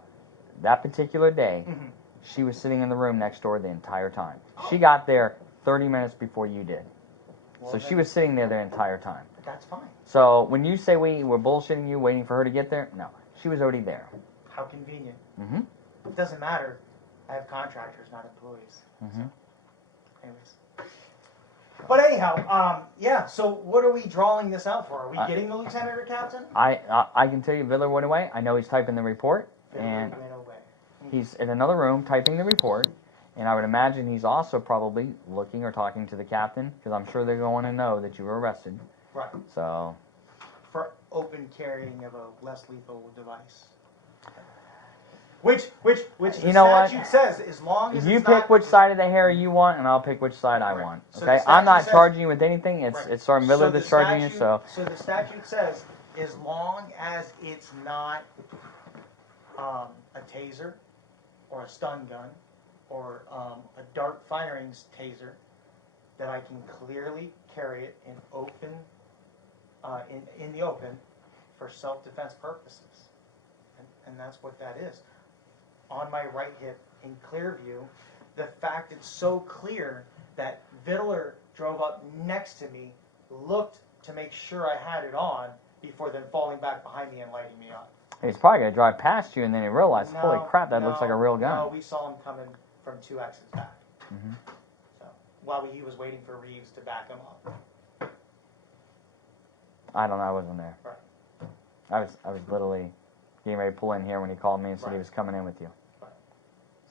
that particular day, Mhm. She was sitting in the room next door the entire time. She got there 30 minutes before you did. Well, So she was sitting there the entire time. That's fine. So when you say we were bullshitting you, waiting for her to get there, no. She was already there. How convenient. Mm-hmm. It doesn't matter. I have contractors, not employees. Mm-hmm. So, anyways. But anyhow, yeah, so what are we drawing this out for? Are we getting the lieutenant or captain? I can tell you Vidler went away. I know he's typing the report. And Went away. he's in another room typing the report. And I would imagine he's also probably looking or talking to the captain, because I'm sure they're going to know that you were arrested. Right. So, For open carrying of a less lethal device. Which You the know what? statute says, as long as you it's pick not, which side of the hair you want, and I'll pick which side I Right. want. So Okay? the I'm not statute charging you with anything. It's Right. it's Sergeant Vidler So the that's charging you. So the statute says, as long as it's not a taser or a stun gun or a dart firing taser, that I can clearly carry it in open, in the open, for self-defense purposes, and that's what that is. On my right hip, in clear view, the fact it's so clear that Vidler drove up next to me, looked to make sure I had it on before then falling back behind me and lighting me up. he's probably gonna drive past you, and then he realized, holy crap, that looks like a real gun. No, we saw him coming from 2 exits back. Mm-hmm. So while he was waiting for Reeves to back him up. I don't know. I wasn't there. Right. I was literally getting ready to pull in here when he called me and said he Right. was coming in with you. Right.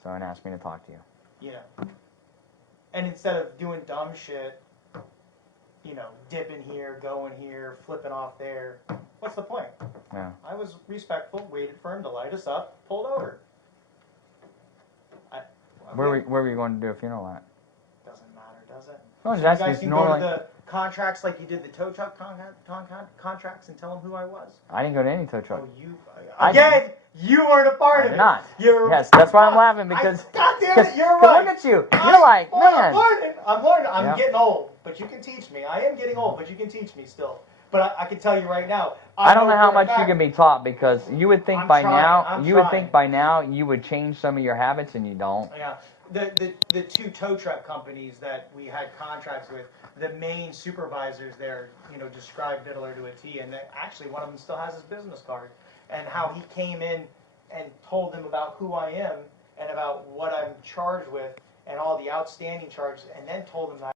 So and asked me to talk to you. You know. And instead of doing dumb shit, you know, dipping here, going here, flipping off there, what's the point? Yeah. I was respectful, waited for him to light us up, pulled over. Where were you going to do a funeral at? Doesn't matter, does it? No, You that's guys just can normally. go to the contracts like you did the tow truck contracts and tell them who I was. I didn't go to any tow truck. Oh, you I again? You weren't a part I of did it. not. You're, Yes, that's why I'm laughing because. God damn it, you're 'cause right. Look at you. You're like, man. I'm learning. I'm Yeah. getting old, but you can teach me. I am getting old, but you can teach me still. But I can tell you right now. I don't know how for a much you fact- can be taught because you would think I'm by trying, now I'm you would trying. think by now you would change some of your habits and you don't. Yeah, the 2 tow truck companies that we had contracts with, the main supervisors there, you know, described Vidler to a T, and that actually one of them still has his business card, and how he came in and told them about who I am and about what I'm charged with and all the outstanding charges, and then told them that.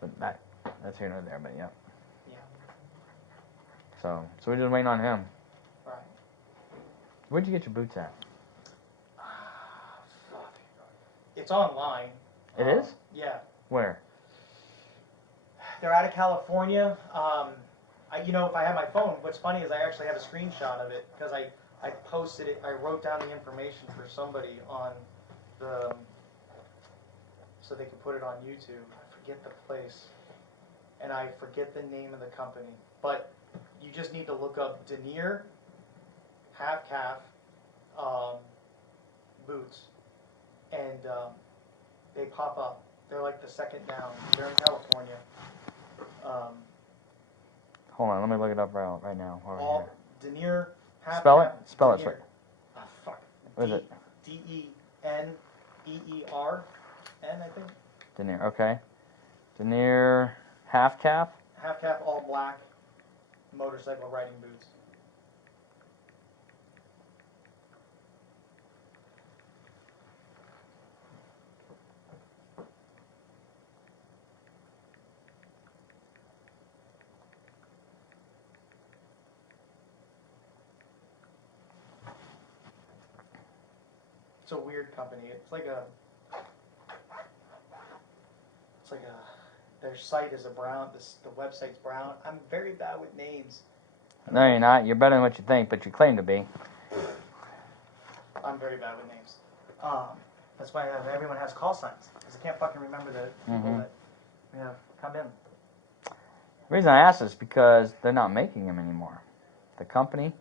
But that's here nor there. But yeah. Yeah, So we're just waiting on him. right. Where'd you get your boots at? It's online. It is? Yeah. Where? They're out of California. You know, if I had my phone, what's funny is I actually have a screenshot of it because I posted it. I wrote down the information for somebody on the, so they could put it on YouTube. I forget the place, and I forget the name of the company. But you just need to look up denier half calf boots, and they pop up. They're like the second down. They're in California. Hold on, let me look it up right now. While we're All here. denier half Spell it. calf. Spell it. Denier. Ah, fuck. What is it? Deneer, I think. Denier. Okay. Denier half calf. Half calf, all black, motorcycle riding boots. It's a weird company. It's like a. Their site is a brown. The website's brown. I'm very bad with names. No, you're not. You're better than what you think, but you claim to be. I'm very bad with names. That's why everyone has call signs, because I can't fucking remember the people that come in. The reason I ask is because they're not making them anymore. The company.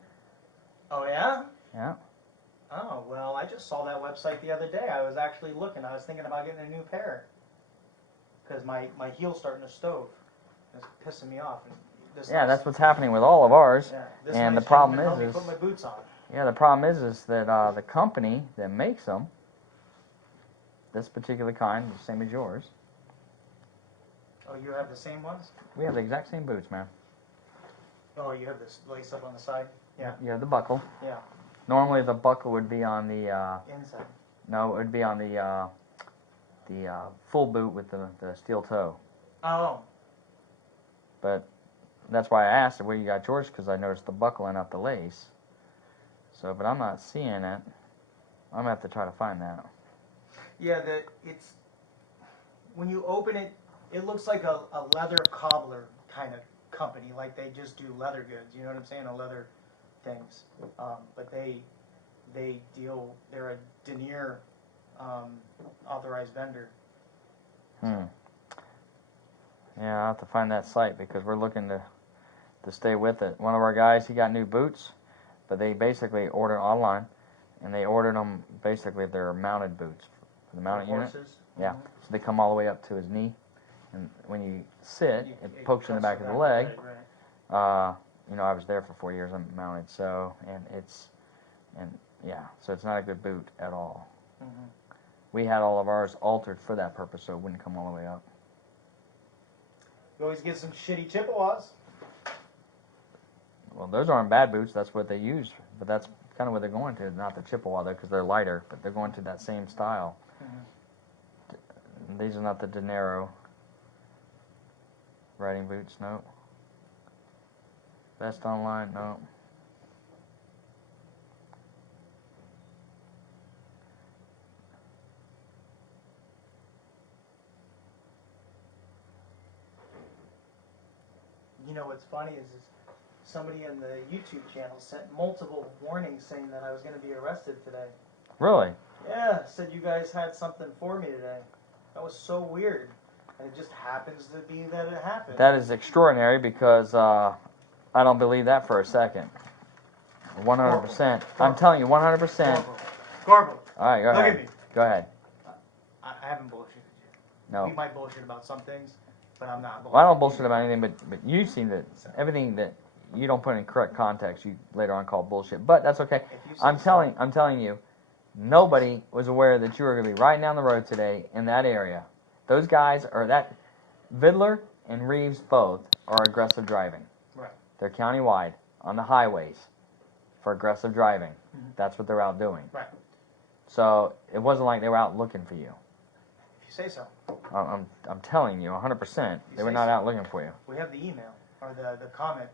Oh yeah. Yeah. Oh well, I just saw that website the other day. I was actually looking. I was thinking about getting a new pair because my heel's starting to stove. It's pissing me off. And That's what's happening with all of ours. Yeah, this and nice the problem gentleman helped me is put my boots on. Yeah, the problem is that the company that makes them, this particular kind, the same as yours. Oh, you have the same ones? We have the exact same boots, man. Oh, you have this lace up on the side? Yeah. You have the buckle. Yeah. Normally the buckle would be on the inside. No, it would be on the full boot with the steel toe. Oh. But that's why I asked where you got yours, because I noticed the buckle and not the lace. So, but I'm not seeing it. I'm gonna have to try to find that. Yeah, it's when you open it, it looks like a leather cobbler kind of company. Like they just do leather goods. You know what I'm saying? A leather things. But they deal. They're a denier authorized vendor. Yeah, I'll have to find that site because we're looking to stay with it. One of our guys, he got new boots, but they basically ordered online, and they ordered them basically they're mounted boots for the mounted unit. Yeah, so they come all the way up to his knee, and when you sit, it pokes in the back of the leg. Right. I was there for 4 years. I'm mounted, so so it's not a good boot at all. Mm-hmm. We had all of ours altered for that purpose, so it wouldn't come all the way up. You always get some shitty Chippewas. Well, those aren't bad boots. That's what they use, but that's kind of what they're going to. Not the Chippewa, though, because they're lighter, but they're going to that same style. Mm-hmm. These are not the De Niro riding boots, no. Best online, no. You know what's funny is somebody in the YouTube channel sent multiple warnings saying that I was going to be arrested today. Really? Yeah, said you guys had something for me today. That was so weird. And it just happens to be that it happened. That is extraordinary because I don't believe that for a second. 100%. I'm telling you, 100%. Corpral. All right, go ahead. Look at me. Go ahead. I haven't bullshitted you. No. We might bullshit about some things, but I'm not bullshitting. Well, I don't bullshit about anything, but you seem to, everything that you don't put in correct context, you later on call bullshit. But that's okay. I'm telling you, nobody was aware that you were going to be riding down the road today in that area. Those guys Vidler and Reeves both are aggressive driving. Right. They're countywide on the highways for aggressive driving. Mm-hmm. That's what they're out doing. Right. So it wasn't like they were out looking for you. If you say so. I'm telling you, 100%. They were not out looking for you. We have the email, or the comment,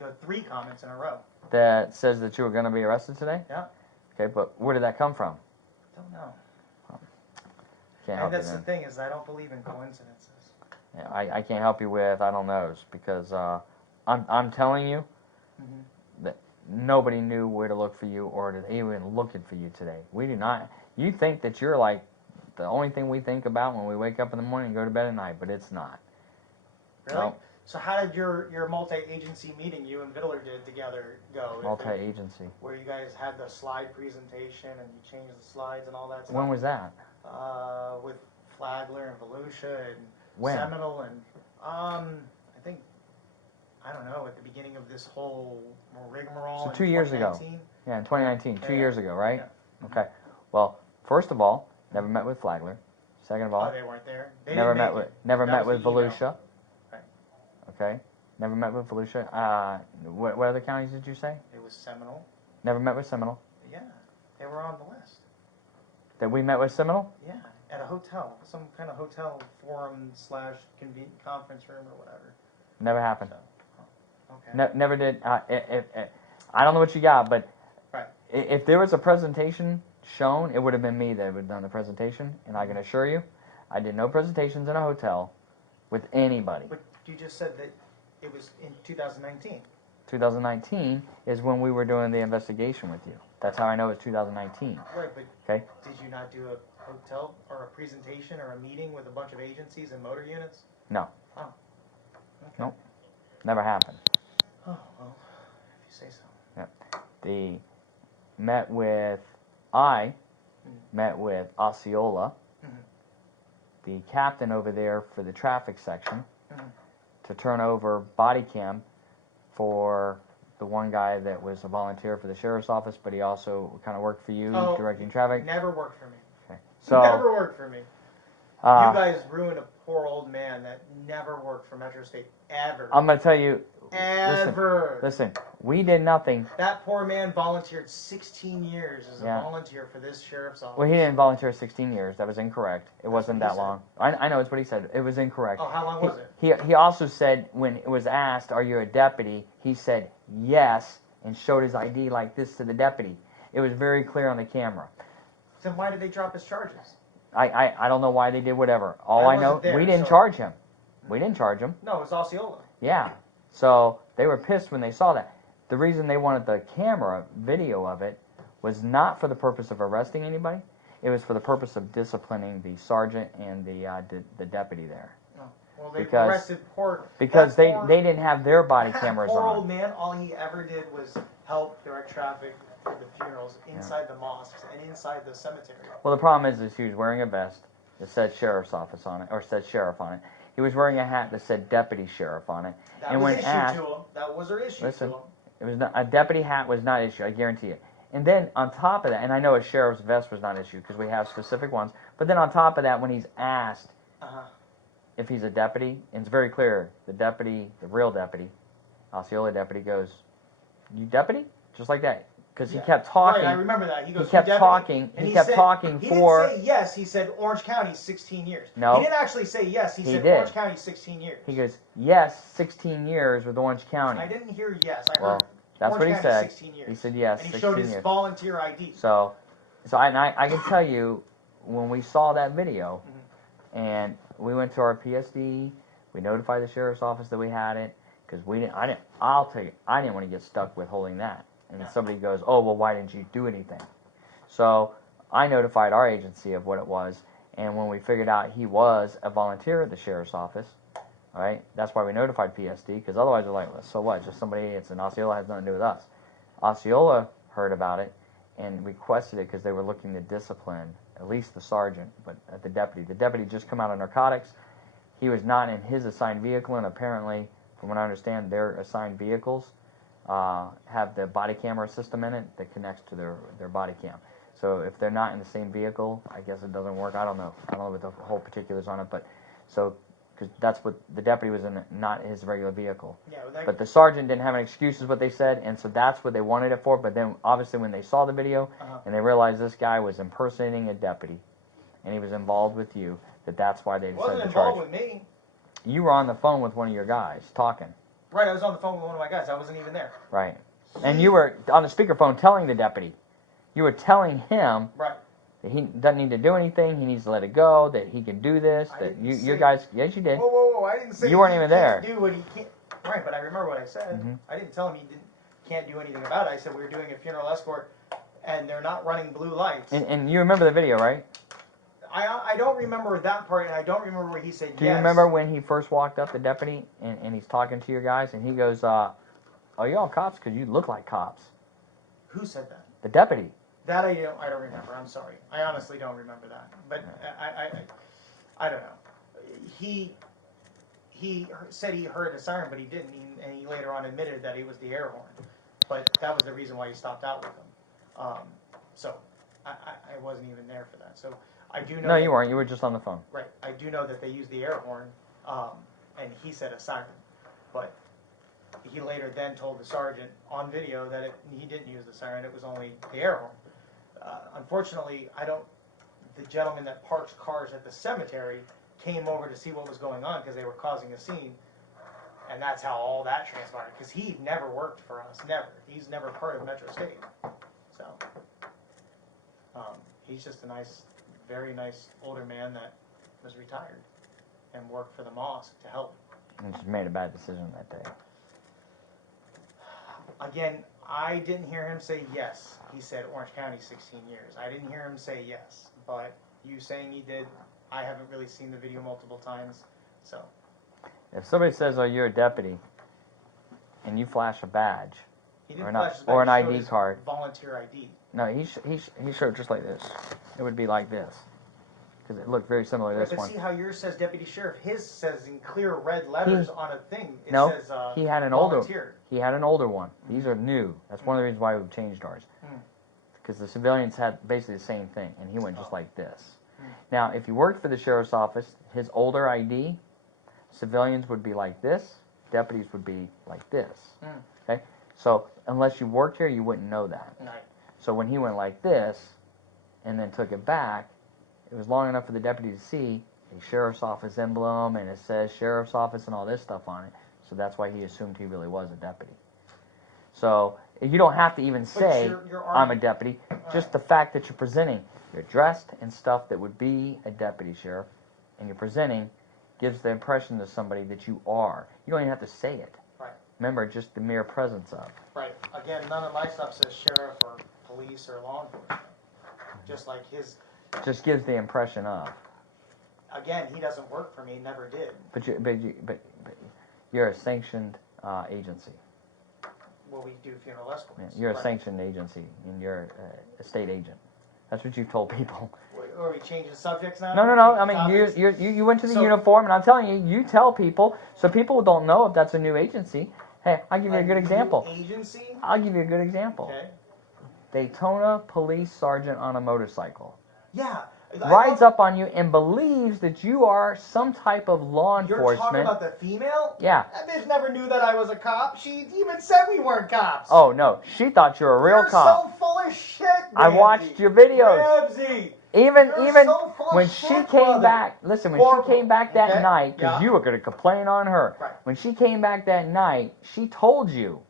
the 3 comments in a row. That says that you were going to be arrested today? Yeah. Okay, but where did that come from? Don't know. Can't help And that's you the then. thing is I don't believe in coincidences. Yeah, I can't help you with I don't knows because I'm telling you that nobody knew where to look for you or that they even looking for you today. We do not. You think that you're like the only thing we think about when we wake up in the morning and go to bed at night, but it's not. Really? No. So how did your multi-agency meeting you and Vidler did together go? Multi-agency. Where you guys had the slide presentation and you changed the slides and all that stuff? When was that? With Flagler and Volusia and When? Seminole and I think I don't know at the beginning of this whole rigmarole. So in 2 years ago. 2019? Yeah, in 2019, 2 Yeah. years ago, right? Yeah. Okay. Well, first of all, never met with Flagler. Second of all, Oh, they weren't there. They never didn't met make with it. never That met was with the email. Volusia. Right. Okay. Never met with Volusia. What other counties did you say? It was Seminole. Never met with Seminole. Yeah, they were on the list. That we met with Seminole? Yeah, at a hotel, some kind of hotel forum / conference room or whatever. Never happened. So, okay. Never did. I don't know what you got, but Right. if there was a presentation shown, it would have been me that would have done the presentation. And I can assure you, I did no presentations in a hotel with anybody. But you just said that it was in 2019. 2019 is when we were doing the investigation with you. That's how I know it's 2019. Right, but Okay? did you not do a hotel or a presentation or a meeting with a bunch of agencies and motor units? No. Oh. Okay. Nope. Never happened. Oh, well, if you say so. I met with Osceola, Mhm. the captain over there for the traffic section, Mhm. to turn over body cam for the one guy that was a volunteer for the sheriff's office, but he also kind of worked for you, Oh, directing traffic. Never worked for me. Okay. So, Never worked for me. You guys ruined a poor old man that never worked for Metro State ever. I'm going to tell you, Ever. listen, we did nothing. That poor man volunteered 16 years as a Yeah. volunteer for this sheriff's office. Well, he didn't volunteer 16 years. That was incorrect. It wasn't what that he said. long. I know it's what he said. It was incorrect. Oh, how long was it? He also said when it was asked, "Are you a deputy?" He said yes and showed his ID like this to the deputy. It was very clear on the camera. Then why did they drop his charges? I don't know why they did whatever. All I I know, wasn't there, we didn't so- charge him. We didn't charge him. No, it was Osceola. Yeah. So they were pissed when they saw that. The reason they wanted the camera video of it was not for the purpose of arresting anybody. It was for the purpose of disciplining the sergeant and the deputy there. Oh. Well, they Because- arrested Because that they poor- didn't have their body that cameras poor on. old man, all he ever did was help direct traffic for the funerals inside the mosques and inside the cemetery. Well, the problem is he was wearing a vest that said sheriff's office on it, or said sheriff on it. He was wearing a hat that said deputy sheriff on it. That And was when issued asked- to him. That was their issue Listen. to him. It was not, a deputy hat was not issued. I guarantee you. And then on top of that, and I know a sheriff's vest was not issued because we have specific ones. But then on top of that, when he's asked Uh-huh. if he's a deputy, and it's very clear, the deputy, the real deputy, Osceola deputy, goes, "You deputy?" Just like that, because he Yeah. kept talking. Right, I remember that. He goes, kept "You deputy?" talking. And He kept said- talking he for- didn't say yes. He said Orange County 16 years. No. He didn't actually say yes. He said did. Orange County 16 years. He goes, "Yes, 16 years with Orange County." I didn't hear yes. I Well, heard that's Orange what he County said. 16 years. He said yes, And he 16 showed his years. volunteer ID. So I can tell you, when we saw that video, and we went to our PSD, we notified the sheriff's office that we had it, because I'll tell you, I didn't want to get stuck with holding that. And somebody goes, "Oh, well, why didn't you do anything?" So I notified our agency of what it was, and when we figured out he was a volunteer at the sheriff's office, all right, that's why we notified PSD, because otherwise they're like, well, so what, just somebody, it's an Osceola, has nothing to do with us. Osceola heard about it and requested it because they were looking to discipline at least the sergeant, but at the deputy. The deputy just come out of narcotics. He was not in his assigned vehicle, and apparently, from what I understand, their assigned vehicles have the body camera system in it that connects to their body cam. So if they're not in the same vehicle, I guess it doesn't work. I don't know what the whole particulars on it, but so because that's what the deputy was in, not his regular vehicle. Yeah, well, that, But the sergeant didn't have an excuse, is what they said, and so that's what they wanted it for. But then, obviously, when they saw the video and they realized this guy was impersonating a deputy, and he was involved with you, that's why they decided wasn't to charge. involved with me. You were on the phone with one of your guys talking, Right, I was on the phone with one of my guys. I wasn't even there. right? And you were on the speakerphone telling the deputy. You were telling him Right. that he doesn't need to do anything. He needs to let it go. That he can do this. I That didn't your say- guys. Yes, you did. Whoa, whoa, whoa! I didn't say You weren't he even can't there. Do what he can't. Right, but I remember what I said. Mhm. I didn't tell him he can't do anything about it. I said we were doing a funeral escort, and they're not running blue lights. And you remember the video, right? I don't remember that part, and I don't remember where he said Do you remember when he first walked up, the deputy, and he's talking to your guys, and he goes, "Are you all cops? Because you look like cops." Who said that? The deputy. That I don't remember. I'm sorry. I honestly don't remember that. But I don't know. He said he heard a siren, but he didn't, and he later on admitted that it was the air horn. But that was the reason why he stopped out with him. So I wasn't even there for that. So I do know. No, you weren't. You were just on the phone. Right. I do know that they used the air horn, and he said a siren, but he later then told the sergeant on video that he didn't use the siren. It was only the air horn. Unfortunately, the gentleman that parks cars at the cemetery came over to see what was going on because they were causing a scene, and that's how all that transpired. Because he never worked for us, never. He's never part of Metro State. So, He's just a nice, very nice older man that was retired and worked for the mosque to help. And just made a bad decision that day. Again, I didn't hear him say yes. He said Orange County 16 years. I didn't hear him say yes. But you saying he did, I haven't really seen the video multiple times. So, If somebody says, "Oh, you're a deputy," and you flash a badge he didn't or, flash his or an badge, he showed ID his card, volunteer ID. no, he showed just like this. It would be like this because it looked very similar to this But one. see how yours says deputy sheriff? His says in clear red letters on a thing. It No, says he had an older. volunteer. He had an older one. These are new. That's one of the reasons why we've changed ours. Because the civilians had basically the same thing, and he went just like this. Now, if you worked for the sheriff's office, his older ID, civilians would be like this, deputies would be like this. Okay? So, unless you worked here, you wouldn't know that. Right. So when he went like this, and then took it back, it was long enough for the deputy to see a sheriff's office emblem, and it says sheriff's office and all this stuff on it. So that's why he assumed he really was a deputy. So you don't have to even say, you're I'm a deputy. Just the fact that you're presenting, you're dressed in stuff that would be a deputy sheriff, and you're presenting gives the impression to somebody that you are. You don't even have to say it. Right. Remember, just the mere presence of. Right. Again, none of my stuff says sheriff or police or law enforcement. Just like his. Just gives the impression of. Again, he doesn't work for me. Never did. But you're a sanctioned agency. Well, we do funeral escorts. Yeah, you're a sanctioned agency, and you're a state agent. That's what you've told people. Are we changing subjects now? No. I mean, you went to the uniform, and I'm telling you, you tell people, so people don't know if that's a new agency. Hey, I'll give you a good example. Agency? I'll give you a good example. Okay. Daytona police sergeant on a motorcycle. Yeah. Rides up on you and believes that you are some type of law You're enforcement. talking about the female? Yeah. That bitch never knew that I was a cop. She even said we weren't cops. Oh, no. She thought you were a real You're cop. so full of shit, Ramsey. I watched your videos. Ramsey. Even so full of when shit, she came brother. back, listen, when Corporal, she came back that okay? night, because Yeah. you were going to complain on her. Right. When she came back that night, she told you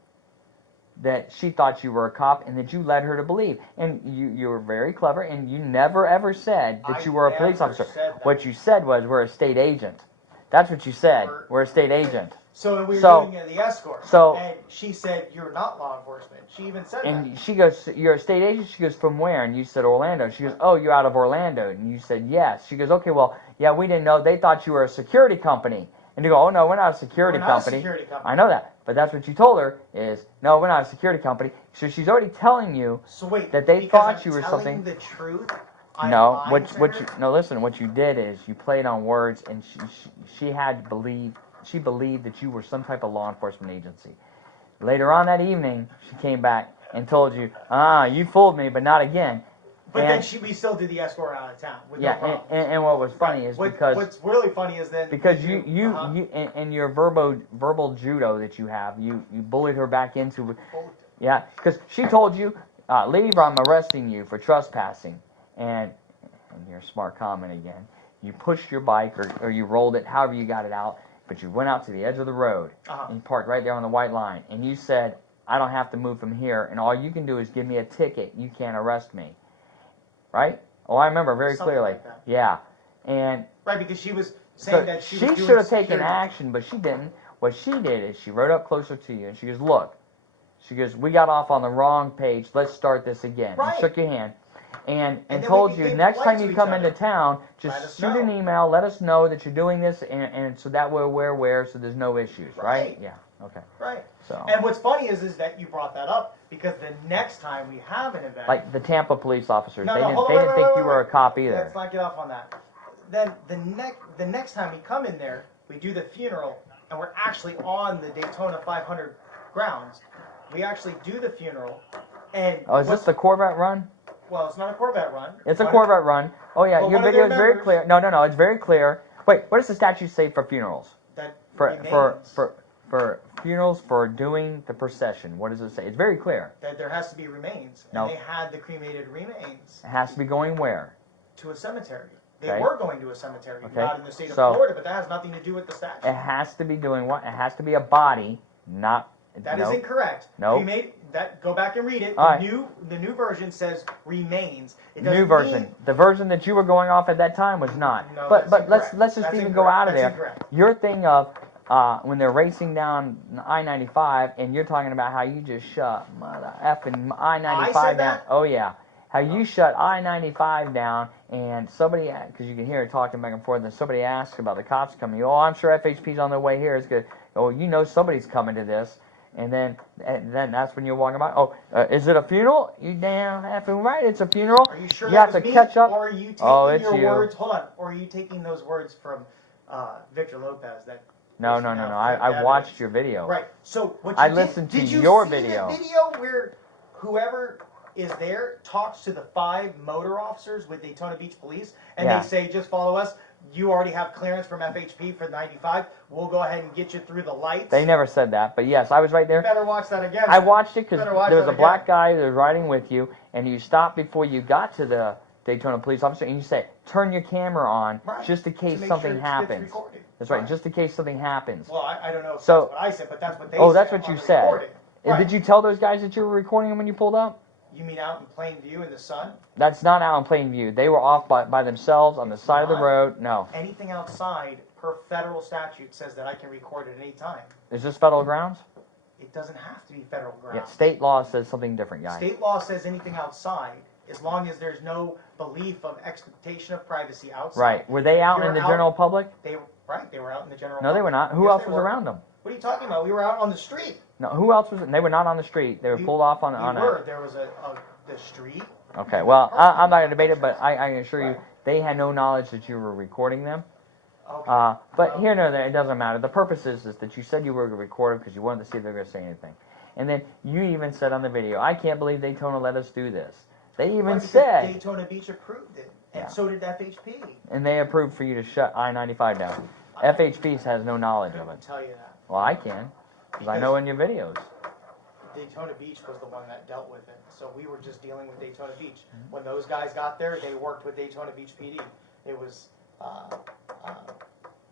that she thought you were a cop and that you led her to believe. And you were very clever, and you never ever said that you were a police never officer. said that. What you said was, we're a state agent. That's what you said. We're a state agent. So we were doing the escort. So- and she said, you're not law enforcement. She even said that. And she goes, you're a state agent? She goes, from where? And you said, Orlando. She goes, oh, you're out of Orlando. And you said, yes. She goes, okay, well, yeah, we didn't know. They thought you were a security company. And you go, oh, no, we're not a security We're not a company. security company. I know that. But that's what you told her is, no, we're not a security company. So she's already telling you So wait, that they because thought I'm you were telling something. the truth? I'm No, lying what to what her? you no listen. What you did is you played on words, and she had to believe. She believed that you were some type of law enforcement agency. Later on that evening, she came back and told you, you fooled me, but not again. But And- then we still did the escort out of town with no Yeah, problem. and what was funny is because what's really funny is then because you in your verbal judo that you have, you bullied her back into. Yeah, because she told you, leave or I'm arresting you for trespassing. And your smart comment again. You pushed your bike or you rolled it, however you got it out, but you went out to the edge of the road and you parked right there on the white line. And you said, I don't have to move from here, and all you can do is give me a ticket. You can't arrest me. Right? Oh, I remember very Something clearly. like that. Yeah. And right, because she was saying so that she was doing should have taken security. action, but she didn't. What she did is she rode up closer to you, and she goes, look. She goes, we got off on the wrong page. Let's start this again. Right. And shook your hand. And then told we you, became next polite time you to come each into other. town, Let us just shoot know. an email. Let us know that you're doing this, and so that way we're aware, so there's no issues, right? Right. Yeah. Okay. Right. So, And what's funny is that you brought that up because the next time we have an event, like the Tampa police officers, No, they no, didn't hold on, they didn't wait, think wait, you were a wait. cop either. Let's not get off on that. Then the next time we come in there, we do the funeral, and we're actually on the Daytona 500 grounds. We actually do the funeral, and Oh, is this the Corvette run? well, it's not a Corvette run. It's a Corvette run. Oh yeah, Well, your one of video is their very members- clear. No, it's very clear. Wait, what does the statute say for funerals? That For remains, for funerals for doing the procession, what does it say? It's very clear. that there has to be remains, and No. they had the cremated remains It has to be going where? to a cemetery. They Okay. were going to a cemetery, Okay. not in the state of So- Florida, but that has nothing to do with the statute. It has to be doing what? It has to be a body, not. That is Nope. incorrect. Nope. Cremate, go back and read it. All The right. new version says remains. It New doesn't version. mean- The version that you were going off at that time was not. No, but that's let's incorrect. just That's even go incorrect. out of That's there. incorrect. Your thing of when they're racing down I-95 and you're talking about how you just shut mother effing I-95 I said down. that? Oh yeah. How you shut I-95 down and somebody, because you can hear it talking back and forth, and somebody asks about the cops coming. Oh, I'm sure FHP's on their way here. It's good. Oh, you know somebody's coming to this. And then that's when you're walking by. Oh, is it a funeral? You damn effing right, it's a funeral. Are you sure you that have was to me, catch up. or are you taking it's your you. words? Hold on. Or are you taking those words from Victor Lopez? No. I watched your video. Right. So what you I did, listened to did you your see video. the video where whoever is there talks to the 5 motor officers with Daytona Beach Police, and Yeah. they say, just follow us. You already have clearance from FHP for 95. We'll go ahead and get you through the lights. They never said that, but yes, I was right there. You better watch that again. I watched it because Better watch there was that a black again. guy that was riding with you, and you stopped before you got to the Daytona police officer, and you said, turn your camera on Right. just in case To make something sure it's happens. recorded. That's right, Right. just in case something happens. Well, I don't know if So- that's what I said, but that's what they Oh, said that's what on you the said. recording. And Right. did you tell those guys that you were recording them when you pulled up? You mean out in plain view in the sun? That's not out in plain view. They were off by themselves on the side of the not. road. No. Anything outside, per federal statute, says that I can record at any time. Is this federal grounds? It doesn't have to be federal grounds. Yeah, state law says something different, guys. State law says anything outside, as long as there's no belief of expectation of privacy outside. Right. Were they out You're in the out- general public? They were out in the general. No, they were not. Who Yes, else they was were. around them? What are you talking about? We were out on the street. No, who else was? They were not on the street. They were pulled off on We a. were. There was the street. Okay. Well, I'm not going to debate it, but I can assure you Right. they had no knowledge that you were recording them. Okay. But here, no, there, it doesn't matter. The purpose is that you said you were going to record them because you wanted to see if they were going to say anything. And then you even said on the video, I can't believe Daytona let us do this. They even Right, because said, Daytona Beach approved it, and Yeah. so did FHP. and they approved for you to shut I-95 down. I FHP has no knowledge of couldn't it. tell you that. Well, I can, because I know in your videos. Daytona Beach was the one that dealt with it, so we were just dealing with Daytona Beach. Mm-hmm. When those guys got there, they worked with Daytona Beach PD. It was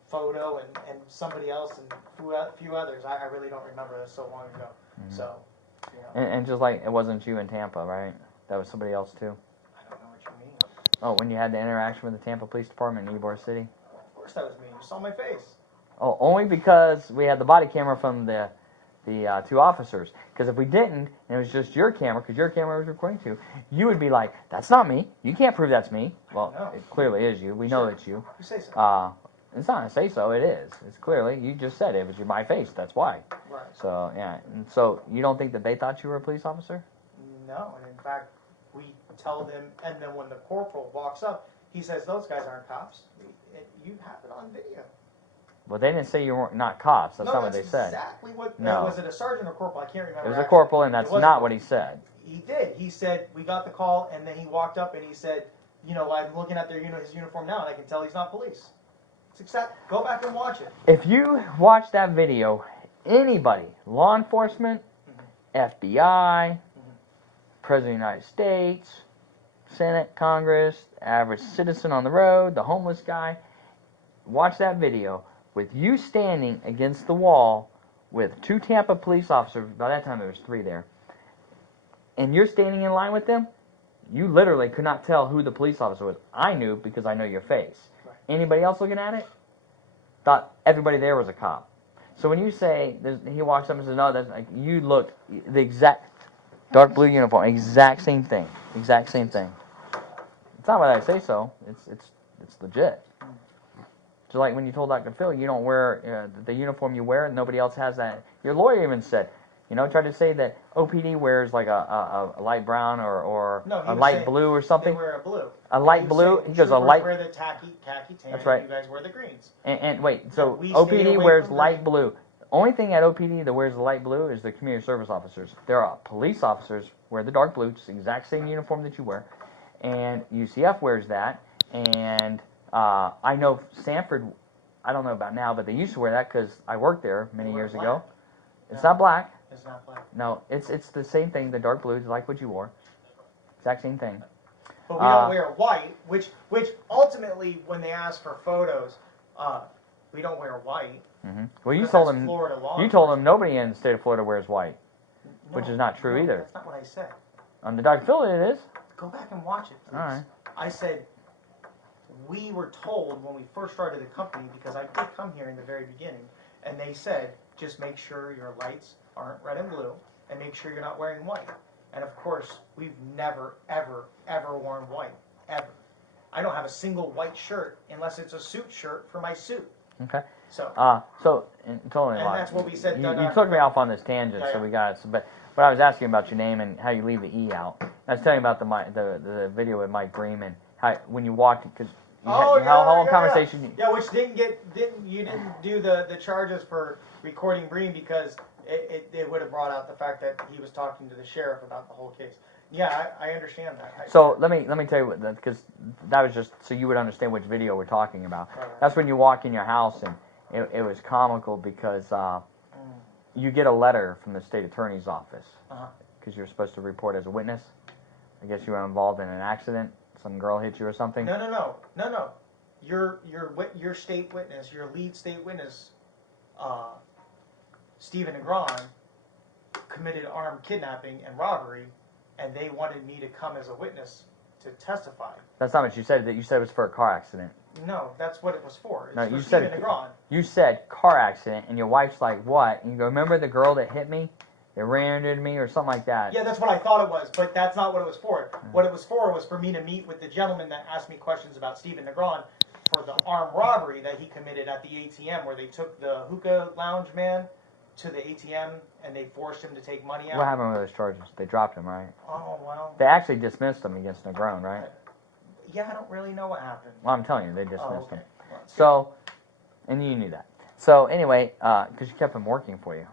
Photo and somebody else and a few others. I really don't remember. That's so long ago. Mm-hmm. So, you know, And just like it wasn't you in Tampa, right? That was somebody else too. I don't know what you mean. Oh, when you had the interaction with the Tampa Police Department in Ybor City? Of course that was me. You saw my face. Oh, only because we had the body camera from the 2 officers. Because if we didn't, and it was just your camera, because your camera was recording too, you would be like, that's not me. You can't prove that's me. Well, No. it clearly is you. We know Sure. it's you. You say so. It's not a say so, it is. It's clearly, you just said it was my face, that's why. Right. So, yeah. And so, you don't think that they thought you were a police officer? No, and in fact, we tell them, and then when the corporal walks up, he says, "Those guys aren't cops. You have it on video." Well, they didn't say you weren't not cops. That's no, not what they that's said. exactly what. No. Was it a sergeant or corporal? I can't remember. It was a actually. corporal, and that's It was not a what he said. He did. He said, "We got the call," and then he walked up and he said, "You know, I'm looking at his uniform now, and I can tell he's not police." Go back and watch it. If you watch that video, anybody, law enforcement, FBI, President of the United States, Senate, Congress, average citizen on the road, the homeless guy, watch that video with you standing against the wall with 2 Tampa police officers, by that time there was 3 there, and you're standing in line with them, you literally could not tell who the police officer was. I knew because I know your face. Right. Anybody else looking at it thought everybody there was a cop. So when you say, he walks up and says, no, that's like, you looked the exact dark blue uniform, exact same thing. Exact same thing. It's not what I say so. It's legit. Just like when you told Dr. Phil, you don't wear the uniform you wear, and nobody else has that. Your lawyer even said, tried to say that OPD wears like a light brown or No, he a was light saying blue or They something. wear a blue. A light He was blue. saying He goes a troopers light. wear the khaki tan. That's right. And you guys wear the greens. And wait, so We stayed OPD away wears from light green. blue. Only thing at OPD that wears the light blue is the community service officers. There are police officers wear the dark blue, just the exact same uniform that you wear, and UCF wears that. And I know Sanford. I don't know about now, but they used to wear that because I worked there many They wear years black. ago. It's Yeah. not black. It's not black. No, it's the same thing. The dark blue is like what you wore. Exact same thing. But we don't wear white, which ultimately, when they ask for photos, we don't wear white. Well, you Because told that's him. Florida law You told him nobody in the state of Florida wears white, No, which is not true no, either. That's not what I said. On the Dr. Phil, it is. Go back and watch it, please. All right. I said we were told when we first started the company, because I did come here in the very beginning, and they said just make sure your lights aren't red and blue, and make sure you're not wearing white. And of course, we've never, ever, ever worn white, ever. I don't have a single white shirt unless it's a suit shirt for my suit. Okay. So, Totally. and that's what we said. You took me off on this tangent, Yeah, so yeah. we got it. So, but what I was asking about your name and how you leave the E out. I was telling you about the video with Mike Bream and how when you walked because you had a whole conversation. Yeah, which you didn't do the charges for recording Bream because it would have brought out the fact that he was talking to the sheriff about the whole case. Yeah, I understand that. So let me tell you what, because that was just so you would understand which video we're talking about. Right. That's when you walk in your house and it was comical because you get a letter from the state attorney's office because you're supposed to report as a witness. I guess you were involved in an accident. Some girl hit you or something. No. Your state witness, your lead state witness, Stephen Negron, committed armed kidnapping and robbery, and they wanted me to come as a witness to testify. That's not what you said. That you said it was for a car accident. No, that's what it was for. It's No, for you Stephen said Negron. you said car accident, and your wife's like, "What?" And you go, "Remember the girl that hit me? They ran into me, or something like that." Yeah, that's what I thought it was, but that's not what it was for. What it was for me to meet with the gentleman that asked me questions about Stephen Negron for the armed robbery that he committed at the ATM, where they took the hookah lounge man to the ATM and they forced him to take money out. What happened with those charges? They dropped him, right? Oh, well. They actually dismissed him against Negron, right? Yeah, I don't really know what happened. Well, I'm telling you, they dismissed Oh, okay. him. Well, that's So, and you knew that. So anyway, because you kept him working for you.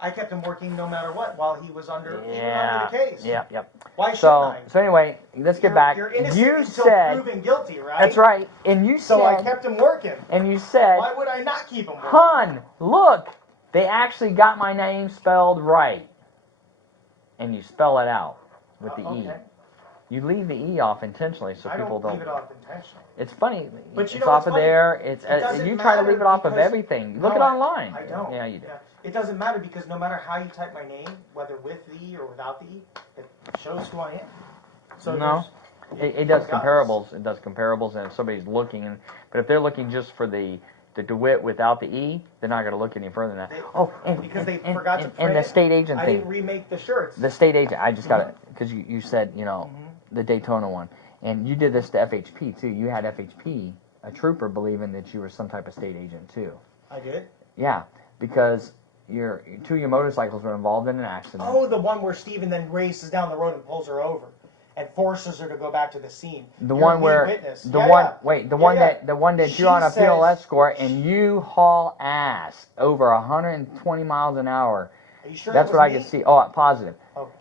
I kept him working no matter what while he was under, even Yeah. under the case. Yep. Why shouldn't So I? so anyway, let's get back. You're innocent You until said proven guilty, right? that's right, and you So I said kept him working. and you said, Why would I not keep him working? "Hun, look, they actually got my name spelled right," and you spell it out with the E. Okay. You leave the E off intentionally so I people don't leave it off intentionally. It's funny. But it's you know off what's of funny? there. It's It doesn't you try to leave it off of matter everything. because- Look No, it online. I don't. Yeah, you do. It doesn't matter because no matter how you type my name, whether with the E or without the E, it shows who I am. So No. there's- It does comparables. It does comparables, and if somebody's looking, but if they're looking just for the Dewitte without the E, they're not going to look any further than that. Because they forgot to print and the it. state agent I thing. didn't remake the shirts. The state agent. I just got it because you said the Daytona one, and you did this to FHP too. You had FHP, a trooper, believing that you were some type of state agent too. I did? Yeah, because two of your motorcycles were involved in an accident. Oh, the one where Steven then races down the road and pulls her over and forces her to go back to the scene. The You're one lead where witness. the Yeah, one yeah. wait the Yeah, one yeah. that She you're on a penal says- escort and you haul ass over 120 miles an hour. Are you sure That's it what was I me? can see. Oh, positive.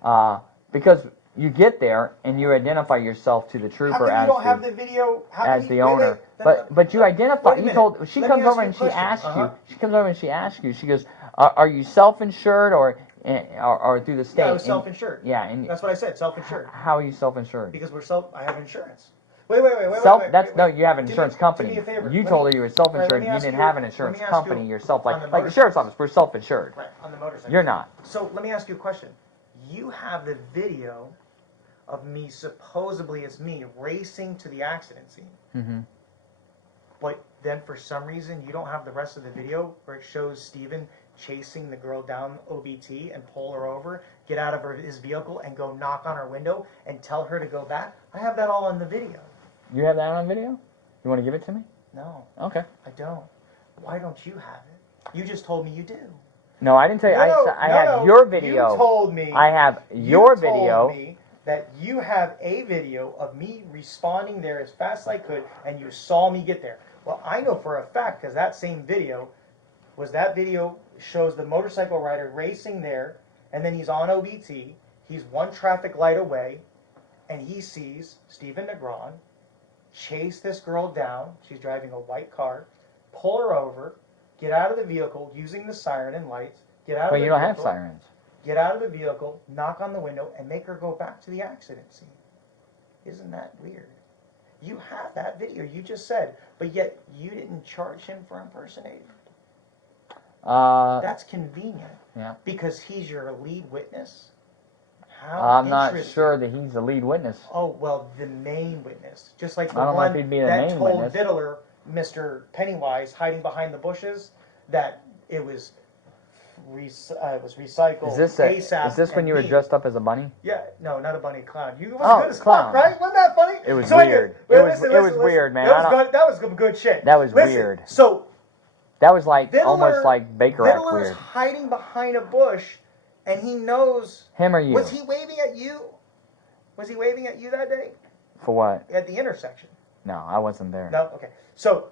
Oh. Because you get there and you identify yourself to the How trooper come you as don't have the video? How come as you- the wait, owner. wait, But you identify. wait a You minute. told she Let comes me ask over you a and she question. asks Uh-huh. you. She comes over and she asks you. She goes, "Are you self-insured or through the state?" Yeah, I was And- self-insured. Yeah, and That's what I said, self-insured. how are you self-insured? Because I have insurance. Wait. No, you have an Do insurance me- company. do me a favor. You Let told me- her you were Right, self-insured. let me You ask didn't you- have an let insurance me ask company you yourself, on like the the sheriff's motorcycles. office. We're self-insured. Right, on the motorcycle. You're not. So let me ask you a question. You have the video of me, supposedly it's me, racing to the accident scene. Mm-hmm. But then for some reason you don't have the rest of the video where it shows Steven chasing the girl down OBT and pull her over, get out of his vehicle and go knock on her window and tell her to go back. I have that all on the video. You have that on video? You want to give it to me? No, Okay. I don't. Why don't you have it? You just told me you do. No, I didn't tell you. I have your video. You told me. I have your video. You told me that you have a video of me responding there as fast as I could, and you saw me get there. Well, I know for a fact because that same video shows the motorcycle rider racing there, and then he's on OBT. He's one traffic light away, and he sees Stephen Negron chase this girl down. She's driving a white car, pull her over, get out of the vehicle using the siren and lights, get out of But the you don't have vehicle, sirens. get out of the vehicle, knock on the window, and make her go back to the accident scene. Isn't that weird? You have that video, you just said, but yet you didn't charge him for impersonating. That's convenient. Yeah. Because he's your lead witness. How I'm not interesting. sure that he's the lead witness. Oh, well, the main witness. Just like the I don't know one if he'd be the that main told witness. Vidler, Mr. Pennywise, hiding behind the bushes, that it was recycled Is this ASAP. is this when you were me. dressed up as a bunny? Yeah, no, not a bunny, clown. You was Oh, good as clown. fuck, right? Wasn't that funny? It was So weird. anyway, It was weird, man. That was good. That was good shit. That was Listen, weird. So That was like Vidler, almost like Baker Act Vidler's weird. hiding behind a bush, and he knows. Him or you? Was he waving at you? Was he waving at you that day For what? at the intersection? No, I wasn't there. No. Okay. So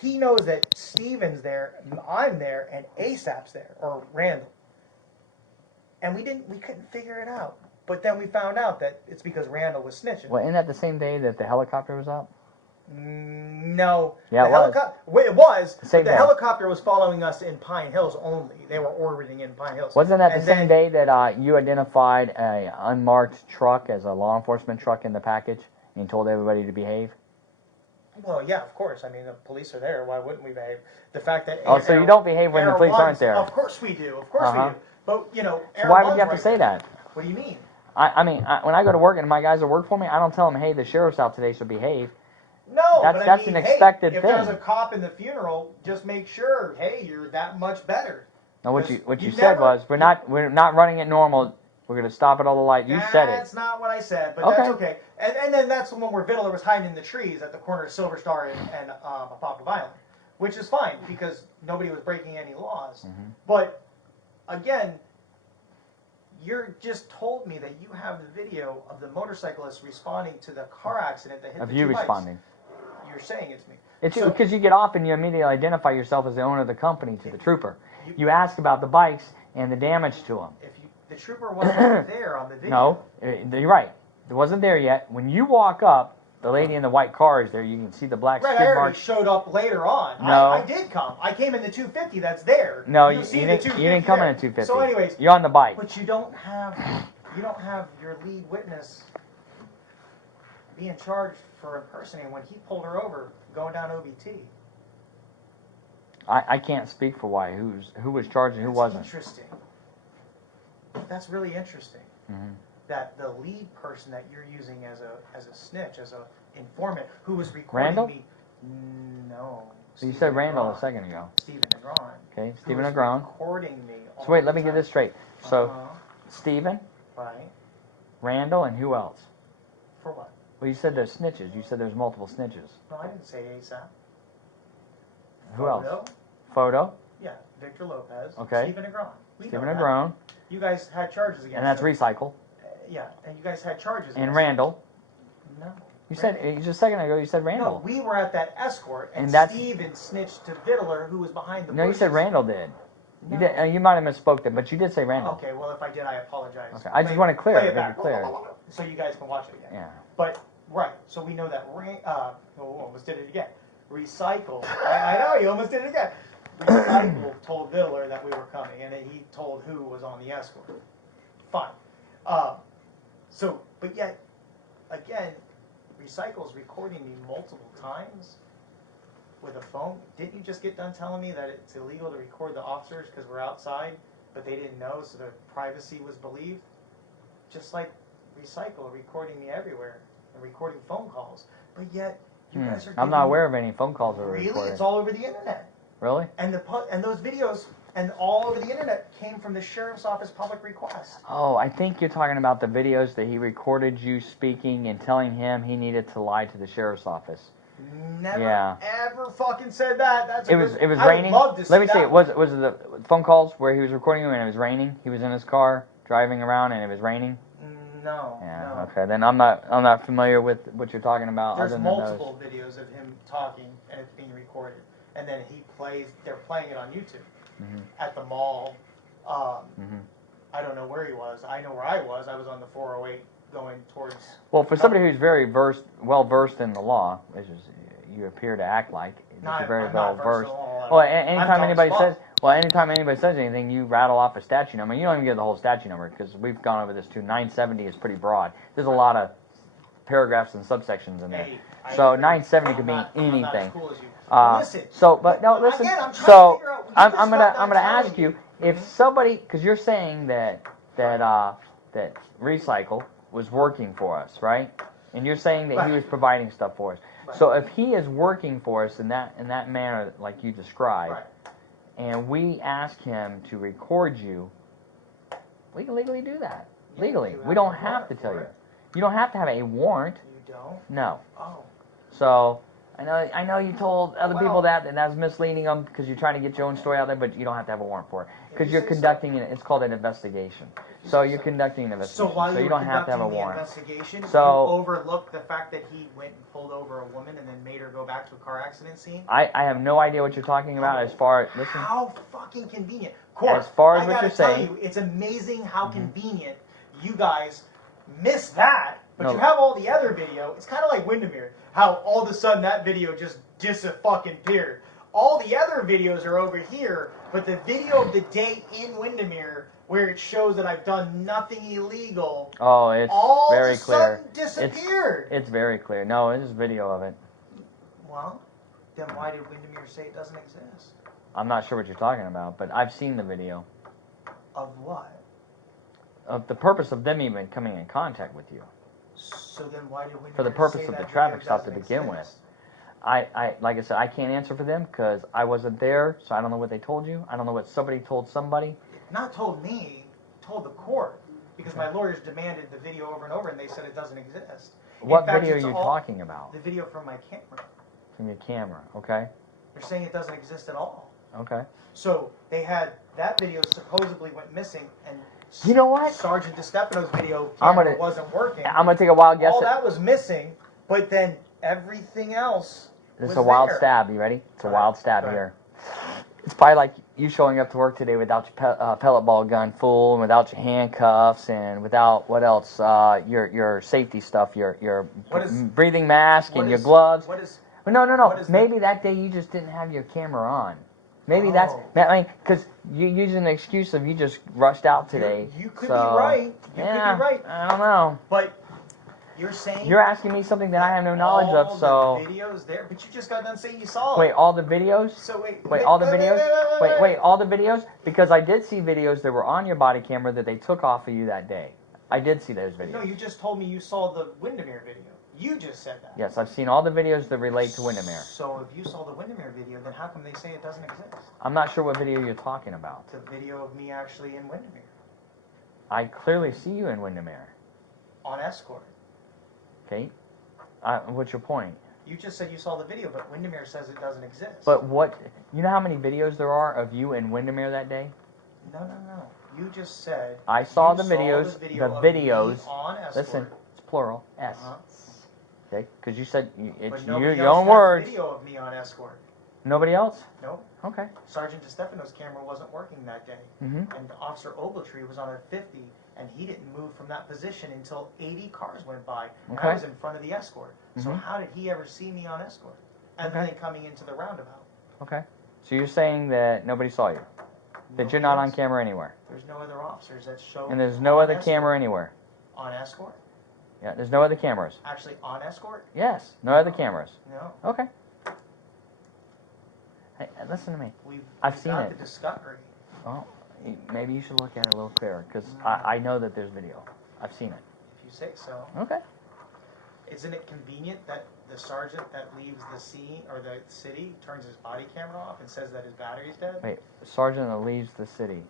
he knows that Steven's there, I'm there, and ASAP's there, or Randall. And we couldn't figure it out. But then we found out that it's because Randall was snitching. Well, isn't that the same day that the helicopter was up? No. Yeah, the it was. It was. Same But the day. helicopter was following us in Pine Hills only. They were orbiting in Pine Hills. Wasn't that And the same then- day that you identified a unmarked truck as a law enforcement truck in the package and you told everybody to behave? Well, yeah, of course. I mean, the police are there. Why wouldn't we behave? The fact that Oh, so you don't behave when the Air police One's- aren't there? Of course we do. Of course Uh-huh. we do. But you know, So Air why would One's you have to right say there. that? What do you mean? I mean, when I go to work and my guys that work for me, I don't tell them, hey, the sheriff's out today, so behave. No, That's- but that's I mean, an hey, expected if thing. there's a cop in the funeral, just make sure, hey, you're that much better. Now, what Because you you said never- was, we're not running it normal. We're going to stop at all the lights. You said it. That's not what I said, but Okay. that's okay. And then that's the one where Vidler was hiding in the trees at the corner of Silver Star and Apocryph Island, which is fine because nobody was breaking any laws. Mm-hmm. But again, you just told me that you have the video of the motorcyclist responding to the car accident that hit Of the you two bikes. responding. You're saying it to me. It's So- because you get off and you immediately identify yourself as the owner of the company to the trooper. You ask about the bikes and the damage to them. If the trooper wasn't there on the video. No, you're right. It wasn't there yet. When you walk up, the lady in the white car is there. You can see the black Right, I skid already marks. showed up later on. No. I did come. I came in the 250 that's there. No, You'll you see the didn't. 250 You didn't come there. in at 250. So anyways, You're on the bike. but you don't have your lead witness being charged for impersonating when he pulled her over going down OBT. I can't speak for why. Who was charged and who That's wasn't. interesting. That's really interesting. Mhm. That the lead person that you're using as a snitch, as a informant, who was recording Randall? me. No. So you Stephen said Randall a Negron. second ago. Stephen Negron. Okay, Who Stephen was Negron. recording me. all So wait, the let me get time. this straight. So Uh-huh. Stephen, Right. Randall, and who else? For what? Well, you said there's snitches. You said there's multiple snitches. No, I didn't say ASAP. Who else? Photo? Photo. Yeah, Victor Lopez. Okay. Stephen Negron. We Stephen know that. Negron. You guys had charges against And that's him. recycle. Yeah, and you guys had charges And against Randall. him. No. You said just a second ago. You said No, Randall. we were at that escort, and And that's- Steven snitched to Vidler, who was behind the No, you bushes. said Randall did. You No. did. You might have misspoke that, but you did say Randall. Okay, well, if I did, I apologize. Okay, I just Play- want to clear play it, it make back. it clear. So you guys can watch it again. Yeah. But, right, so we know that, almost did it again. Recycle. I know, you almost did it again. Recycle told Vidler that we were coming, and then he told who was on the escort. Fine. But yet, again, Recycle's recording me multiple times with a phone. Didn't you just get done telling me that it's illegal to record the officers because we're outside, but they didn't know, so their privacy was believed? Just like Recycle recording me everywhere and recording phone calls. But yet, you guys are I'm not aware of any phone calls that were Really? recorded. It's all over the internet. Really? And those videos and all over the internet came from the sheriff's office public request. Oh, I think you're talking about the videos that he recorded you speaking and telling him he needed to lie to the sheriff's office. Never Yeah. ever fucking said that. That's It was I would raining. love to see Let me that. see. Was it the phone calls where he was recording you and it was raining? He was in his car driving around and it was raining. No. Yeah. No. Okay. Then I'm not familiar with what you're talking about. There's other than multiple videos of him talking and it's being recorded, and then they're playing it on YouTube at the mall. I don't know where he was. I know where I was. I was on the 408 going towards. Well, for somebody who's very well versed in the law, which is you appear to act like that you're very I'm well not versed. in the law. Well, I'm anytime dumb as anybody fuck. says anything, you rattle off a statute number. You don't even get the whole statute number because we've gone over this too. 970 is pretty broad. There's a lot of paragraphs and subsections in there. Hey, So agree. 970 could mean I'm not as anything. cool as you. But listen. So, but no, listen. Again, I'm trying So to figure out. You I'm just gonna got done ask telling you me. if somebody, because you're saying that Recycle was working for us, right? And you're saying that he Right. was providing stuff for us. Right. So if he is working for us in that manner, like you described, Right. and we ask him to record you, we can legally do that. Yeah, Legally, you we have don't a have warrant to tell for you. it. You don't have to have a warrant. You don't? No. Oh. So I know you told other people Well- that, and that's misleading them because you're trying to get your own story out there, but you don't have to have a warrant for it because you you're say so. conducting it. It's called an investigation. So you're conducting an So investigation. while So you you were don't have to have a conducting the warrant. investigation, So- you overlooked the fact that he went and pulled over a woman and then made her go back to a car accident scene? I have no idea what you're talking about as far as listen. How fucking convenient. Court, As far as I what gotta you're tell saying- you, it's amazing how convenient you guys missed that, but No. you have all the other video. It's kind of like Windermere, how all of a sudden that video just disappeared. All the other videos are over here, but the video of the day in Windermere, where it shows that I've done nothing illegal, Oh, it's all very of a clear. sudden disappeared. It's very clear. No, it's just video of it. Well, then why did Windermere say it doesn't exist? I'm not sure what you're talking about, but I've seen the video. Of what? Of the purpose of them even coming in contact with you. So then why did Windermere For the purpose say of the that traffic video stop to doesn't begin exist? I like I said, I can't answer for them because I wasn't there, so I don't know what they told you. I don't know what somebody told somebody. Not told me, told the court, because my lawyers demanded the video over and over, and they said it doesn't exist. In What fact, video are it's you all- talking about? The video from my camera. From your camera, okay? They're saying it doesn't exist at all. Okay. So they had that video supposedly went missing, and You know what? Sergeant DiStefano's video I'm camera gonna- wasn't working. I'm gonna take a wild guess. All that was missing, but then everything else This was is a wild there. stab. You ready? It's a Go wild ahead. stab Go ahead. here. It's probably like you showing up to work today without your pellet ball gun full, and without your handcuffs, and without what else? Your safety stuff, your What is- breathing mask What and your is- gloves. What is? No. what is Maybe that day you just didn't have your camera on. Maybe Oh. that's. I mean, because you using an excuse of you just rushed out today. You could so, be right. You yeah, could be right. I don't know. But you're saying You're asking me something that I have no knowledge of. all So the videos there, but you just got done saying you saw wait, it. all the videos. So Wait, all the videos? Wait, all the videos? Because I did see videos that were on your body camera that they took off of you that day. I did see those videos. No, you just told me you saw the Windermere video. You just said that. Yes, I've seen all the videos that relate to Windermere. So if you saw the Windermere video, then how come they say it doesn't exist? I'm not sure what video you're talking about. The video of me actually in Windermere I clearly see you in Windermere. on escort. Okay? What's your point? You just said you saw the video, but Windermere says it doesn't exist. But what, you know how many videos there are of you in Windermere that day? No. You just said I saw you the videos, video the of me videos. on escort. Listen, it's plural, S. Uh-huh. Okay? Because you said, it's But your nobody your else own has words. video of me on escort. Nobody else? No. Okay. Sergeant DiStefano's camera wasn't working that day. Mm-hmm. And Officer Ogletree was on a 50, and he didn't move from that position until 80 cars went by. And Okay. I was in front of the escort. So Mhm. how did he ever see me on escort? And Okay. then coming into the roundabout. Okay. So you're saying that nobody saw you? That you're not on camera anywhere? There's no other officers that show. And there's no on other escort. camera anywhere? On escort? Yeah, there's no other cameras? Actually, on escort? Yes, no other cameras. No. Okay. Hey, listen to me. We've I've seen got it. the discovery. Well, maybe you should look at it a little clearer, because I know that there's video. I've seen it. If you say so. Okay. Isn't it convenient that the sergeant that leaves the scene or the city turns his body camera off and says that his battery's dead? Wait, sergeant that leaves the city.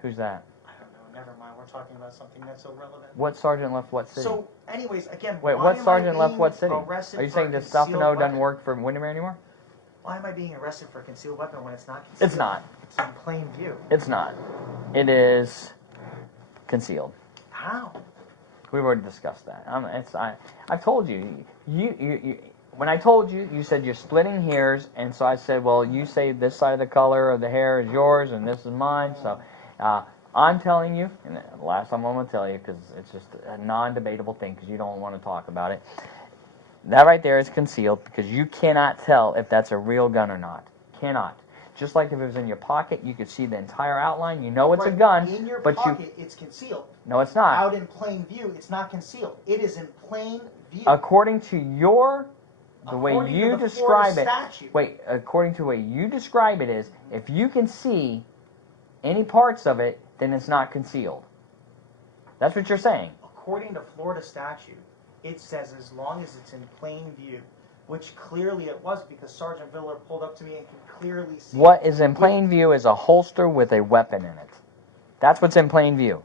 Who's that? I don't know. Never mind. We're talking about something that's irrelevant. What sergeant left what city? So, anyways, again, Wait, why what am I sergeant left being what city? arrested Are you for saying a that concealed Stefano doesn't weapon? work for Windermere anymore? Why am I being arrested for a concealed weapon when it's not concealed? It's not. It's in plain view. It's not. It is concealed. How? We've already discussed that. I've told you. When I told you, you said you're splitting hairs, and so I said, well, you say this side of the color of the hair is yours, and this is mine. So I'm telling you, and the last time I'm going to tell you, because it's just a non-debatable thing, because you don't want to talk about it. That right there is concealed, because you cannot tell if that's a real gun or not. Cannot. Just like if it was in your pocket, you could see the entire outline. You know it's a Right, gun, in your but pocket, it's concealed. no, it's not. Out in plain view, it's not concealed. It is in plain view. According to the way According to you the describe Florida it. statute. Wait, according to the way you describe it is, if you can see any parts of it, then it's not concealed. That's what you're saying. According to Florida statute, it says as long as it's in plain view, which clearly it was because Sgt Vidler pulled up to me and could clearly see. What is in plain view is a holster with a weapon in it. That's what's in plain view.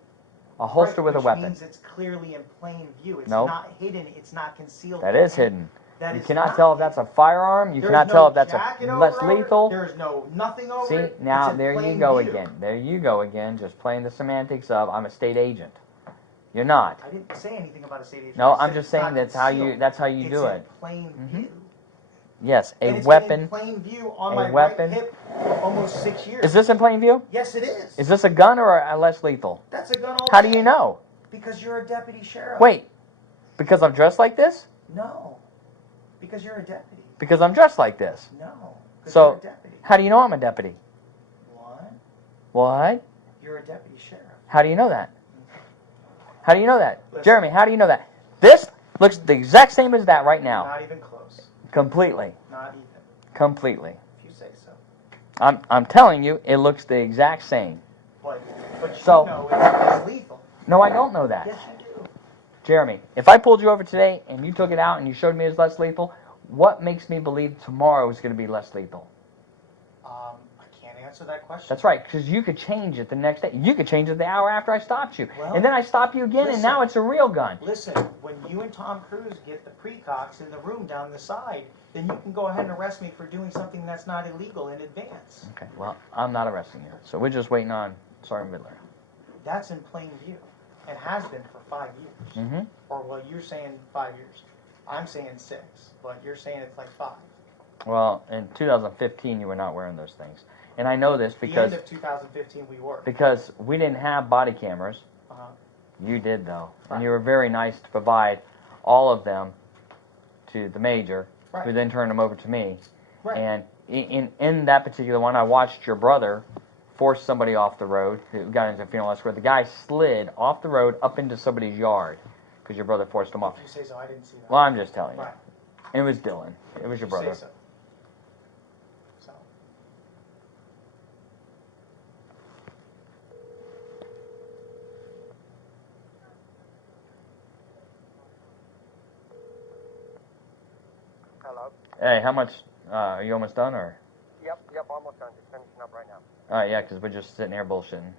A holster with a weapon. Which means it's clearly in plain view. It's Nope. not hidden. It's not concealed. That is hidden. That You is cannot not tell if hidden. that's a firearm. You There's cannot no tell if that's jacket a over less it. lethal. There's no nothing over See, it. now It's in there you plain go view. again. There you go again, just playing the semantics of I'm a state agent. You're not. I didn't say anything about a state agent. No, I I'm said just it's saying not that's how you concealed. that's how you do It's it. in plain Mhm. view. Yes, And a it's weapon. been in plain view on my weapon. right hip for almost 6 years. Is this in plain view? Yes, it is. Is this a gun or a less lethal? That's a gun all How do day. you know? Because you're a deputy sheriff. Wait, because I'm dressed like this? No. Because you're a deputy. Because I'm dressed like this. No. Because So- you're a deputy. How do you know I'm a deputy? What? What? You're a deputy sheriff. How do you know that? How do you know that? Listen. Jeremy, how do you know that? This looks the exact same as that right now. Not even close. Completely. Not even. Completely. If you say so. I'm telling you, it looks the exact same. But you So- know it's lethal. No, I don't know that. Yes, you do. Jeremy, if I pulled you over today and you took it out and you showed me it's less lethal, what makes me believe tomorrow is going to be less lethal? I can't answer that question. That's right, because you could change it the next day. You could change it the hour after I stopped you. Well, and then I stop you again, and listen. now it's a real gun. Listen, when you and Tom Cruise get the precocks in the room down the side, then you can go ahead and arrest me for doing something that's not illegal in advance. Okay, well, I'm not arresting you. So we're just waiting on Sgt Vidler. That's in plain view, and has been for 5 years. Mm-hmm. Or well, you're saying 5 years. I'm saying 6, but you're saying it's like 5. Well, in 2015, you were not wearing those things. And I know this The because end of 2015, we were. we didn't have body cameras. Uh-huh. You did, though. And Right. you were very nice to provide all of them to the major, who Right. then turned them over to me. Right. And in that particular one, I watched your brother force somebody off the road who got into a funeral escort. The guy slid off the road up into somebody's yard because your brother forced him off. If you say so, I didn't see that. Well, I'm just telling you. Right. It was Dylan. It was your If you brother. say so. So. Hello. Hey, how much? Are you almost done, or? Yep, almost done. Just finishing up right now. All right, yeah, because we're just sitting here bullshitting.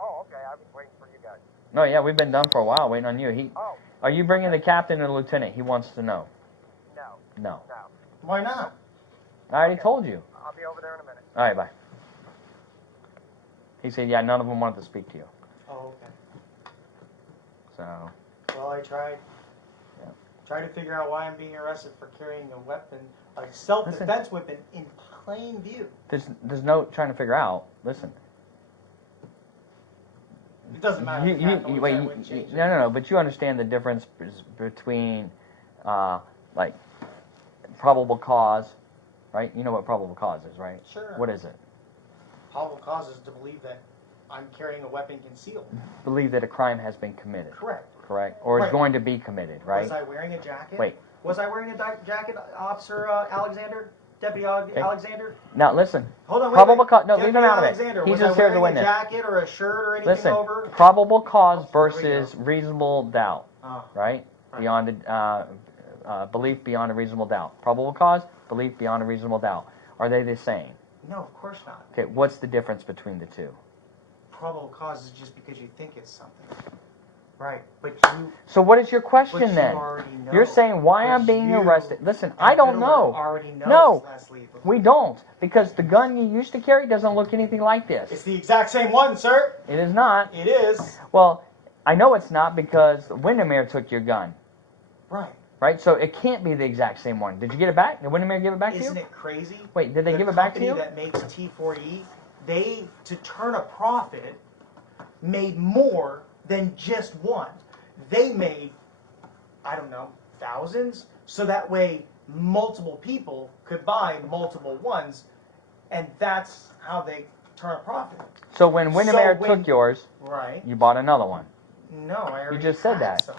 Oh, okay. I was waiting for you guys. No, yeah, we've been done for a while, waiting on you. Oh, Are you bringing the captain or the lieutenant? He wants to know. no, No. no. Why not? I already told you. I'll be over there in a minute. All right, bye. He said, yeah, none of them wanted to speak to you. Oh, okay. So, Well, I tried. Yeah. Tried to figure out why I'm being arrested for carrying a weapon, a self-defense weapon, in plain view. there's no trying to figure out. Listen. It doesn't matter. The captain Wait, wouldn't change it. no, but you understand the difference between, like, probable cause, right? You know what probable cause is, right? Sure. What is it? Probable cause is to believe that I'm carrying a weapon concealed. Believe that a crime has been committed, Correct. correct? Or is Right. going to be committed, right? Was I wearing a jacket? Wait. Was I wearing a jacket, Officer Alexander? Deputy Alexander? Now, listen. Hold on, wait. Probable wait. cause. No, Deputy leave him out of it. Alexander, He's was just I here as a wearing witness. jacket or a shirt or anything Listen. over? Probable cause Oh, here we versus reasonable doubt, Oh, right? Right. Beyond belief beyond a reasonable doubt. Probable cause, belief beyond a reasonable doubt. Are they the same? no, of course not. Okay, what's the difference between the two? Probable cause is just because you think it's something. Right. But you So what is your question But you then? already know. You're saying why But I'm being you arrested. Listen, and I don't Vidler know. already know No. it's less lethal. We don't, because the gun you used to carry doesn't look anything like It's this. the exact same one, sir. It is not. It is. Well, I know it's not because Windermere took your gun, Right. right? So it can't be the exact same one. Did you get it back? Did Windermere give it back to Isn't you? it crazy? Wait, did they The give it back to company you? that makes T4E, they, to turn a profit, made more than just one. They made, I don't know, thousands, so that way multiple people could buy multiple ones, and that's how they turn a profit. So when Windermere So when- took yours, Right. you bought another one. No, I already You just said had that. some.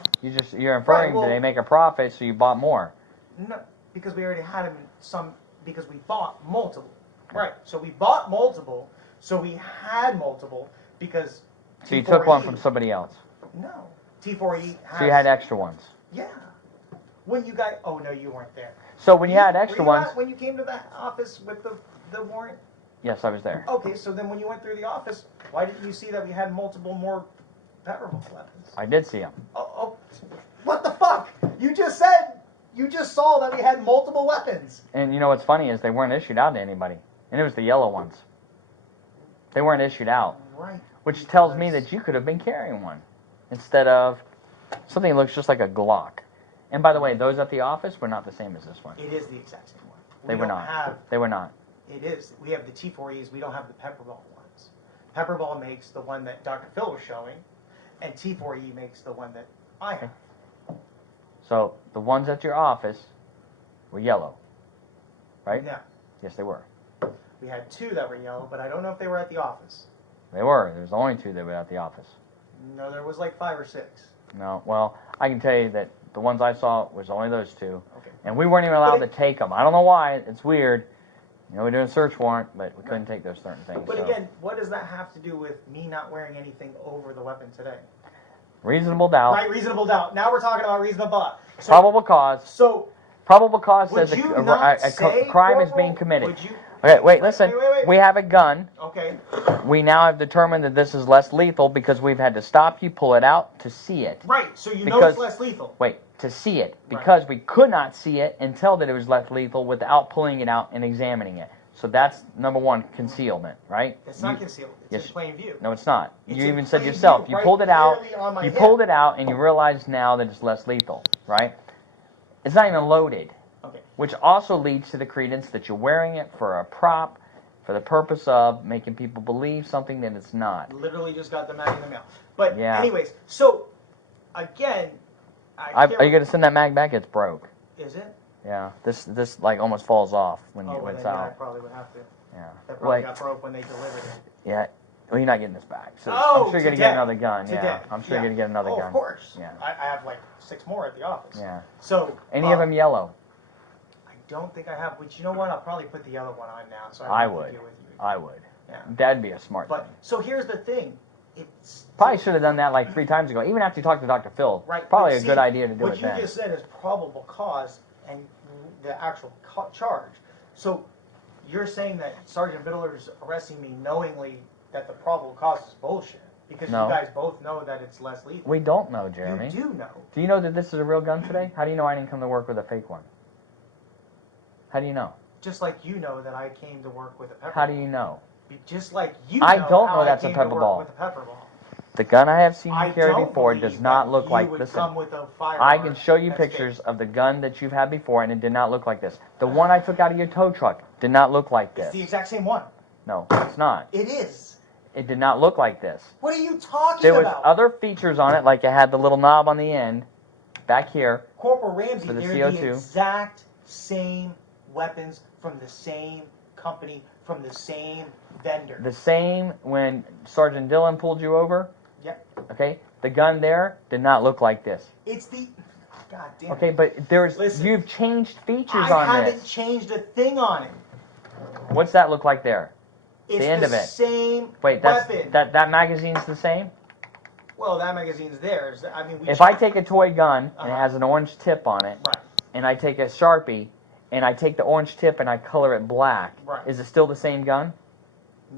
You're inferring well- that they make a profit, so you bought more. No, because we already had some, because we bought multiple. Right, so we bought multiple, so we had multiple, because So you took one T4E from somebody else. No. T4E has... So you had extra ones. Yeah. When you got... Oh, no, you weren't there. So when you had extra ones... When you came to the office with the warrant? Yes, I was there. Okay, so then when you went through the office, why didn't you see that we had multiple more pepperbolt weapons? I did see them. Oh, what the fuck? You just said... You just saw that we had multiple weapons. And you know what's funny is they weren't issued out to anybody. And it was the yellow ones. They weren't issued out. Right. Which tells me that you could have been carrying one. Instead of something that looks just like a Glock. And by the way, those at the office were not the same as this one. It is the exact same one. They were not. They were not. It is. We have the T4Es. We don't have the Pepperball ones. Pepperball makes the one that Dr. Phil was showing, and T4E makes the one that I have. So the ones at your office were yellow, right? No. Yes, they were. We had two that were yellow, but I don't know if they were at the office. They were. There's only two that were at the office. No, there was like 5 or 6. No. Well, I can tell you that the ones I saw was only those two. Okay. And we weren't even allowed to take them. I don't know why. It's weird. You know, we're doing a search warrant, but we couldn't take those certain things. But so. again, what does that have to do with me not wearing anything over the weapon today? Reasonable doubt. Right, reasonable doubt. Now we're talking about reasonable doubt. So, Probable cause. So, Probable cause would says you a not say, crime is Corporal? being committed. Would you... Okay, wait, listen. Wait. We have a gun. Okay. We now have determined that this is less lethal because we've had to stop you, pull it out to see it. Right, so you know Because- it's less lethal. Wait, to see it. Because we could not see it and tell that it was less lethal without pulling it out and examining it. So that's number one, concealment, right? It's not concealed. It's yes. in plain view. No, it's not. It's You in even said plain yourself. view, You right pulled it out. clearly on my You hip. pulled it out and you realize now that it's less lethal, right? It's not even loaded. Okay. Which also leads to the credence that you're wearing it for a prop for the purpose of making people believe something that it's not. Literally just got the mag in the mail. But Yeah. anyways, so again, Are you going to send that mag back? It's broke. Is it? Yeah. This like almost falls off when Well, it's then I out. probably would have to. Yeah. That probably got broke when they delivered it. Yeah. Well, you're not getting this back. So Oh, I'm sure you're going to today. get another gun. Today. Yeah. I'm sure you're going to get another gun. Of course. Yeah. I have like 6 more at the office. Yeah. So Any of them yellow? I don't think I have. But you know what? I'll probably put the yellow one on now. So I don't have to would. deal with you. I would. Yeah. That'd be a smart But thing. so here's the thing. It's Probably should have done that like 3 times ago. Even after you talked to Dr. Phil. right. Probably but a see, good idea to do what it you then. just said is probable cause and the actual charge. So you're saying that Sergeant Vidler is arresting me knowingly that the probable cause is bullshit because No. you guys both know that it's less lethal. We don't know, Jeremy. You do know. Do you know that this is a real gun today? How do you know I didn't come to work with a fake one? How do you know? Just like you know that I came to work with a pepper How do ball. you know? Just like you I know don't how know I that's a came pepper to work ball. with a pepper ball. The gun I have seen I you carry don't before believe does not that look you like would listen. come with a firearm I can show you that's pictures fake. of the gun that you've had before, and it did not look like this. The one I took out of your tow truck did not look like It's this. the exact same one. No, it's not. It is. It did not look like this. What are you talking There was about? other features on it, like it had the little knob on the end, back here. Corporal Ramsey, For the they're the CO2. exact same weapons from the same company, from the same vendor. The same when Sergeant Dillon pulled you over. Yep. Okay, the gun there did not look like this. It's the... God damn Okay, it. but there's Listen, you've changed features I on haven't this. changed a thing on it. What's that look like there? It's end the of it. same Wait, that's weapon. that magazine's the same? Well, that magazine's theirs. I mean, we If I take a toy gun and it Uh-huh. has an orange tip on it, Right. and I take a Sharpie and I take the orange tip and I color it black, Right. is it still the same gun?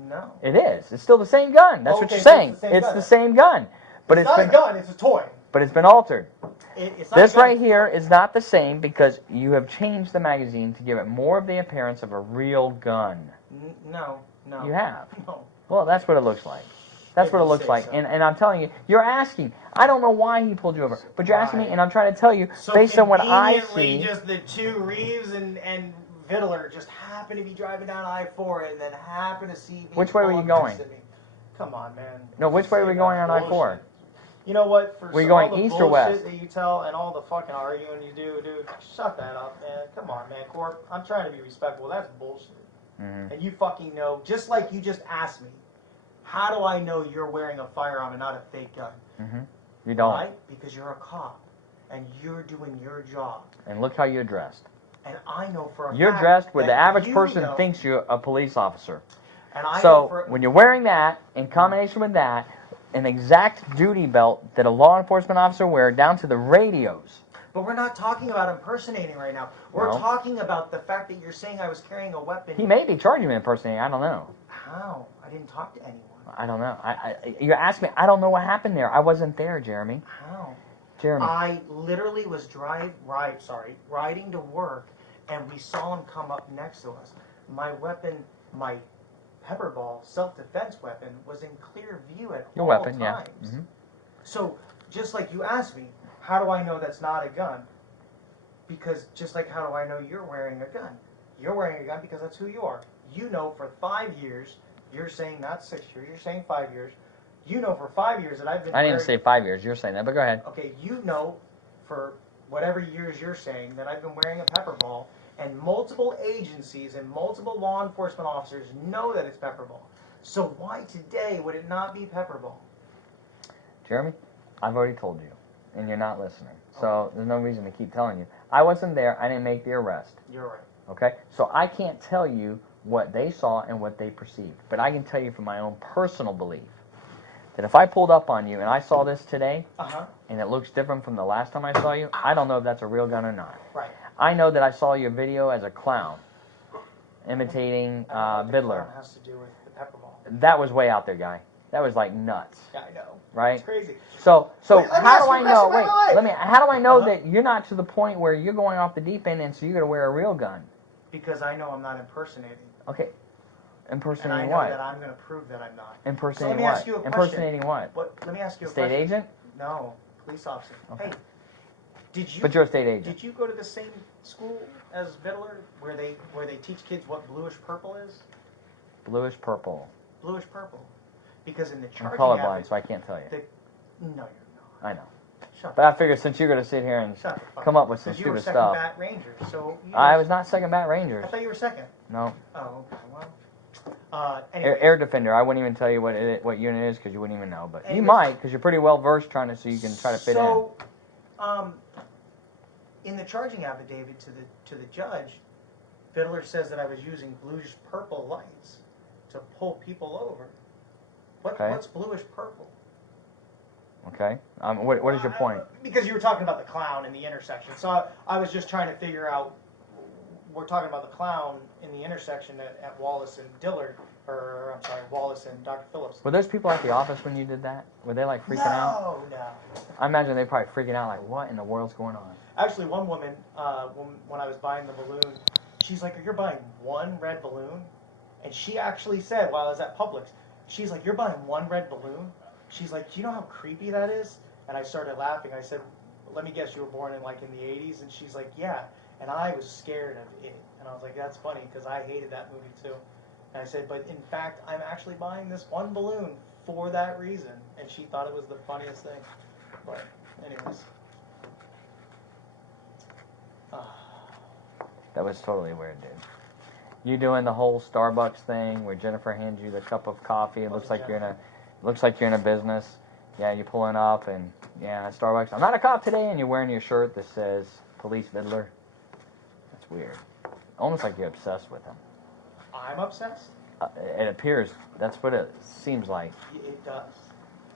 No. It is. It's still the same gun. That's what Okay, you're so saying. it's the same It's gun. the same gun. But It's not been a gun, it's a toy. but it's been altered. It's not a This gun. right here is not the same because you have changed the magazine to give it more of the appearance of a real gun. No. You have. No. Well, that's what it looks like. That's If what it you looks say like. so. And I'm telling you, you're asking. I don't know why he pulled you over, but you're asking me, Why? and I'm trying to tell you, So based on what I conveniently, see. just the two Reeves and Vidler just happened to be driving down I-4 and then happened to see me. Which way were you pulling going? next to me. Come on, man. No, which way were we going on I-4? Bullshit. You know what? For Were you all going the east or bullshit west? that you tell and all the fucking arguing you do, dude, shut that up, man. Come on, man. Corp, I'm trying to be respectful. That's bullshit. Mhm. And you fucking know, just like you just asked me, how do I know you're wearing a firearm and not a fake gun? Mhm. You don't. Why? Because you're a cop, and you're doing your job. And look how you're dressed. And I know for a You're fact dressed where the that average you person know- thinks you're a police officer. And I know So for, when you're wearing that, in combination with that, an exact duty belt that a law enforcement officer wear down to the radios. But we're not talking about impersonating right now. We're No. talking about the fact that you're saying I was carrying a weapon. He may be charging me impersonating. I don't know. How? I didn't talk to anyone. I don't know. You're asking me. I don't know what happened there. I wasn't there, Jeremy. How? Jeremy. I literally was riding to work, and we saw him come up next to us. My weapon, my pepper ball, self-defense weapon, was in clear view at Your all weapon, yeah. times. Mhm. So, just like you asked me, how do I know that's not a gun? Because just like how do I know you're wearing a gun? You're wearing a gun because that's who you are. You know for 5 years, you're saying not 6 years, you're saying 5 years. You know for 5 years that I've been I didn't wearing, say 5 years. You're saying that, but go ahead. okay, you know for whatever years you're saying that I've been wearing a pepper ball, and multiple agencies and multiple law enforcement officers know that it's pepper ball. So why today would it not be pepper ball? Jeremy, I've already told you, and you're not listening. So there's no reason to keep telling you. I wasn't there. I didn't make the arrest. You're right. Okay? So I can't tell you what they saw and what they perceived. But I can tell you from my own personal belief that if I pulled up on you and I saw this today, Uh-huh. and it looks different from the last time I saw you, I don't know if that's a real gun or not. Right. I know that I saw your video as a clown imitating I don't know what the Vidler. clown has to do with the pepper ball. That was way out there, guy. That was like nuts, Yeah, I know. right? It's crazy. So Wait, let me how ask do you I a know? question. Wait, Wait. how do I know Uh-huh. that you're not to the point where you're going off the deep end, and so you're going to wear a real gun? Because I know I'm not impersonating. Okay, And I impersonating know what? that I'm going to prove that I'm not. Impersonating me what? ask you a question. Impersonating what? Let me ask you a State question. agent? No, police officer. Okay. Hey, did you But you're a state agent. did you go to the same school as Vidler where they teach kids what bluish purple is? Bluish purple. Bluish purple. Because in the I'm charging colorblind, affidavit, so I can't tell you. no, you're not. I know. Shut But I figured since you're going to sit here and Shut the fuck come up with some Because you were stupid second stuff. bat ranger, so you know, I was not second bat Rangers. I thought you were second. No. Oh, okay. Well, anyway. Air Defender. I wouldn't even tell you what unit it is because you wouldn't even know. But you Anyways. might because you're pretty well versed trying to so you can try to fit in. So, in the charging affidavit to the judge, Vidler says that I was using bluish purple lights to pull people over. Okay. What's bluish purple? Okay. What is your point? Because you were talking about the clown in the intersection. So I was just trying to figure out. We're talking about the clown in the intersection at Wallace and Dillard, or I'm sorry, Wallace and Dr. Phillips. Were those people at the office when you did that? Were they like freaking out? No. I imagine they probably freaking out like, what in the world's going on? Actually, one woman, when I was buying the balloon, she's like, "You're buying one red balloon?" And she actually said, while I was at Publix, she's like, "You're buying one red balloon?" She's like, "Do you know how creepy that is?" And I started laughing. I said, "Let me guess, you were born in the 80s?" And she's like, "Yeah." And I was scared of it. And I was like, "That's funny," because I hated that movie too. And I said, "But in fact, I'm actually buying this one balloon for that reason." And she thought it was the funniest thing. But anyways. That was totally weird, dude. You doing the whole Starbucks thing where Jennifer hands you the cup of coffee. It looks like you're in a business. Yeah, you're pulling up and at Starbucks. I'm not a cop today, and you're wearing your shirt that says Police Vidler. That's weird. Almost like you're obsessed with him. I'm obsessed? It appears that's what it seems like. It does.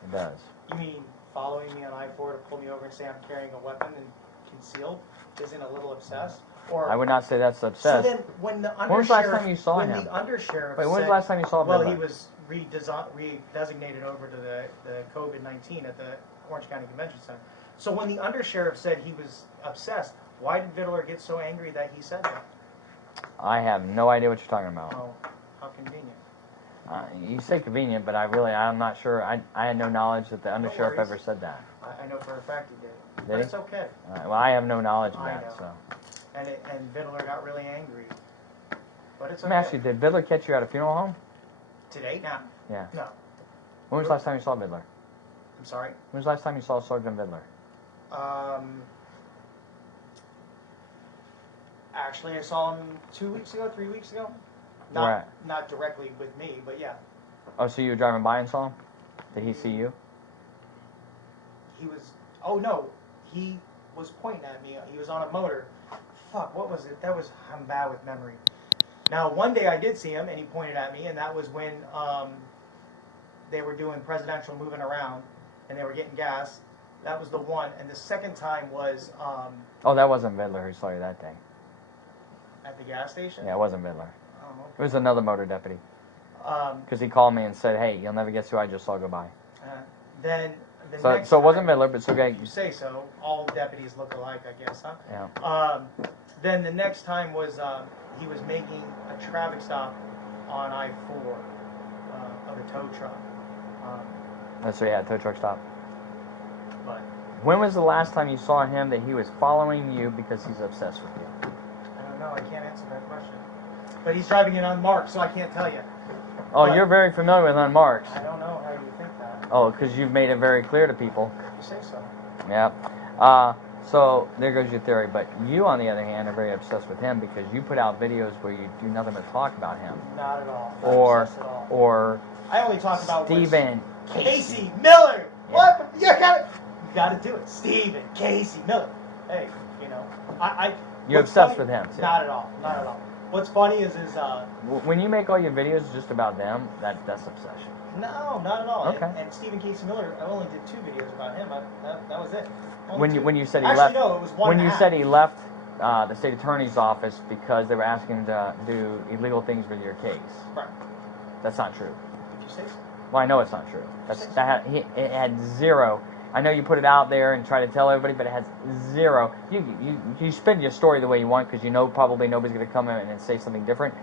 It does. You mean following me on I-4 to pull me over and say I'm carrying a weapon and concealed isn't a little obsessed? Or I would not say that's so obsessed. then when the undersheriff... When was the last time you saw him? When the undersheriff Wait, when was said, the last time you saw well, Vidler? he was redesignated over to the COVID-19 at the Orange County Convention Center. So when the undersheriff said he was obsessed, why did Vidler get so angry that he said that? I have no idea what you're talking about. Oh, how convenient. You say convenient, but I'm not sure. I had no knowledge that the undersheriff worries. ever said that. I know for a fact he did. Did But he? it's okay. Well, I have no knowledge of I that. know. So And Vidler got really angry. But it's let okay. me ask you: did Vidler catch you at a funeral home? Today? No. Yeah. No. When was the last time you saw Vidler? I'm sorry. When was the last time you saw Sgt Vidler? Actually, I saw him 2 weeks ago, 3 weeks ago. Right. Not directly with me, but yeah. Oh, so you were driving by and saw him? Did he see you? oh no, he was pointing at me. He was on a motor. Fuck, what was it? I'm bad with memory. Now, one day I did see him, and he pointed at me, and that was when they were doing presidential moving around, and they were getting gas. That was the one. And the second time was Oh, that wasn't Vidler who saw you that day. at the gas station. Yeah, it wasn't Vidler. Oh, It was another motor deputy. okay. Because he called me and said, hey, you'll never guess who I just saw go by. Then the So, next so it wasn't time, Vidler, but it's okay. if you say so. All deputies look alike, I guess, huh? Yeah. Then the next time was he was making a traffic stop on I-4 of a tow truck. That's so yeah, tow truck stop. But When was the last time you saw him that he was following you because he's obsessed with you? I don't know. I can't answer that question. But he's driving it unmarked, so I can't tell you. Oh, But you're very familiar with unmarked. I don't know how you think that. Oh, because you've made it very clear to people. You say so. Yeah. So there goes your theory. But you, on the other hand, are very obsessed with him because you put out videos where you do nothing but talk about him. Not at all. Not Or, obsessed at all. or I only talk about what's- Stephen Casey Miller. Yeah. What? You got to do it. Stephen Casey Miller. Hey, you know, You're what's obsessed funny- with him, too. Not at all. Not at all. What's funny is When you make all your videos just about them, that's obsession. no, not at all. Okay. And Stephen Casey Miller, I only did 2 videos about him. That was it. Only When 2. you said he Actually, left, no, it was 1 when and a you half. said he left the state attorney's office because they were asking him to do illegal things with your case, Right. that's not true. If you say so. Well, I know it's not true. It had zero. I know you put it out there and try to tell everybody, but it has zero. You spin your story the way you want because you know probably nobody's going to come in and say something different.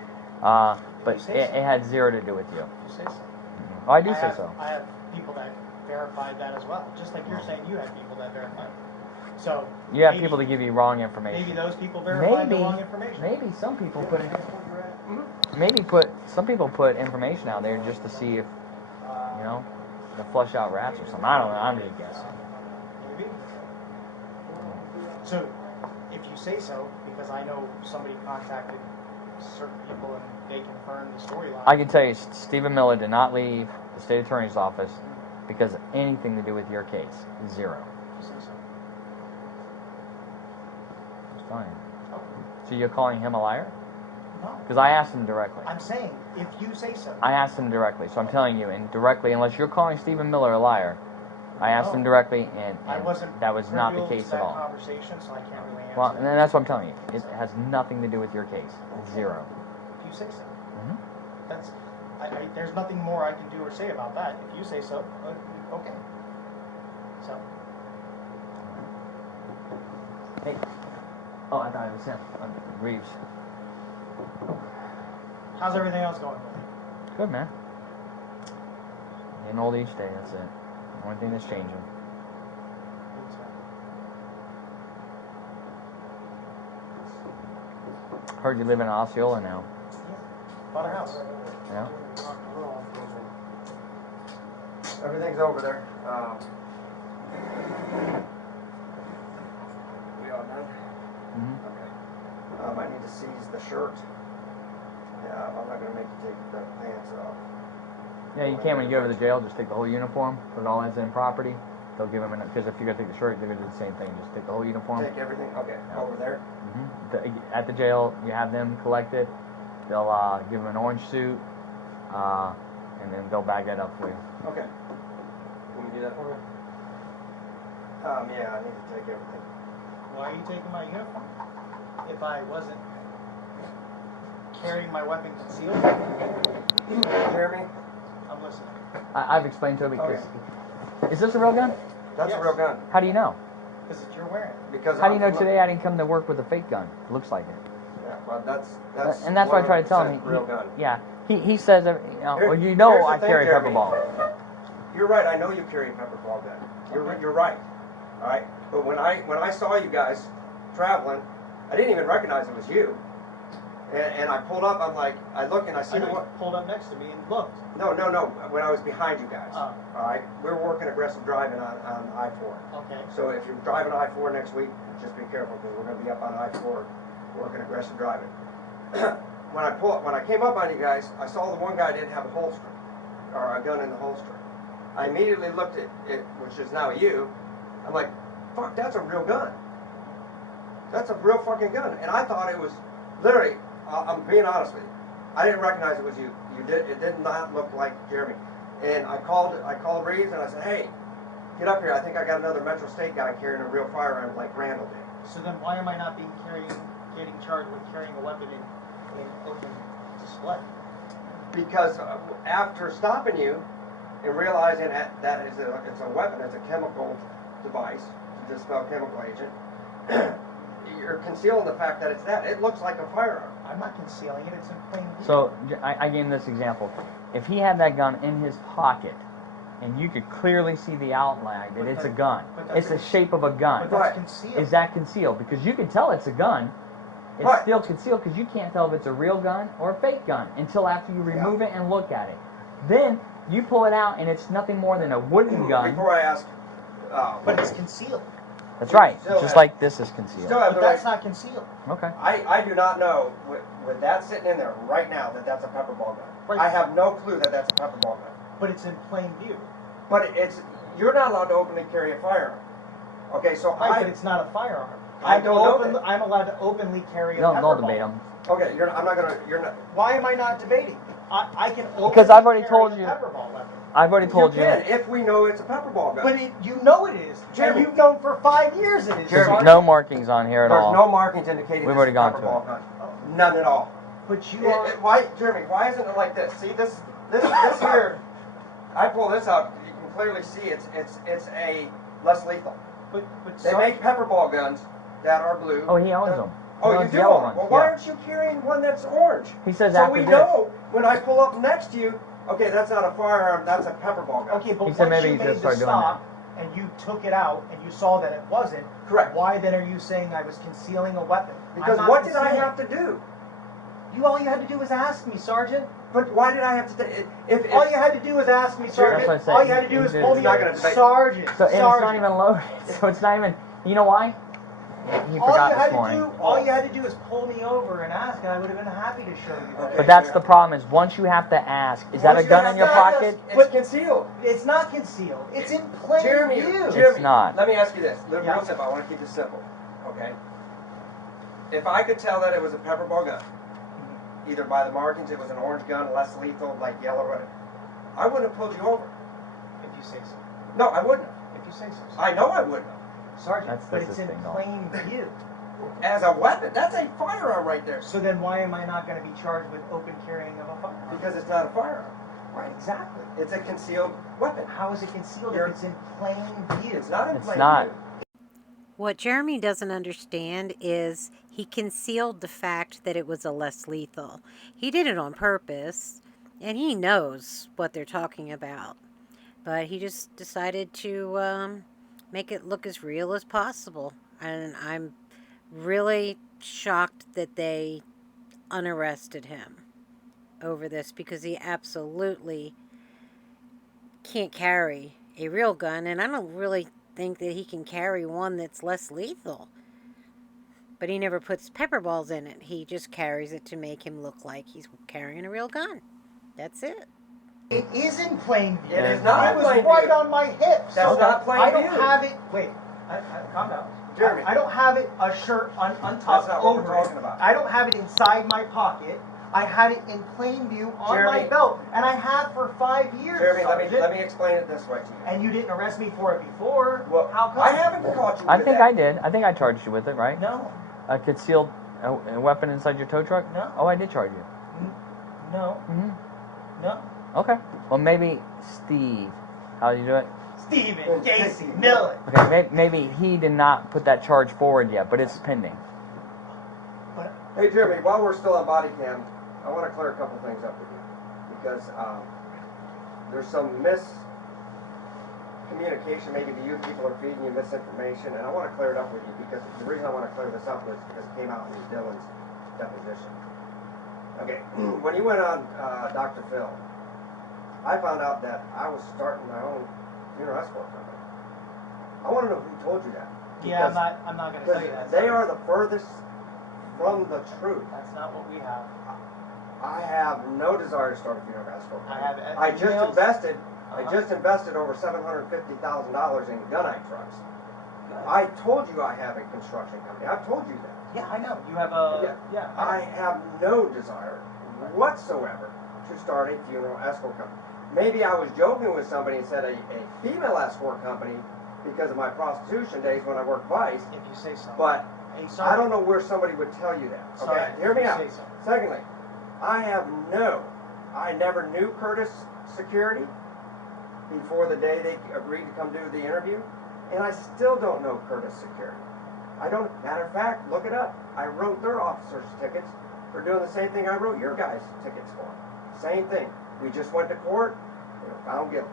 But You say so. it had zero to do with you. If you say so. Oh, I do say so. I have people that verified that as well. Just like you're saying you have people that verified it. So You have maybe- people to give you wrong information. Maybe those people verified the Maybe- wrong information. Maybe some people put in, Mhm. some people put information out there just to see if to flush out rats or something. I don't know. I'm just guessing. Maybe. So, if you say so, because I know somebody contacted certain people and they confirmed the storyline. I can tell you, Stephen Miller did not leave the state attorney's office because of anything to do with your case. Zero. If you say so. It's fine. Okay. So you're calling him a liar? No. Because I asked him directly. I'm saying, if you say so. I asked him directly, so I'm telling you, and directly, unless you're calling Stephen Miller a liar, I asked him directly, and I wasn't that was not the privy to case that at all. conversation, so I can't really answer Well, and that. that's what I'm telling you. It has nothing to do with your case. Zero. If you say so. Mhm. That's, there's nothing more I can do or say about that. If you say so, okay. So, Hey. Oh, I thought it was him. Reeves. how's everything else going with you? Good, man. Getting old each day, that's it. The only thing that's changing. Heard you live in Osceola now. Bought a house. Yeah? Everything's over there. We all done? Mm-hmm. Okay. I need to seize the shirt. Yeah, I'm not gonna make you take the pants off. Yeah, you can when you go over to the jail, just take the whole uniform, put it all as in property. They'll give them, because if you're going to take the shirt, they're going to do the same thing. Just take the whole uniform. Take everything? Okay, Yeah. over there? At the jail, you have them collected. They'll give them an orange suit, and then they'll bag that up for you. Okay. Can you do that for me? Yeah, I need to take everything. Why are you taking my uniform? If I wasn't carrying my weapon concealed, Jeremy, I'm listening. I've explained to him because... Is this a real gun? that's Yes. a real gun. How do you know? Because you're wearing it. Because How do you know I'm- today I didn't come to work with a fake gun? It looks like it. Yeah, well, that's And that's why I try to tell him. 100% real gun. Yeah. He says, Here- well, here's the I thing, carry a pepper Jeremy. ball. You're right. I know you carry a pepper ball gun. You're right. All right. But when I saw you guys traveling, I didn't even recognize it was you. And I pulled up. I'm like, I look and I see I the know one. you pulled up next to me and looked. No. When I was behind you guys. Oh. All right. We're working aggressive driving on I-4. Okay. So if you're driving I-4 next week, just be careful because we're going to be up on I-4 working aggressive driving. When I came up on you guys, I saw the one guy didn't have a holster or a gun in the holster. I immediately looked at it, which is now you, I'm like, fuck, that's a real gun. That's a real fucking gun. And I thought it was, literally, I'm being honest with you. I didn't recognize it was you. It did not look like Jeremy. And I called Reeves and I said, hey, get up here. I think I got another Metro State guy carrying a real firearm like Randall did. So then why am I not getting charged with carrying a weapon in open display? Because after stopping you and realizing that it's a weapon, it's a chemical device to dispel chemical agent, you're concealing the fact that it's that. It looks like a firearm. I'm not concealing it. It's in plain view. So I gave him this example. If he had that gun in his pocket, and you could clearly see the outline that it's a gun, it's the shape of a gun. But that's concealed. Is that concealed? Because you can tell it's a gun. It's Right. still concealed because you can't tell if it's a real gun or a fake gun until after you remove it and look at it. Then you pull it out and it's nothing more than a wooden gun. Before I ask, But it's concealed. That's right. Still Just have- like this is concealed. still have But the that's right. not concealed. Okay. I do not know with that sitting in there right now that that's a pepper ball gun. Right. I have no clue that that's a pepper ball gun. But it's in plain view. But you're not allowed to openly carry a firearm. Okay, so Right, but it's not a firearm. I don't know that. I'm allowed to openly carry a No, pepper don't ball. debate them. Okay, I'm not gonna. You're not. Why am I not debating? I can openly Because I've already carry told a you. pepper ball weapon. I've already told you. can if we know it's a pepper ball gun. But you know it is. Jeremy. And you've known for 5 years it is. There's Jeremy. no markings on here at There's all. no markings indicating We've this already is a gone pepper to ball gun. None at all. But you are. Why, Jeremy? Why isn't it like this? See this here. I pull this out. You can clearly see it's a less lethal. But They make pepper ball guns that are blue. Oh, he owns them. He Oh, you owns do? yellow Well, ones, why yeah. aren't you carrying one that's orange? He says so after we this. know when I pull up next to you, okay, that's not a firearm, that's a pepper ball gun. Okay, but He said once maybe you he's made gonna the start doing stop and you took it out and you saw that it wasn't, Correct. why then are you saying I was concealing a weapon? Because I'm not what did I concealing. have to do? All you had to do was ask me, Sergeant. But why did I have to? If All you had to do was ask me, Sergeant. That's what I said. All you had to do was He's pull me not over. gonna debate. Sergeant. So, and it's Sergeant. not even loaded. So it's not even. You know why? He All forgot you had this morning. all you had to do is pull me over and ask, and I would have been happy to show you. Okay. But that's the problem is once you have to ask, is that a gun in your pocket? It's concealed. It's not concealed. It's in plain Jeremy, view. Jeremy, It's not. Let me ask you this. Real Yeah. simple. I want to keep this simple. Okay. If I could tell that it was a pepper ball gun, either by the markings, it was an orange gun, less lethal, like yellow, whatever, I wouldn't have pulled you over. If you say so. No, I wouldn't have. If you say so. I know I wouldn't have. Sergeant, but That's it's his in thing, though. plain view. As a weapon, that's a firearm right there. So then why am I not going to be charged with open carrying of a firearm? Because it's not a firearm. Right, exactly. It's a concealed weapon. How is it concealed You're- if it's in plain view? It's not in It's plain not. view. What Jeremy doesn't understand is he concealed the fact that it was a less lethal. He did it on purpose, and he knows what they're talking about. But he just decided to make it look as real as possible. And I'm really shocked that they unarrested him over this because he absolutely can't carry a real gun, and I don't really think that he can carry one that's less lethal. But he never puts pepper balls in it. He just carries it to make him look like he's carrying a real gun. That's it. It is in plain view. It is not It in was plain right view. on my hip. That's not plain I don't view. have it. Wait. Calm down. Jeremy. I don't have it a shirt untucked That's not what we're over talking it. about. I don't have it inside my pocket. I had it in plain view on my Jeremy. belt, and I have for 5 years. Jeremy, Sergeant. let me explain it this way to you. And you didn't arrest me for it before. Well, How come? I haven't caught you with I think that. I did. I think I charged you with it, right? No. A concealed a weapon inside your tow truck? No. Oh, I did charge you. No. hmm No. Okay. Well, maybe Steve. How do you do it? Stephen Casey Miller. Okay, maybe he did not put that charge forward yet, but it's pending. But Hey, Jeremy, while we're still on body cam, I want to clear a couple things up with you. Because there's some miscommunication maybe to you. People are feeding you misinformation, and I want to clear it up with you because the reason I want to clear this up is because it came out in Dylan's deposition. Okay, when you went on Dr. Phil, I found out that I was starting my own funeral escort company. I want to know who told you that. yeah, I'm not going to tell you that. They are the furthest from the truth. That's not what we have. I have no desire to start a funeral escort I company. have I just emails. invested. I Uh-huh. just invested over $750,000 in gunite trucks. I told you I have a construction company. I've told you that. Yeah, I know. You have a I have no desire whatsoever to start a funeral escort company. Maybe I was joking with somebody and said a female escort company because of my prostitution days when I worked Vice. If you say so. But Hey, I don't know where somebody would tell you that. Okay, Sorry, hear me you out. say so. Secondly, I never knew Curtis Security before the day they agreed to come do the interview, and I still don't know Curtis Security. I don't. Matter of fact, look it up. I wrote their officers' tickets for doing the same thing I wrote your guys' tickets for. Same thing. We just went to court. They were found guilty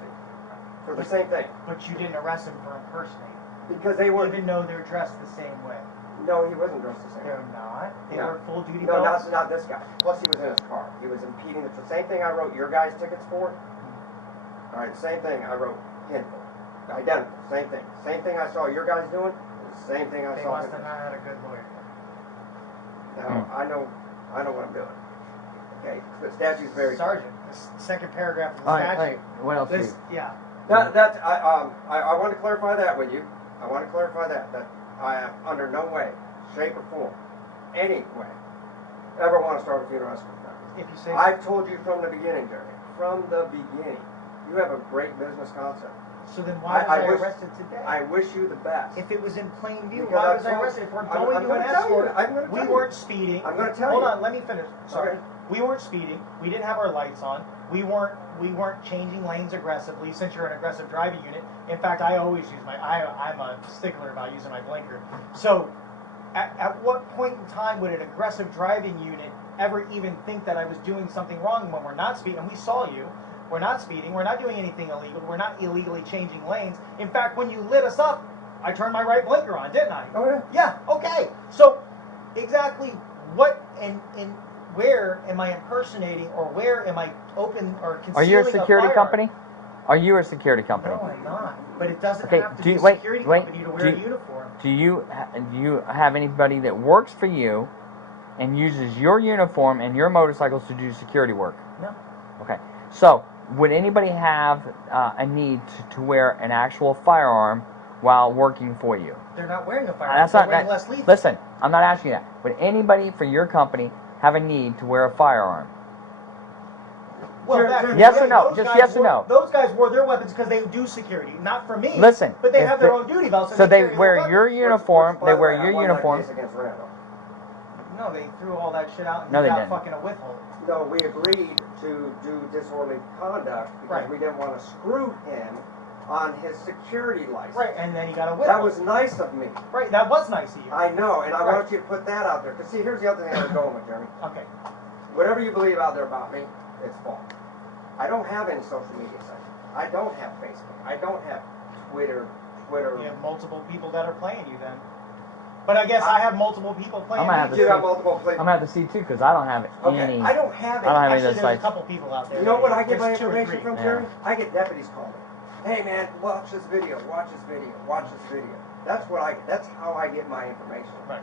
for the same thing But you didn't arrest them for impersonating. because they were. Even though they're dressed the same way. No, he wasn't dressed the same. They're not. They No. wear full duty No, belts. not this guy. Plus, he was in his car. He was impeding the same thing I wrote your guys' tickets for. All right, same thing I wrote him for. Identical, same thing. Same thing I saw your guys doing. Same thing I They saw must him have doing. not had a good lawyer. Now, I know what I'm doing. Okay, the statute's very. Sergeant, this second paragraph of the All right, statute. what else? This, yeah. I want to clarify that with you. I want to clarify that I am under no way, shape, or form, any way, ever want to start a funeral escort company. If you say so. I've told you from the beginning, Jeremy. From the beginning, you have a great business concept. So then why was I wish- arrested today? I wish you the best. If it was in plain view, Because why I was I told- arrested? If we're I'm going to an gonna tell you. escort, I'm gonna we tell you. weren't speeding. I'm gonna tell Hold you. on, let me finish. Sorry. Okay. We weren't speeding. We didn't have our lights on. We weren't changing lanes aggressively. Since you're an aggressive driving unit, in fact, I always use I'm a stickler about using my blinker. So, at what point in time would an aggressive driving unit ever even think that I was doing something wrong when we're not speeding? And we saw you. We're not speeding. We're not doing anything illegal. We're not illegally changing lanes. In fact, when you lit us up, I turned my right blinker on, didn't I? Oh yeah. Yeah, okay. So, exactly what and where am I impersonating, or where am I open or concealing Are you a security firearm? company? Are you a security company? No, I'm not. But it doesn't Okay, have to do be you- a wait, security wait, company to wear do a you- uniform. Do you have anybody that works for you and uses your uniform and your motorcycles to do security work? No. Okay. So, would anybody have a need to wear an actual firearm while working for you? They're not wearing a firearm. That's They're not wearing that. less lethal. Listen, I'm not asking you that. Would anybody for your company have a need to wear a firearm? Well, Sure, back sure. in the Yes day, or no? those Just guys yes or wore- no? Those guys wore their weapons because they do security, not for me. Listen, but they if have their the- own duty belts. And So they carry their wear weapons. your uniform. By They the wear way, I your won that uniform. case against Randall. No, they threw all that shit out and No, you they got didn't. fucking a withhold. No, we agreed to do disorderly conduct because Right. we didn't want to screw him on his security license. Right, and then he got a withhold. That was nice of me. right. That was nice of you. I know, and I Right. want you to put that out there. Because see, here's the other thing I was going with, Jeremy. Okay. Whatever you believe out there about me, it's false. I don't have any social media sites. I don't have Facebook. I don't have Twitter. You have multiple people that are playing you then. But I guess I have multiple people playing I'm gonna me. have to You see. have multiple places. I'm gonna have to see too because I don't have Okay, any. I don't have I don't have any. any of those Actually, there's a sites. couple people out there. You know what I get my There's two or information three. from, Yeah. Jeremy? I get deputies calling me. Hey man, watch this video, watch this video, watch this video. That's how I get my information. Right.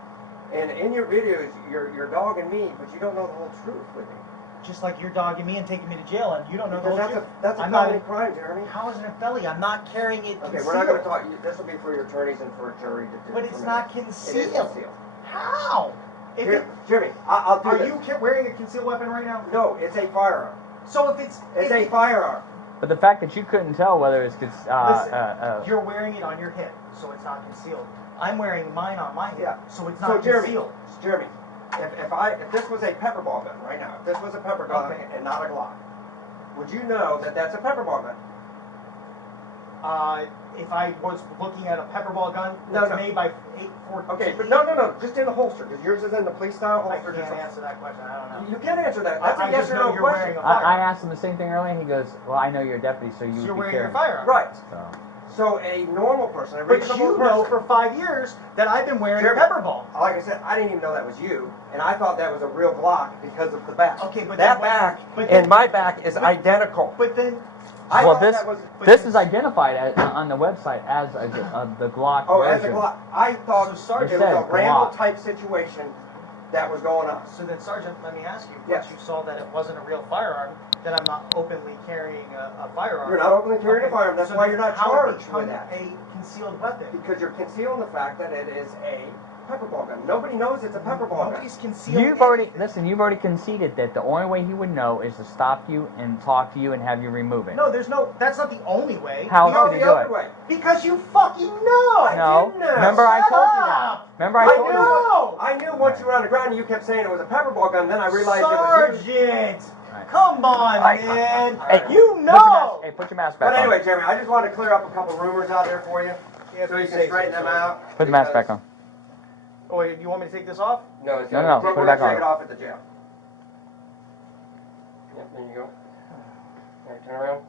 And in your videos, you're dogging me, but you don't know the whole truth with me. Just like you're dogging me and taking me to jail, and you don't know the Because whole truth. that's a I'm not felony in- crime, Jeremy. How is it a felony? I'm not carrying it Okay, concealed. we're not going to talk. This will be for your attorneys and for a jury to do. But it's not It concealed. is concealed. How? If Here, it, Jeremy, I'll do are this. you wearing a concealed weapon right now? No, it's a firearm. So if it's It's if a it- firearm. But the fact that you couldn't tell whether it's Listen, you're wearing it on your hip, so it's not concealed. I'm wearing mine on my hip, Yeah. so it's So not Jeremy, concealed. Jeremy, if this was a pepper ball gun right now, if this was a pepper gun Okay. and not a Glock, would you know that that's a pepper ball gun? If I was looking at a pepper ball gun No, that's no. made by 814, Okay, but no, just in the holster, because yours is in the police style I holster. can't just like- answer that question. I don't know. You can't answer that. That's I a yes just or know no you're question. wearing a firearm. I asked him the same thing earlier. He goes, "Well, I know you're a deputy, so you So would you're be wearing your carrying." firearm. Right. So, So a normal person, a But reasonable you person. know for 5 years that I've been wearing a Jeremy, pepper ball. Like I said, I didn't even know that was you, and I thought that was a real Glock because of the back. Okay, but that then- back but and then- my back is identical. But then, I well, thought this that was. this is identified on the website as the Glock Oh, as a version. Glock. I thought So, Sergeant, it was a It said Randall Glock. type situation that was going on. so then, Sergeant, let me ask you. Yes. Once you saw that it wasn't a real firearm, that I'm not openly carrying a firearm. You're not openly carrying a firearm. That's so why then you're not how it charged become with that. a concealed weapon. Because you're concealing the fact that it is a pepper ball gun. Nobody knows it's a pepper ball gun. Nobody's concealing You've already anything. you've already conceded that the only way he would know is to stop you and talk to you and have you remove it. No, that's not the only way. How How's should he the do other it? way? Because you fucking know! No. didn't know. Remember I Shut told you that. up. Remember I told you that. know! I knew once you were on the ground and you kept saying it was a pepper ball gun, then I realized it was you. Sergeant! Right. Come on, Right. man! Hey, You Put your know! mask, put your mask back But on. anyway, Jeremy, I just wanted to clear up a couple rumors out there for you, so you can straighten them out. Put the mask back on. Oh, wait, you want me to take this off? No, it's No, we're put it gonna back on. take it off at the jail. Yep, there you go. Alright, turn around.